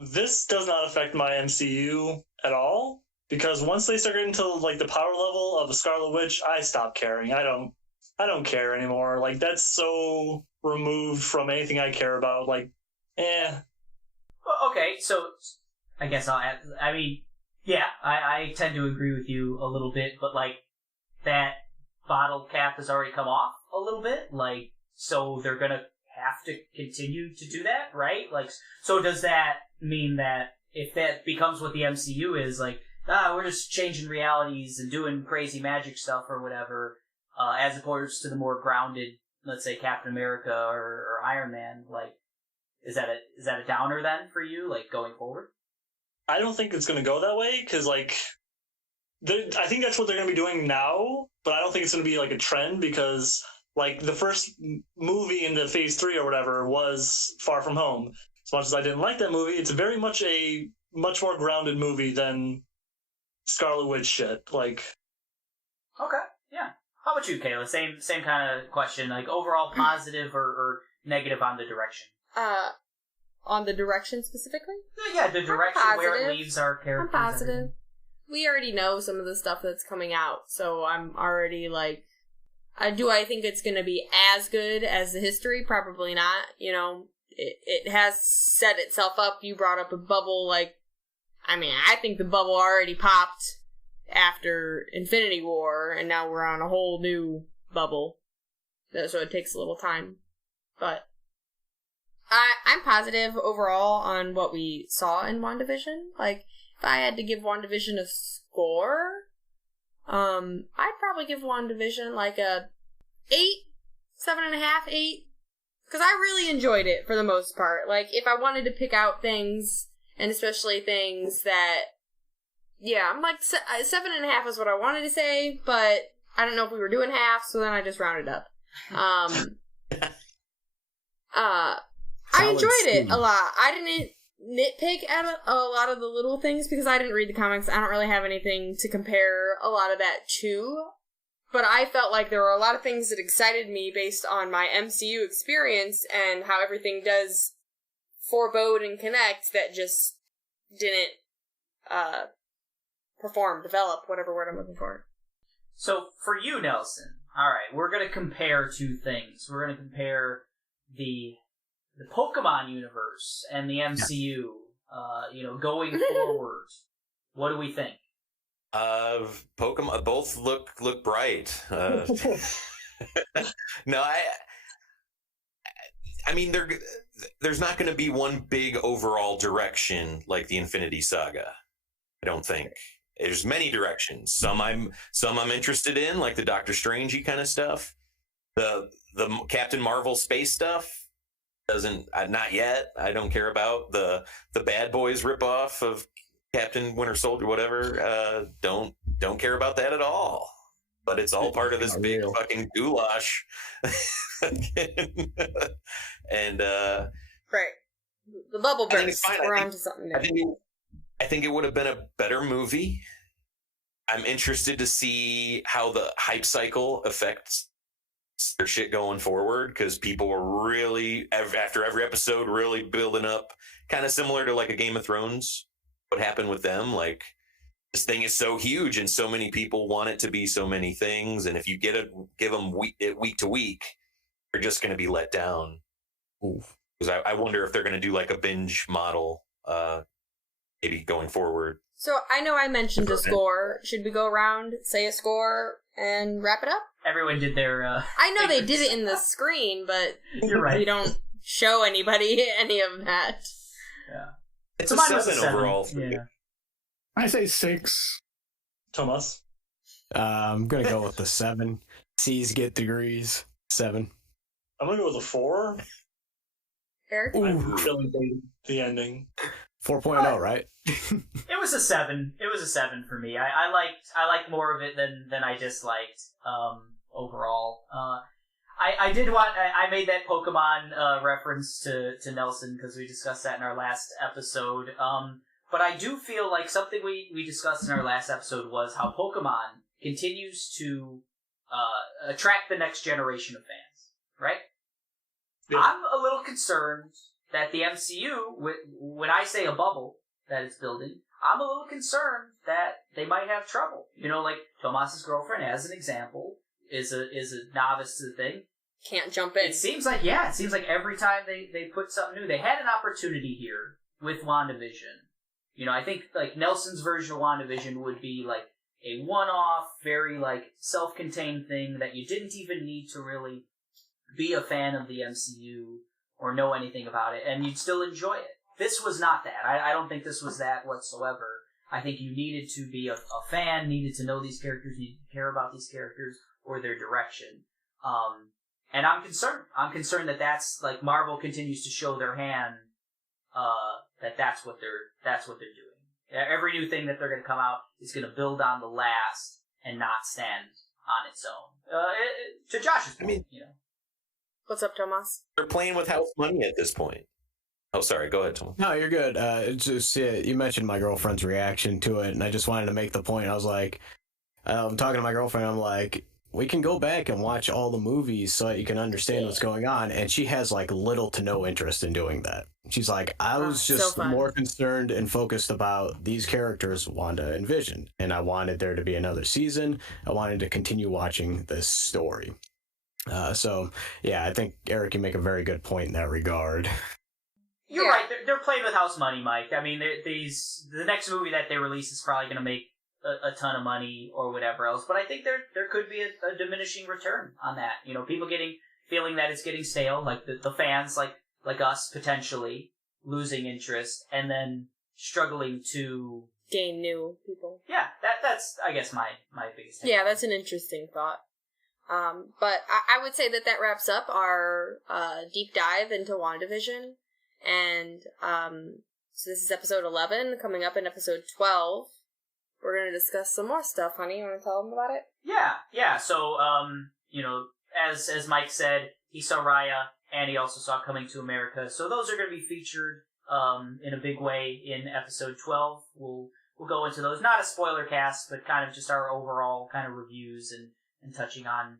This does not affect my MCU at all, because once they start getting to like the power level of a Scarlet Witch, I stop caring. I don't care anymore. Like, that's so removed from anything I care about. Like, Well, okay, so I guess I'll add, I mean, yeah, I tend to agree with you a little bit, but like, that bottle cap has already come off a little bit, like, so they're gonna have to continue to do that, right? Like, so does that mean that if that becomes what the MCU is, like, we're just changing realities and doing crazy magic stuff or whatever, as opposed to the more grounded, let's say, Captain America or Iron Man, like, is that a downer then for you, like, going forward? I don't think it's going to go that way, because, like, I think that's what they're going to be doing now, but I don't think it's going to be, like, a trend, because, like, the first movie in the Phase 3 or whatever was Far From Home. As much as I didn't like that movie, it's very much a much more grounded movie than Scarlet Witch shit. Like, okay, yeah. How about you, Kayla? Same kind of question. Like, overall positive or negative on the direction? On the direction specifically? Yeah, the direction where it leaves our characters. I'm positive. We already know some of the stuff that's coming out, so I'm already like, do I think it's going to be as good as the history? Probably not. You know, it has set itself up. You brought up a bubble. Like, I mean, I think the bubble already popped after Infinity War, and now we're on a whole new bubble. So it takes a little time. But I'm positive overall on what we saw in WandaVision. Like, if I had to give WandaVision a score, I'd probably give WandaVision like a 8, 7.5, 8. Because I really enjoyed it for the most part. Like, if I wanted to pick out things, and especially things that, yeah, I'm like, 7.5 is what I wanted to say, but I don't know if we were doing half, so then I just rounded up. I enjoyed it a lot. I didn't nitpick at a lot of the little things because I didn't read the comics. I don't really have anything to compare a lot of that to. But I felt like there were a lot of things that excited me based on my MCU experience and how everything does forebode and connect that just didn't develop, whatever word I'm looking for. So for you, Nelson, alright, we're going to compare two things. We're going to compare the Pokemon universe and the MCU, going forward. What do we think? Pokemon both look bright. No, I mean there's not going to be one big overall direction like the Infinity Saga. I don't think. There's many directions. Some I'm interested in, like the Doctor Strangey kind of stuff. The Captain Marvel space stuff doesn't, not yet. I don't care about the Bad Boys ripoff of Captain Winter Soldier, whatever. Don't care about that at all. But it's all part of this big fucking goulash. And right, the bubble burst. We're onto something new. I think it would have been a better movie. I'm interested to see how the hype cycle affects their shit going forward, because people were really, after every episode, really building up, kind of similar to like a Game of Thrones. What happened with them? Like, this thing is so huge and so many people want it to be so many things, and if you give them week to week, you're just going to be let down. Because I wonder if they're going to do like a binge model, maybe going forward. So I know I mentioned a score. Should we go around, say a score, and wrap it up? Everyone did their. I know they did it in the screen, but you're right. We don't show anybody any of that. Yeah, it's so a 7 overall. Yeah. I say 6. Tomas? I'm gonna go with the 7. C's get degrees. 7. I'm gonna go with a 4. Eric? I really hated the ending. 4.0, right? It was a 7. It was a 7 for me. I liked more of it than I disliked overall. I did want. I made that Pokemon reference to Nelson because we discussed that in our last episode. But I do feel like something we discussed in our last episode was how Pokemon continues to attract the next generation of fans, right? Yeah. I'm a little concerned that the MCU, when I say a bubble that it's building, I'm a little concerned that they might have trouble. You know, like Tomas's girlfriend, as an example, is a novice to the thing. Can't jump in. It seems like every time they put something new, they had an opportunity here with WandaVision. You know, I think like Nelson's version of WandaVision would be like a one-off, very like self-contained thing that you didn't even need to really be a fan of the MCU or know anything about it, and you'd still enjoy it. This was not that. I don't think this was that whatsoever. I think you needed to be a fan, needed to know these characters, needed to care about these characters or their direction. And I'm concerned. I'm concerned that that's like Marvel continues to show their hand. That's what they're doing. Every new thing that they're going to come out is going to build on the last and not stand on its own. To Josh's point, you know. What's up, Tomas? They're playing with house money at this point. Oh, sorry. Go ahead, Tom. No, you're good. It's just you mentioned my girlfriend's reaction to it, and I just wanted to make the point. I was like, I'm talking to my girlfriend. I'm like, we can go back and watch all the movies so that you can understand what's going on. And she has like little to no interest in doing that. She's like, I was just more concerned and focused about these characters, Wanda and Vision. And I wanted there to be another season. I wanted to continue watching this story. So, yeah, I think Eric can make a very good point in that regard. You're right. They're playing with house money, Mike. I mean, the next movie that they release is probably going to make a ton of money or whatever else. But I think there could be a diminishing return on that. You know, people feeling that it's getting stale, like the fans, like us, potentially losing interest and then struggling to gain new people. Yeah, that's I guess my biggest thing. Yeah, that's an interesting thought. But I would say that wraps up our deep dive into WandaVision. And so this is episode 11. Coming up in episode 12, we're going to discuss some more stuff. Honey, you want to tell them about it? Yeah. So, you know, as Mike said, he saw Raya, and he also saw Coming to America. So those are going to be featured in a big way in episode 12. We'll go into those. Not a spoiler cast, but kind of just our overall kind of reviews and touching on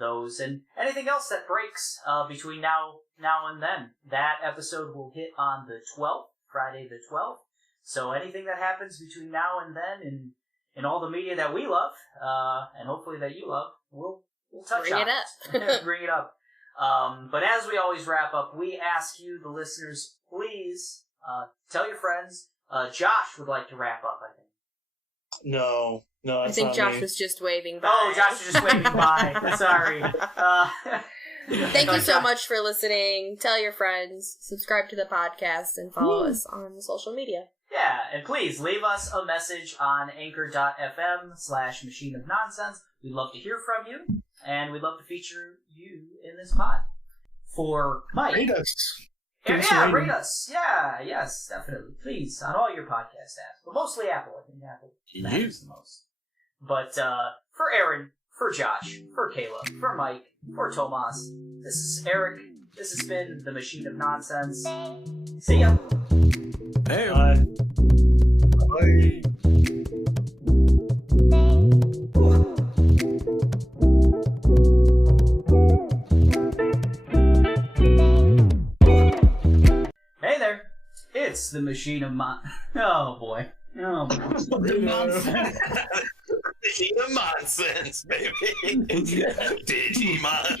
those. And anything else that breaks between now and then. That episode will hit on the 12th, Friday the 12th. So anything that happens between now and then in all the media that we love, and hopefully that you love, we'll touch on it. Bring it up. But as we always wrap up, we ask you, the listeners, please tell your friends. Josh would like to wrap up, I think. No, I think Josh was just waving by. Oh, Josh was just waving by. Sorry. Thank you so much for listening. Tell your friends, subscribe to the podcast, and follow us on social media. Yeah, and please leave us a message on anchor.fm/machine of nonsense. We'd love to hear from you, and we'd love to feature you in this pod. For Mike. Rate us. Rate us. Yeah, yes, definitely. Please, on all your podcast apps. But mostly Apple. I think Apple matters the most. But for Aaron, for Josh, for Kayla, for Mike, for Tomas, this is Eric. This has been the Machine of Nonsense. See ya. Hey. Bye. Bye. Hey there. It's the Machine of Oh boy. Nonsense. Machine of nonsense, baby. Digimon.